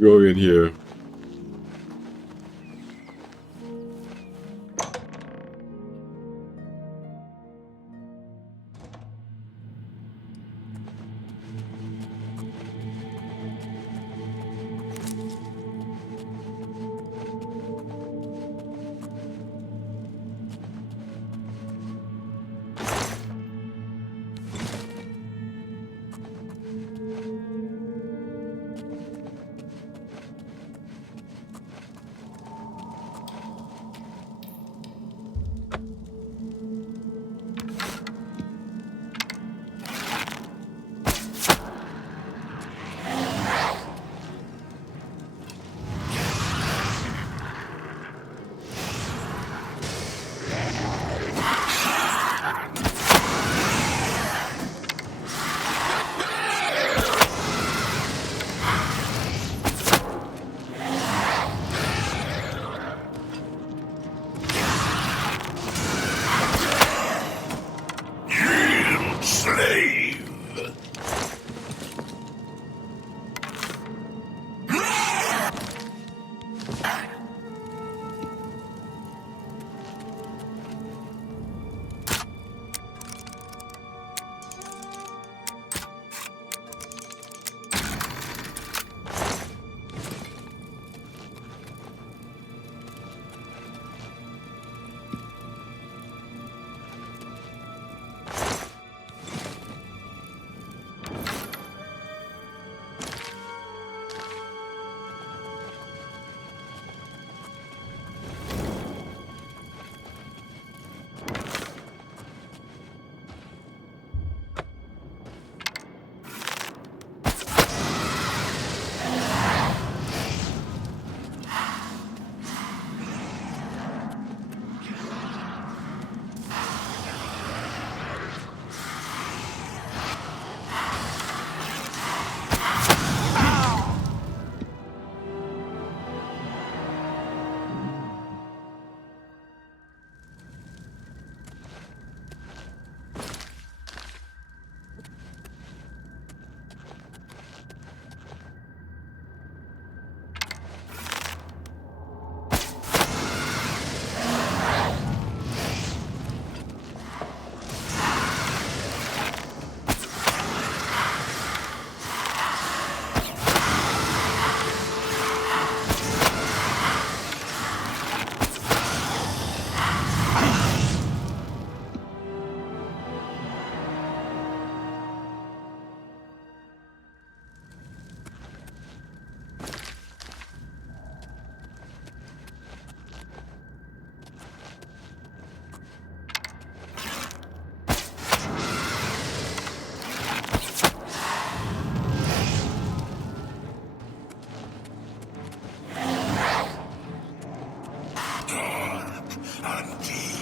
Go in here. dark and deep.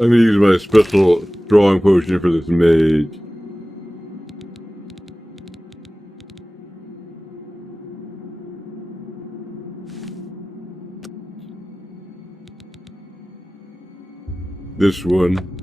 I'm gonna use my special strong potion for this mage. This one.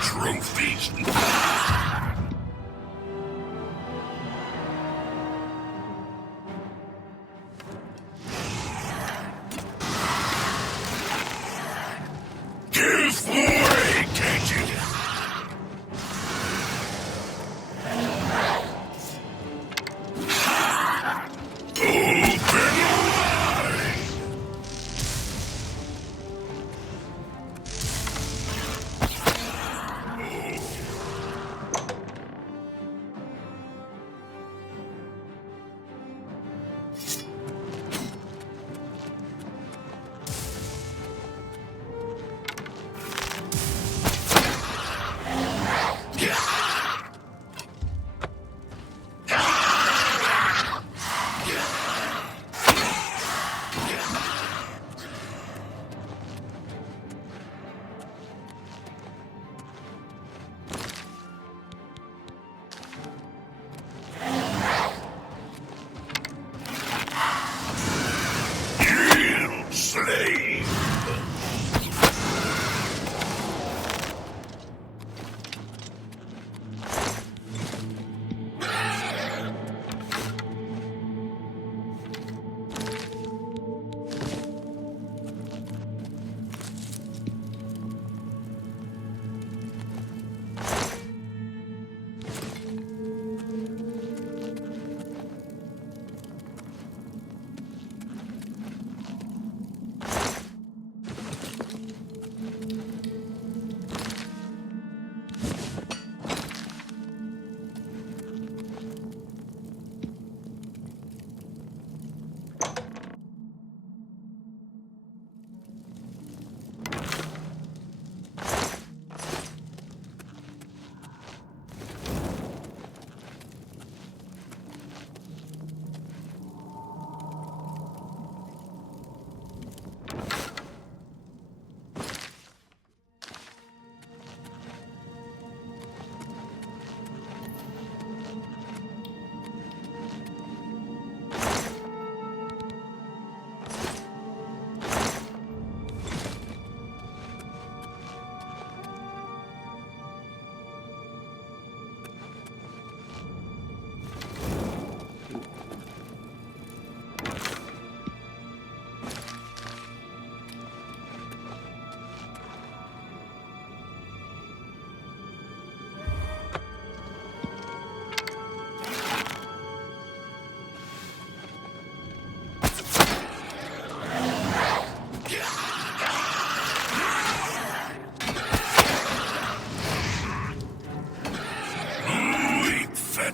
Trophies. Give way, can't you? Slave.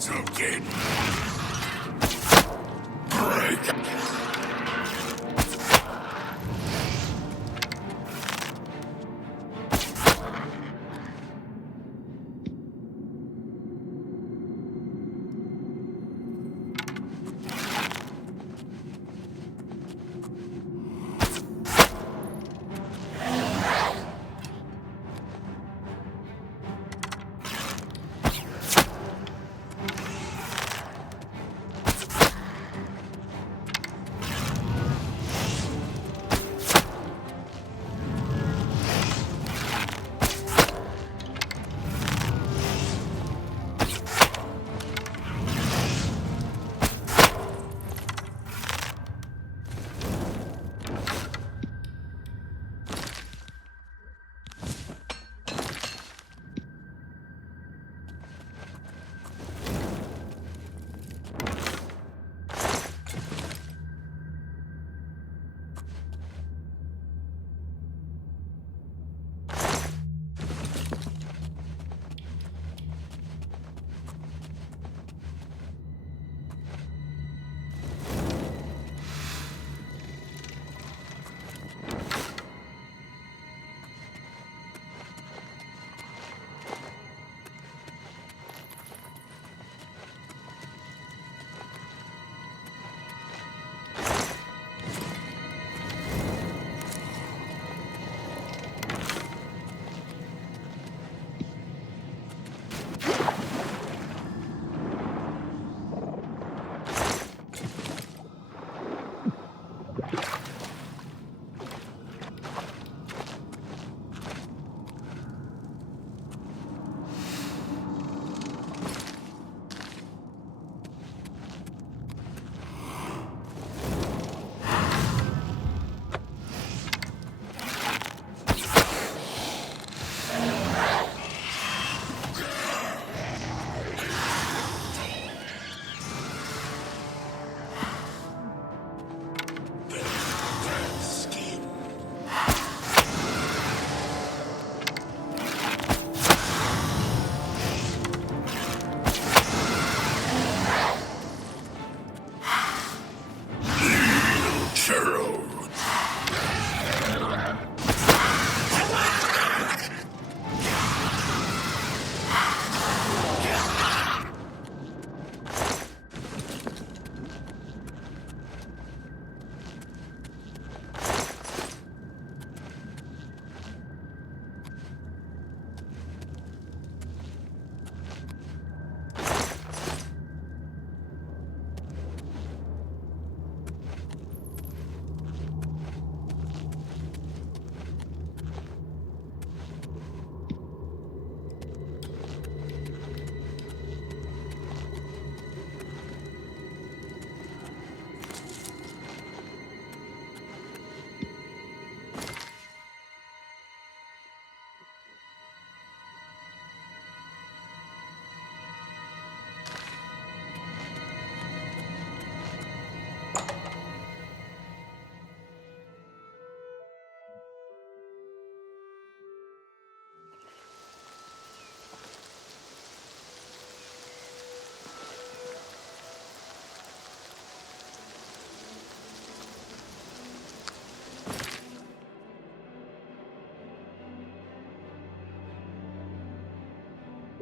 Again. Break.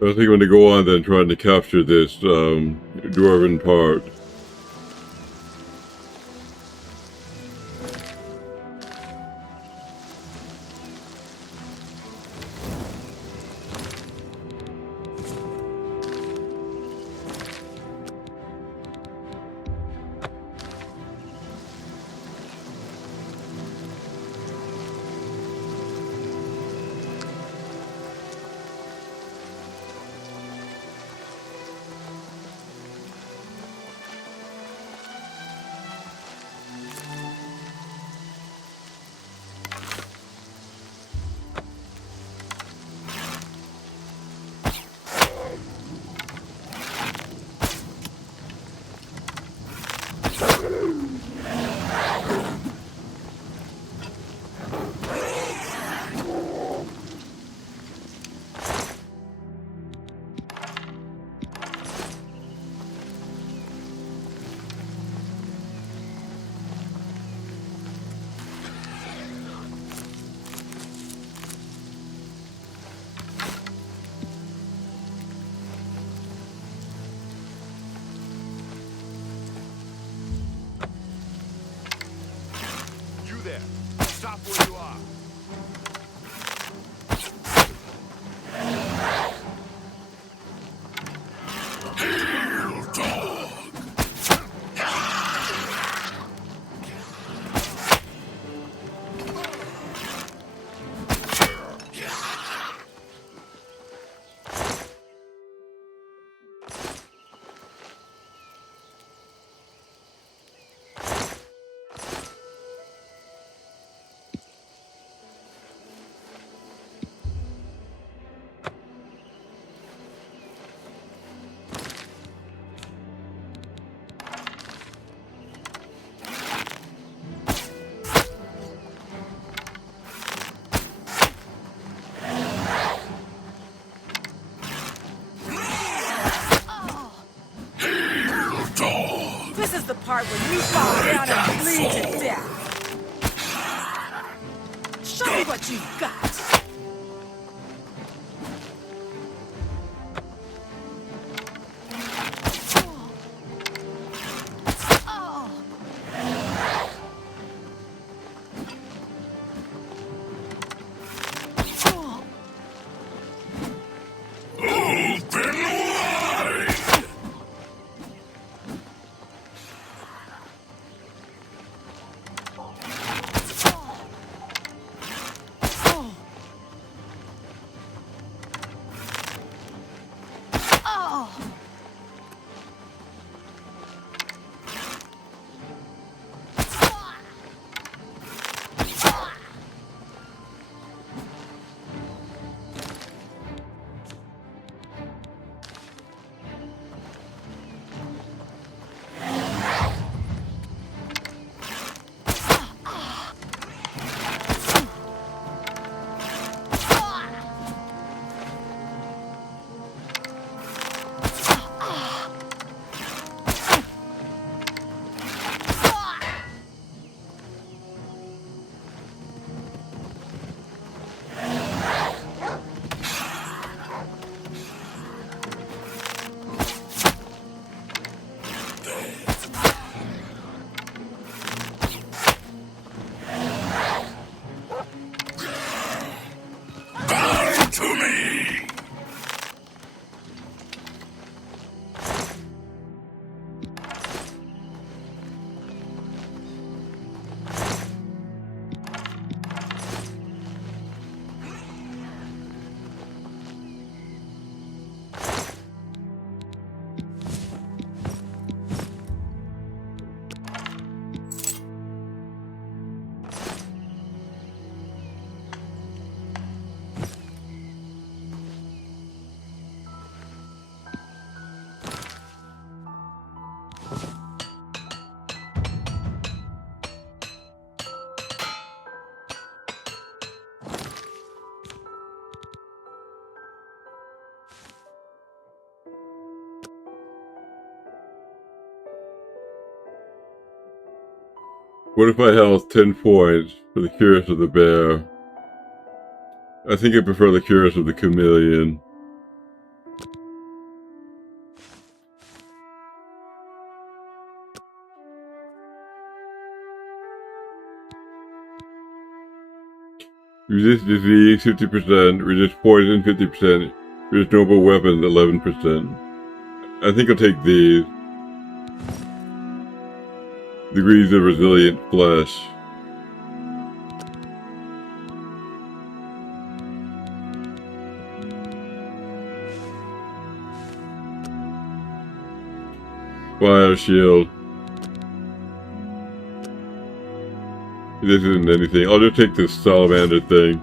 I think I'm going to go on then trying to capture this dwarven part. Stop where you are. This is the part where you fall down and bleed to death. Show me what you've got. What if my health 10 points for the Curious of the Bear? I think I prefer the Curious of the Chameleon. Resist disease 50%, resist poison 50%, resist noble weapons 11%. I think I'll take these. Degrees of resilient flesh. Fire shield. This isn't anything. I'll just take this salamander thing.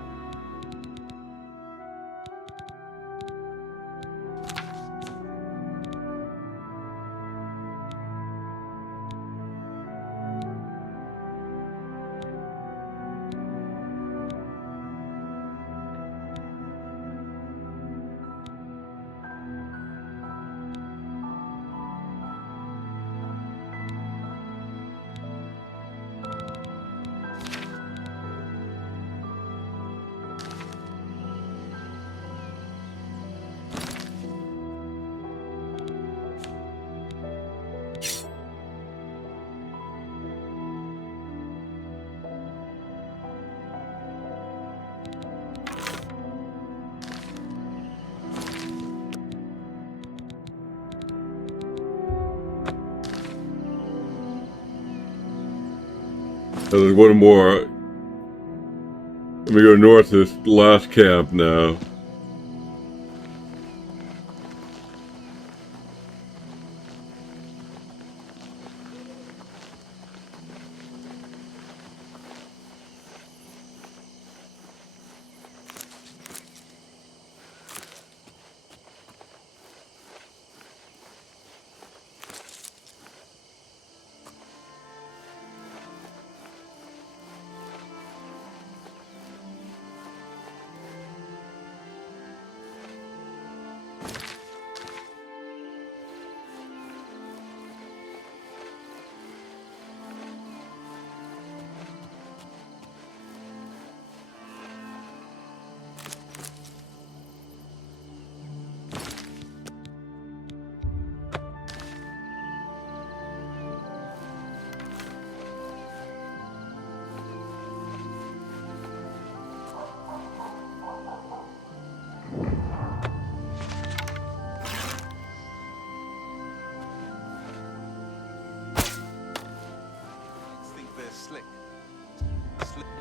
There's one more. Let me go north to this last camp now.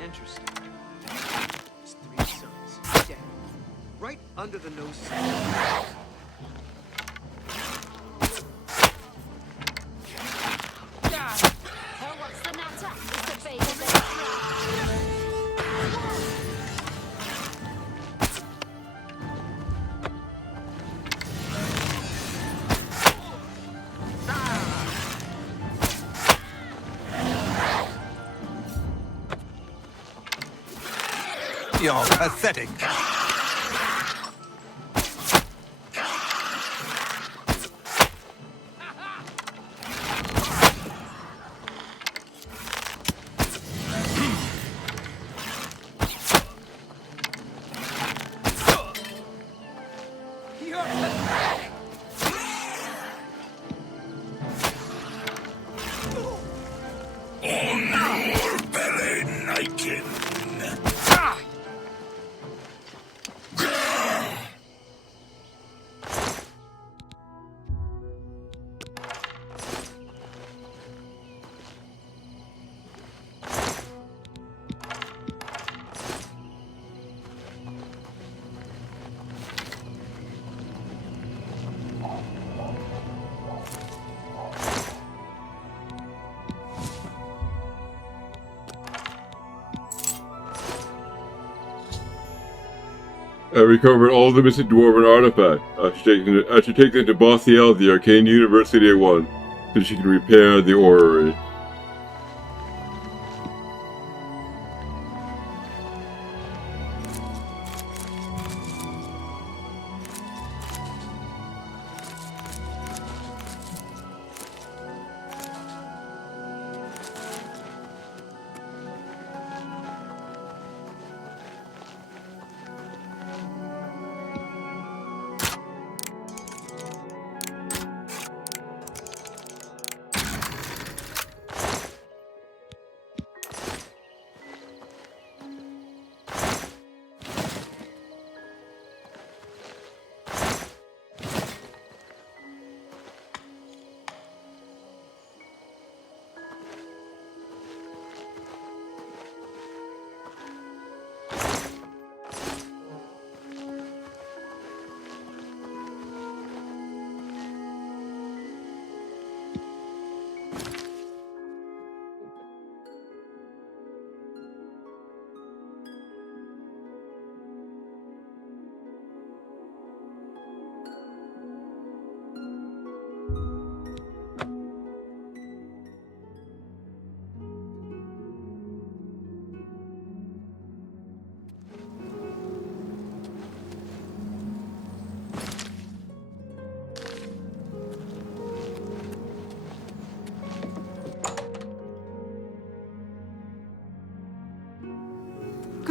Interesting. It's 3 sons. Dead. Right under the nose. What's the matter? It's the baby. You're pathetic. I recovered all the missing dwarven artifacts. I should take them to Bothiel, the Arcane University at once, so she can repair the orrery.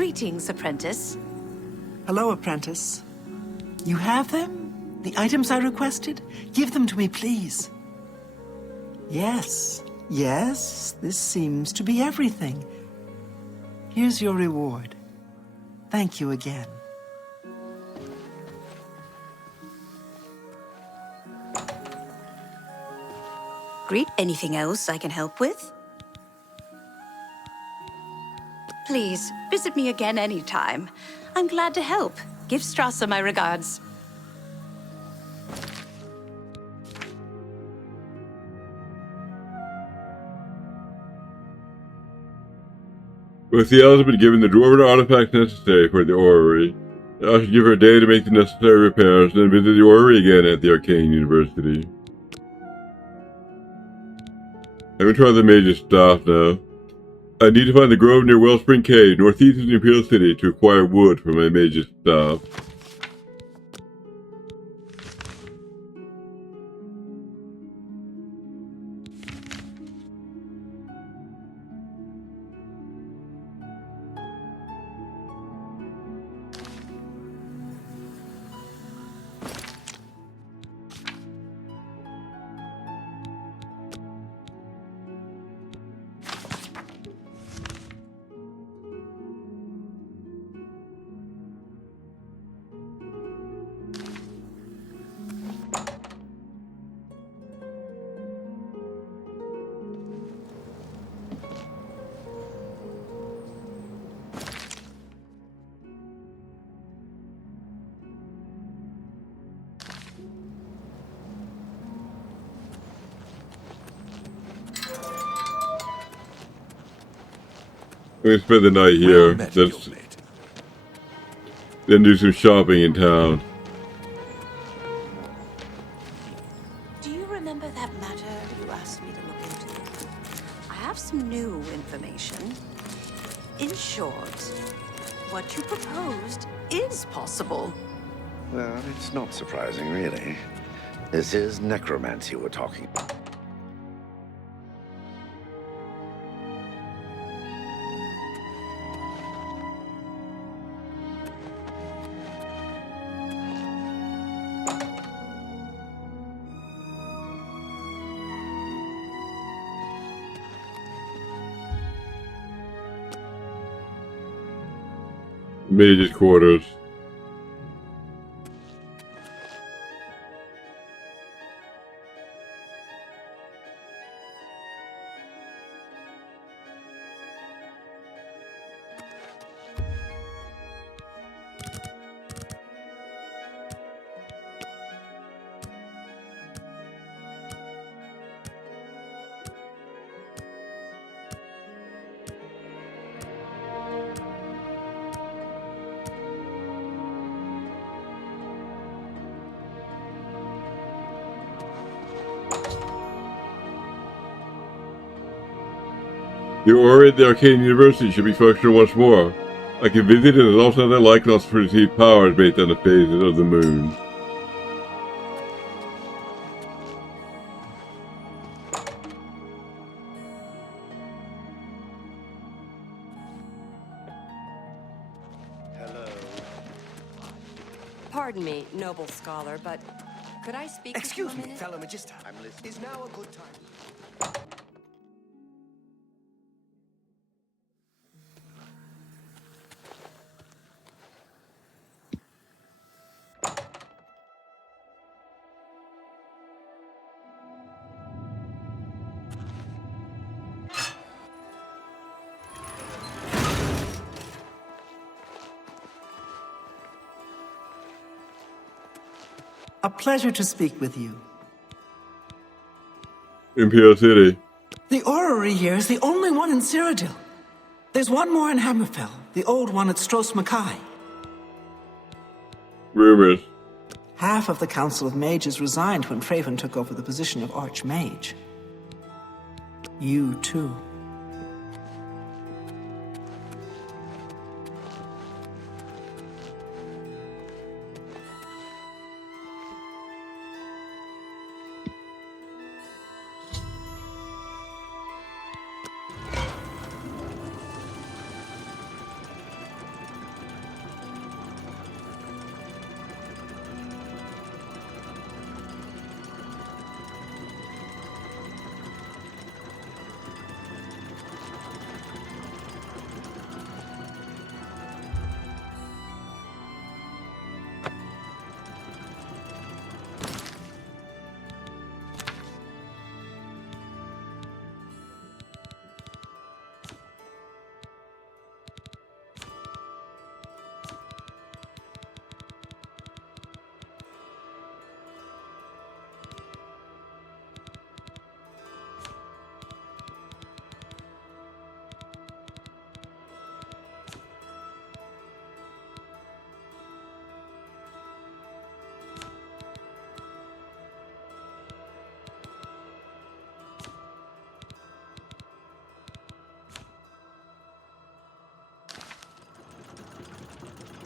Greetings, apprentice. Hello, apprentice. You have them? The items I requested? Give them to me, please. Yes, this seems to be everything. Here's your reward. Thank you again. Greet, anything else I can help with? Please, visit me again anytime. I'm glad to help. Give Strasser my regards. With the Alice has been given the dwarven artifacts necessary for the orrery, I should give her a day to make the necessary repairs, then visit the orrery again at the Arcane University. I'm in charge of the mage's staff now. I need to find the grove near Wellspring Cave, northeast of the Imperial City, to acquire wood for my mage's staff. I'm gonna spend the night here. Then do some shopping in town. Do you remember that matter you asked me to look into? I have some new information. In short, what you proposed is possible. Well, it's not surprising, really. This is necromancy we're talking about. Mage's quarters. The orrery at the Arcane University should be functional once more. I can visit it as often as I like and also receive powers based on the phases of the moon. Pardon me, noble scholar, but could I speak with you a Excuse me, minute? fellow Magister. I'm listening. Is now a good time? A pleasure to speak with you. Imperial City. The orrery here is the only one in Cyrodiil. There's one more in Hammerfell, the old one at Stros Mackay. Rumors. Half of the Council of Mages resigned when Craven took over the position of Archmage. You too.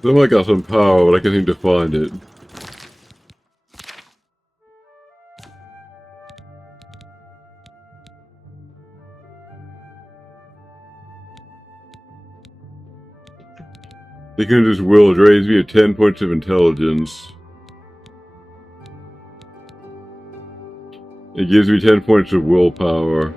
Then I got some power, but I can't seem to find it. The Kunda's will raise me at 10 points of intelligence. It gives me 10 points of willpower.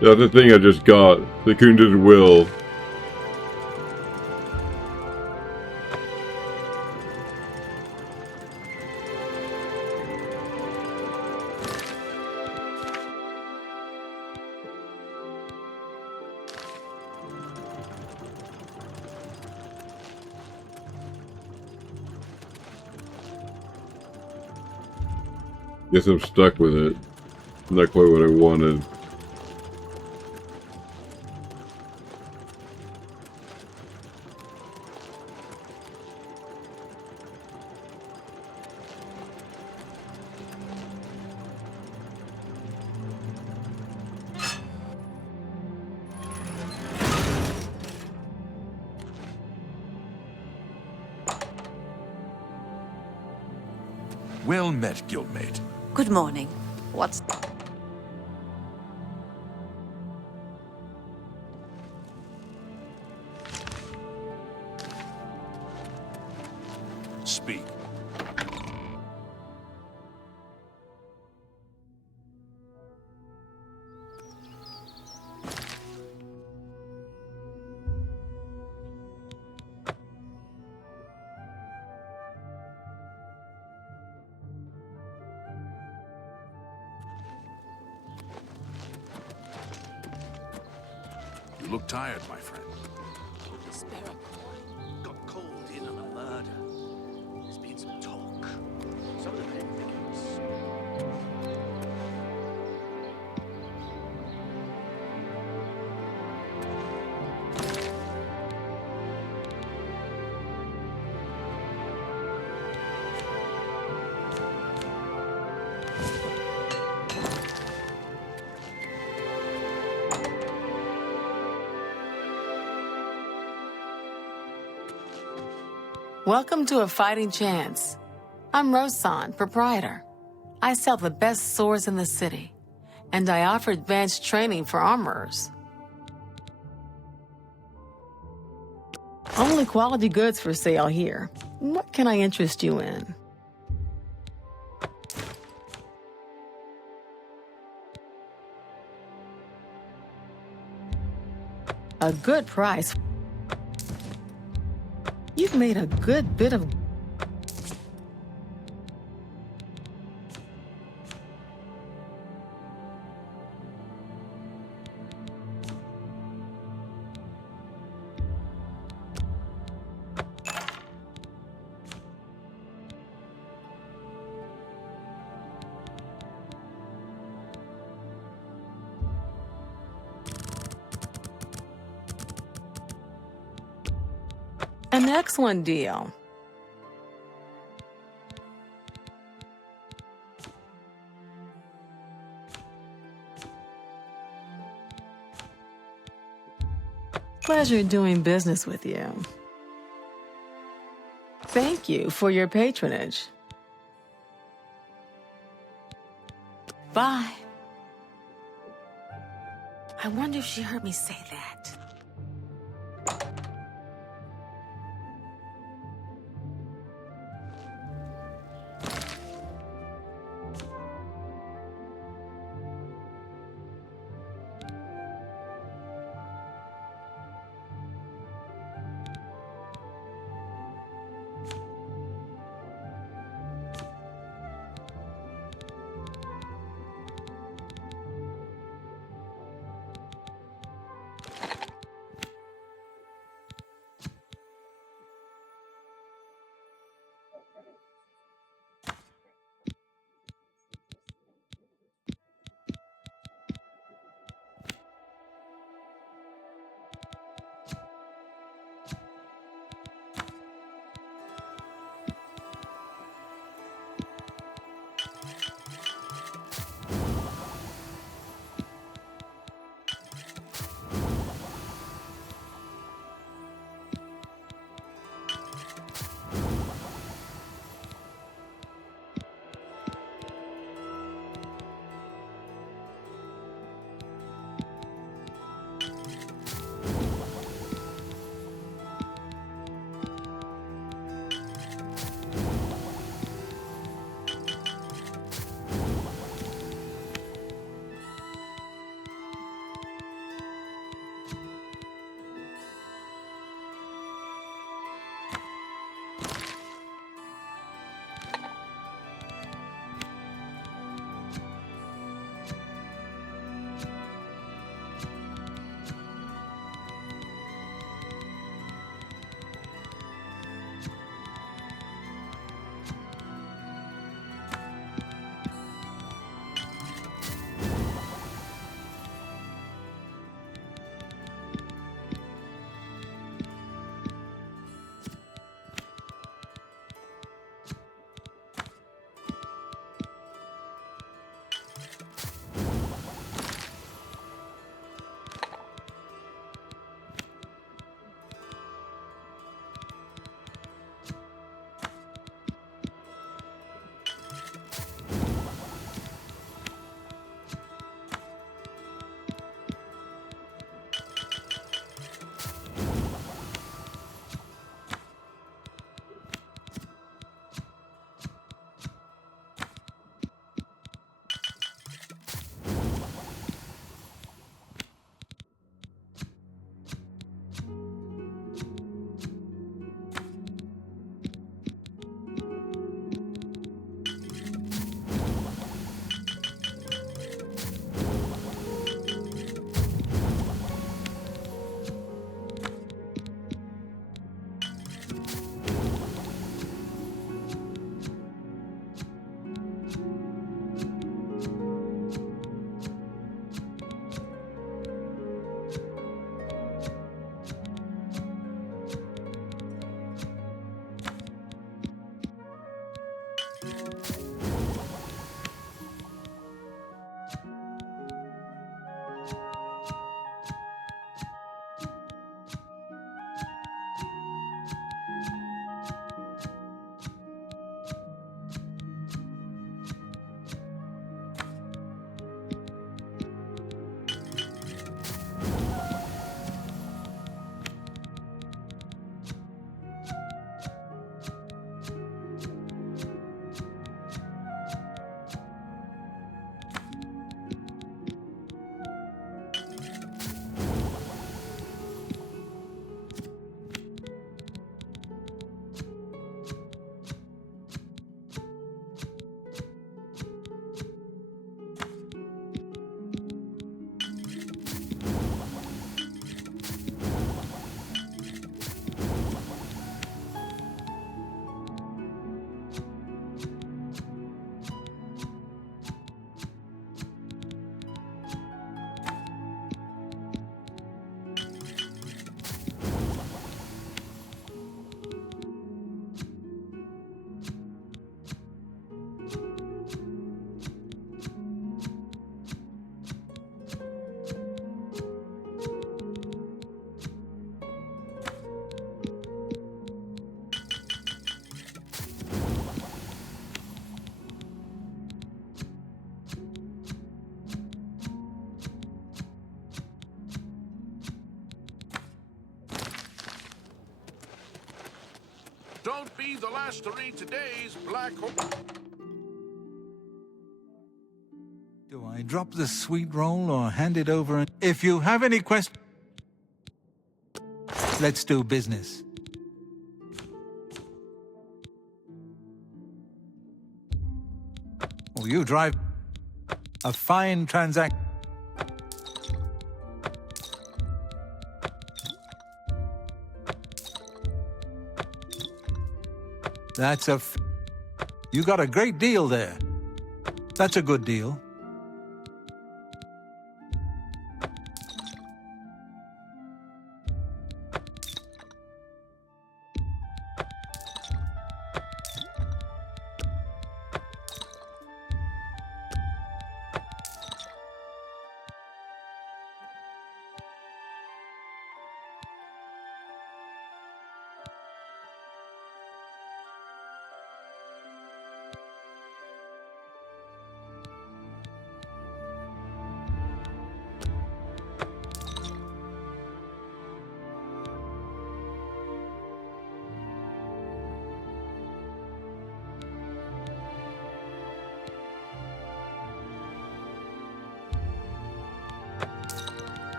That's the thing I just got. The Kunda's will. Guess I'm stuck with it. Not quite what I wanted. Well met, guildmate. Good morning. What's... Speak. You look tired, my friend. Got called in on a murder. There's been some talk. Some of the men think it's... Welcome to A Fighting Chance. I'm Rosan, proprietor. I sell the best swords in the city, and I offer advanced training for armorers. Only quality goods for sale here. What can I interest you in? A good price. You've made a good bit of... An excellent deal. Pleasure doing business with you. Thank you for your patronage. Bye. I wonder if she heard me say that. Don't be the last to read today's Black Hole. Do I drop the sweet roll or hand it over? If you have any questions, let's do business. Oh, you drive a fine transaction. That's you got a great deal there. That's a good deal.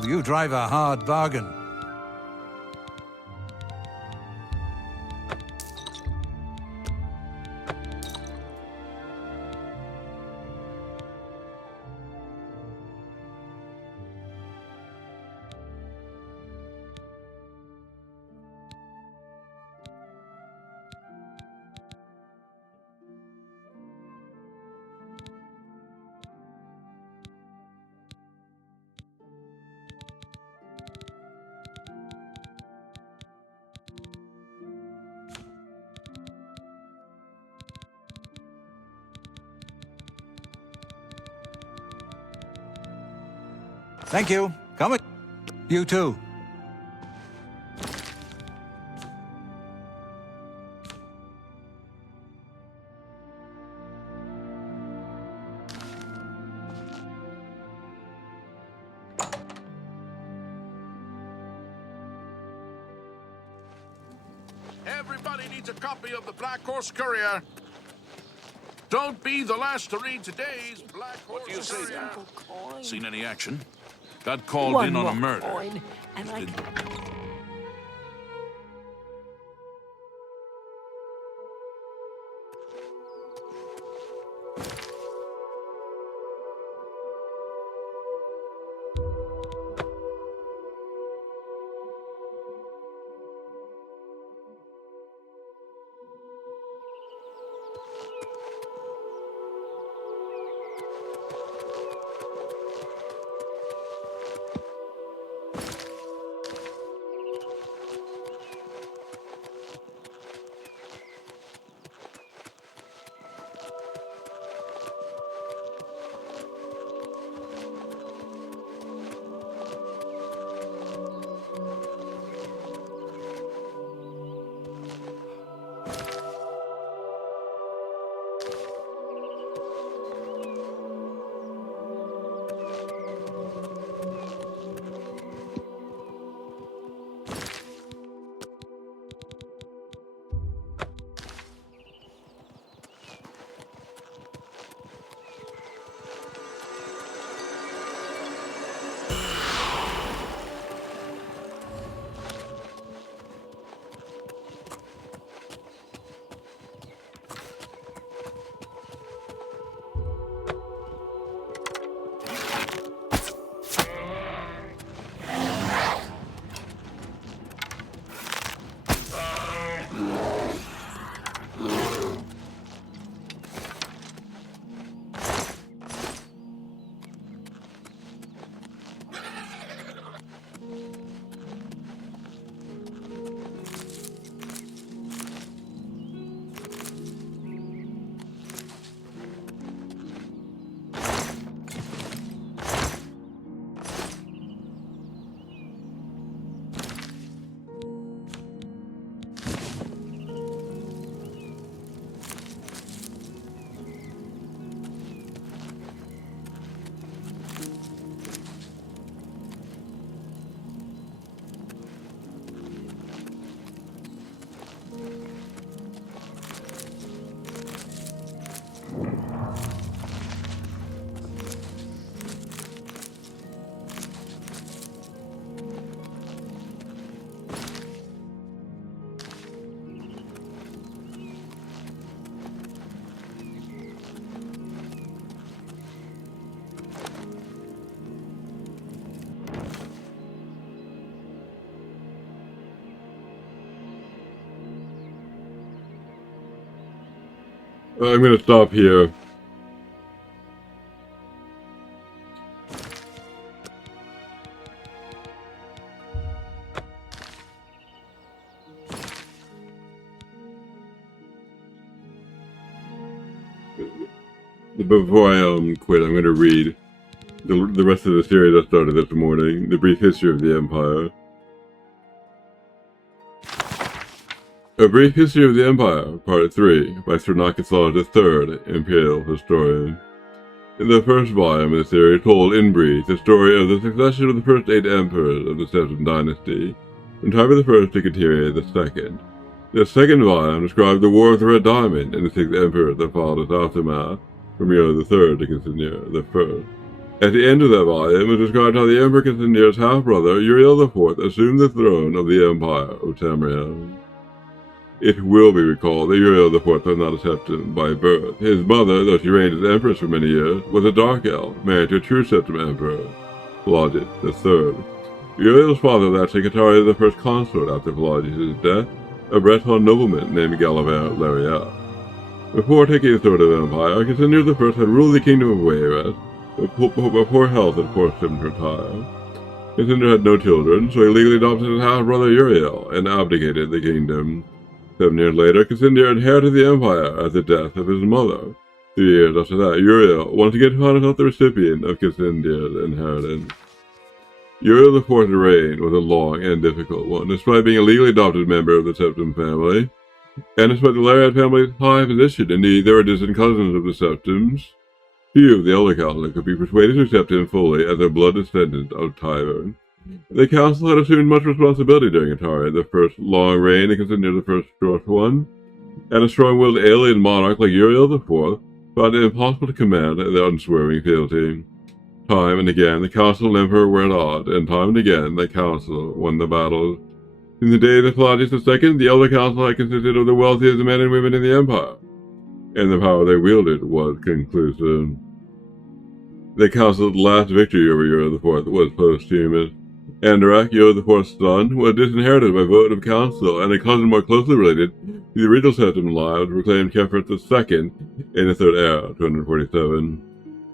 Oh, you drive a hard bargain. Thank you. Come with you too. Everybody needs a copy of the Black Horse Courier. Don't be the last to read today's Black Horse Courier. What do you say, Dan? Seen any action? Got called in on a murder. Coin, and I... I'm going to stop here. Before I quit, I'm going to read the rest of the series I started this morning, The Brief History of the Empire. A Brief History of the Empire, Part 3, by Sir Nakasala III, Imperial Historian. In the first volume of the series told in brief the story of the succession of the first 8 emperors of the Septim Dynasty, from Tiber I to Kateria II. The second volume described the War of the Red Diamond and the 6 emperors that followed its aftermath, from Uriel III to Constantia I. At the end of that volume, it described how the Emperor Constantia's half-brother, Uriel IV, assumed the throne of the Empire of Tamriel. It will be recalled that Uriel IV was not a Septim by birth. His mother, though she reigned as Empress for many years, was a Dark Elf, married to a true Septim Emperor, Pelagius III. Uriel's father was actually Kataria's the first consort after Pelagius' death, a Breton nobleman named Galliver Lariat. Before taking the throne of the Empire, Constantia I had ruled the kingdom of Wales, but poor health had forced him to retire. Constantia had no children, so he legally adopted his half-brother Uriel and abdicated the kingdom. 7 years later, Constantia inherited the empire at the death of his mother. 3 years after that, Uriel once again found himself the recipient of Constantia's inheritance. Uriel IV's reign was a long and difficult one, despite being a legally adopted member of the Septim family. And despite the Lariat family's high position, indeed, they were distant cousins of the Septims. Few of the elder Catholics could be persuaded to accept him fully as a blood descendant of Tiber. The council had assumed much responsibility during Atari, the first long reign and Constantia the first short one, and a strong-willed alien monarch like Uriel IV found it impossible to command their unswerving fealty. Time and again, the council and emperor were at odds, and time and again, the council won the battles. In the days of Pelagius II, the elder council had consisted of the wealthiest men and women in the empire, and the power they wielded was conclusive. The council's last victory over Uriel IV was posthumous. Andorak, Uriel IV's son, was disinherited by vote of council, and a cousin more closely related to the original Septim line was proclaimed Kefert II in the Third Era, 247.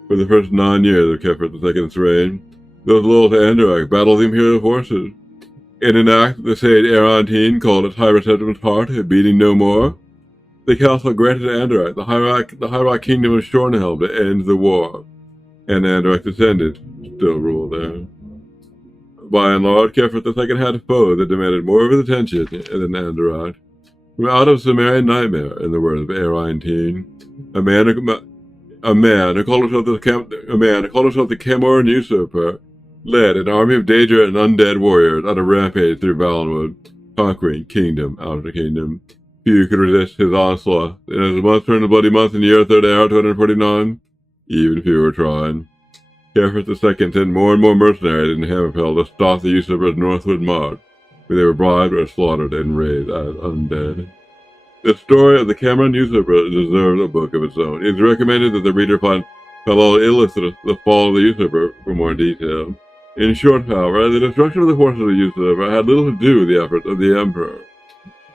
For the first 9 years of Kefert II's reign, those loyal to Andorak battled the imperial forces. In an act the sage Arantine called it Tiber Septim's heart, beating no more, the council granted Andorak the Hierarch kingdom of Shornhelm to end the war, and Andorak's descendants still rule there. By and large, Kefert II had foes that demanded more of his attention than Andorak. From out of Sumerian nightmare, in the words of Arantine, a man who called himself the Camoran usurper, led an army of Daedra and undead warriors on a rampage through Valenwood, conquering kingdom after kingdom. Few could resist his onslaught, and as the months turned to bloody months in the year Third Era 249, even fewer tried. Kefert II sent more and more mercenaries into Hammerfell to stop the usurper's northward march, where they were bribed or slaughtered and raised as undead. The story of the Cameron usurper deserves a book of its own. It is recommended that the reader find Palal illustrates The Fall of the Usurper for more detail. In short, however, the destruction of the forces of the usurper had little to do with the efforts of the emperor.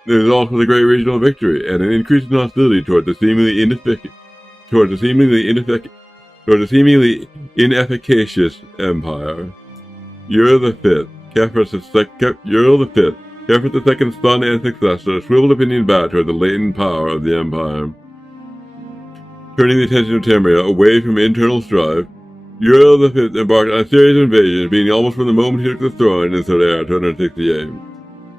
The result was a great regional victory and an increase in hostility toward the seemingly inefficacious empire. Uriel V, Kefert II's son and successor, swiveled opinion back toward the latent power of the empire. Turning the attention of Tamriel away from internal strife, Uriel V embarked on a series of invasions, beginning almost from the moment he took the throne in the Third Era 268.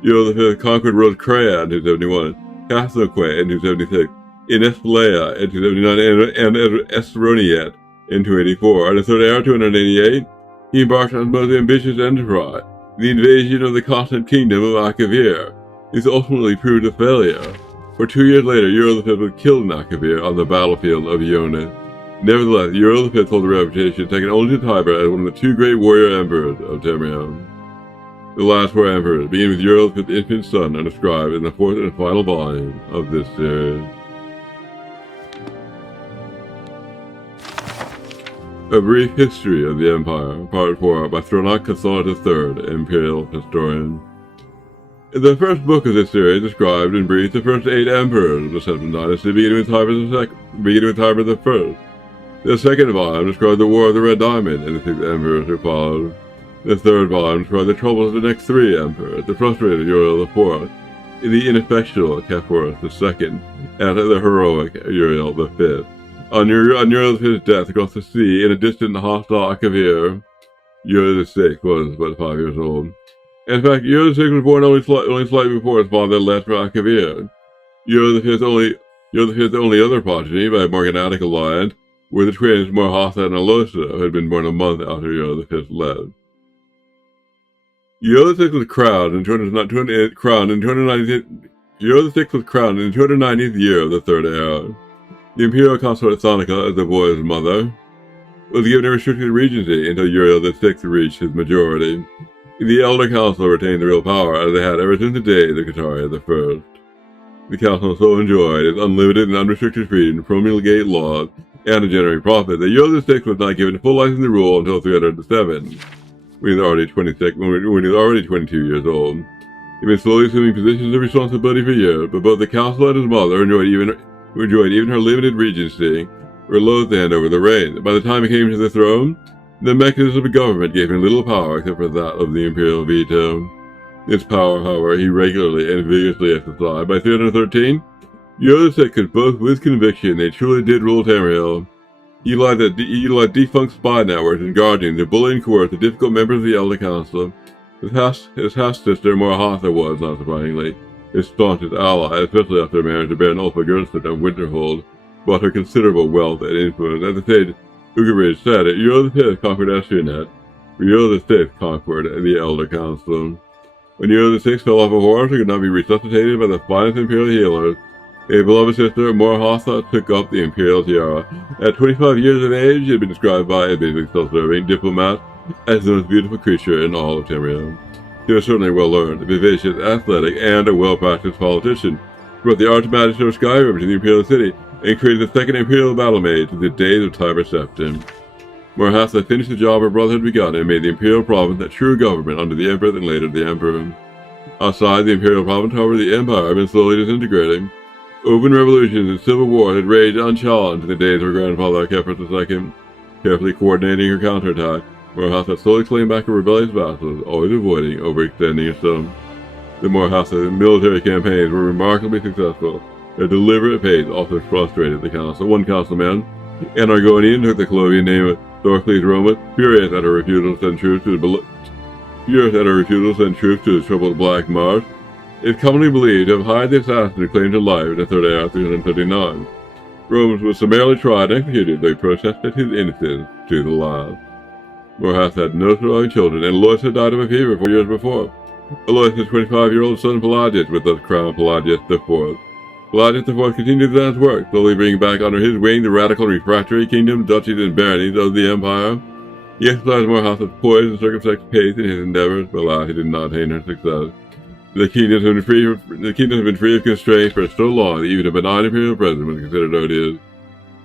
Uriel V conquered Rose Crea in 271, Castelque in 276, Inespelea in 279, and Esroniet in 284. In the Third Era 288, he embarked on his most ambitious enterprise, the invasion of the continent kingdom of Akavir. This ultimately proved a failure, for 2 years later Uriel V was killed in Akavir on the battlefield of Ionis. Nevertheless, Uriel V holds a reputation second only to Tiber as one of the 2 great warrior emperors of Tamriel. The last 4 emperors, beginning with Uriel V's infant son, are described in the 4th and final volume of this series. A Brief History of the Empire, Part 4, by Sir Nakasala III, Imperial Historian. The first book of this series described in brief the first 8 emperors of the Seventh Dynasty, beginning with Tiberius the First. The second volume described the War of the Red Diamond and the 6 emperors who followed. The third volume described the troubles of the next 3 emperors, the frustrated Uriel IV, the ineffectual GeForce II, and the heroic Uriel V. On Uriel V's death across the sea in a distant hostile Akavir, Uriel VI was but 5 years old. In fact, Uriel VI was born only slightly before his father left for Akavir. Uriel V's only other progeny by a morganatic alliance were the twins Morhatha and Alosa, who had been born a month after Uriel V left. Uriel VI was crowned in 290th year of the Third Era. The imperial consort Thonica, as the boy's mother, was given a restricted regency until Uriel VI reached his majority. The Elder Council retained the real power, as they had ever since the days of Kataria I. The Council so enjoyed its unlimited and unrestricted freedom to promulgate laws and to generate profit that Uriel VI was not given full license to rule until 307, when he was already 22 years old. He had been slowly assuming positions of responsibility for years, but both the Council and his mother enjoyed even her limited regency, were loath to hand over the reins. By the time he came to the throne, the mechanism of government gave him little power except for that of the imperial veto. This power, however, he regularly and vigorously exercised. By 313, Uriel VI could boast with conviction they truly did rule Tamriel. He utilized defunct spy networks and guardians to bully and coerce the difficult members of the Elder Council. His half-sister, Morhatha, was, not surprisingly, his staunchest ally, especially after her marriage to Baron Ulfa Gerstad of Winterhold, brought her considerable wealth and influence. At the stage, Ugaridge said, Uriel V conquered Estrianet, Uriel VI conquered the Elder Council. When Uriel VI fell off a horse and could not be resuscitated by the finest imperial healers, a beloved sister, Morhatha, took up the imperial tiara. At 25 years of age, she had been described by a basically self-serving diplomat as the most beautiful creature in all of Tamriel. She was certainly well-learned, vivacious, athletic, and a well-practiced politician. She brought the Archmagister of Skyrim to the imperial city and created the second imperial battle mage to the days of Tiber Septim. Morhatha finished the job her brother had begun and made the imperial province a true government under the emperor and later the emperor. Outside the imperial province, however, the empire had been slowly disintegrating. Open revolutions and civil war had raged unchallenged in the days of her grandfather GeForce II. Carefully coordinating her counterattack, Morhatha slowly claimed back her rebellious vassals, always avoiding overextending herself. The Morhatha military campaigns were remarkably successful. Their deliberate pace also frustrated the council. One councilman, an Argonian, took the Colovian name of Thorcles Romus, furious at her refusal to send troops to the troubled Black Marsh. It is commonly believed to have hired the assassin who claimed her life in the Third Era 339. Romus was summarily tried and executed, though he protested his innocence to the last. Morhatha had no surviving children, and Alois had died of a fever 4 years before. Alois' 25-year-old son Pelagius was thus crowned Pelagius IV. Pelagius IV continued Zan's work, slowly bringing back under his wing the radical and refractory kingdoms, duchies, and baronies of the empire. He exercised Morhatha's poise and circumspect pace in his endeavors, but alas, he did not attain her success. The kingdom has been free of constraint for so long that even a benign imperial president was considered odious.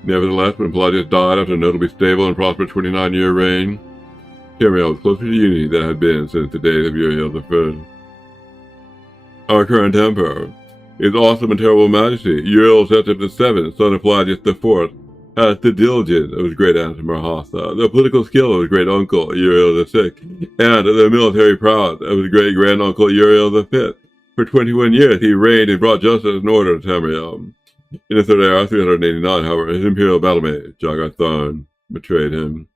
Nevertheless, when Pelagius died after a notably stable and prosperous 29-year reign, Tamriel was closer to unity than it had been since the days of Uriel I. Our current emperor, His Awesome and Terrible Majesty, Uriel VII, son of Pelagius IV, has the diligence of his great aunt Morhatha, the political skill of his great uncle Uriel VI, and the military prowess of his great granduncle Uriel V. For 21 years he reigned and brought justice and order to Tamriel. In the Third Era 389, however, his imperial battlemate, Jagar Tharn, betrayed him.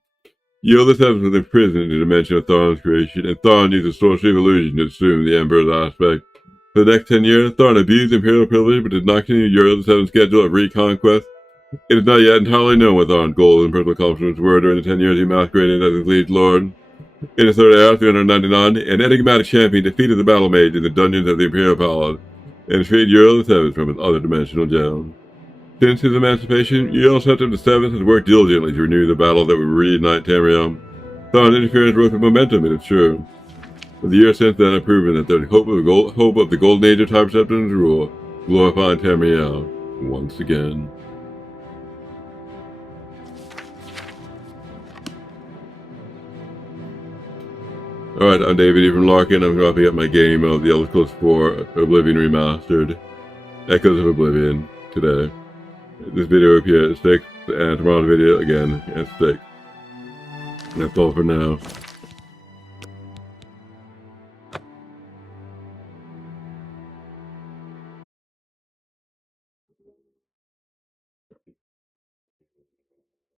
Uriel VII was imprisoned in the dimension of Tharn's creation, and Tharn used the sorcery of illusion to assume the emperor's aspect. For the next 10 years, Tharn abused imperial privilege but did not continue Uriel VII's schedule of reconquest. It is not yet entirely known what Tharn's goals and personal accomplishments were during the 10 years he masqueraded as his liege lord. In the Third Era 399, an enigmatic champion defeated the battle mage in the dungeons of the Imperial Palace and freed Uriel VII from his other dimensional jail. Since his emancipation, Uriel VII has worked diligently to renew the battle that would reunite Tamriel. Tharn's interference broke the momentum, it is true. But the years since then have proven that the hope of the golden age of Tiber Septim's rule glorifying Tamriel once again. Alright, I'm David from Larkin. I'm wrapping up my game of The Elder Scrolls 4 Oblivion Remastered. Echoes of Oblivion today. This video up here at 6, and tomorrow's video again at 6. That's all for now.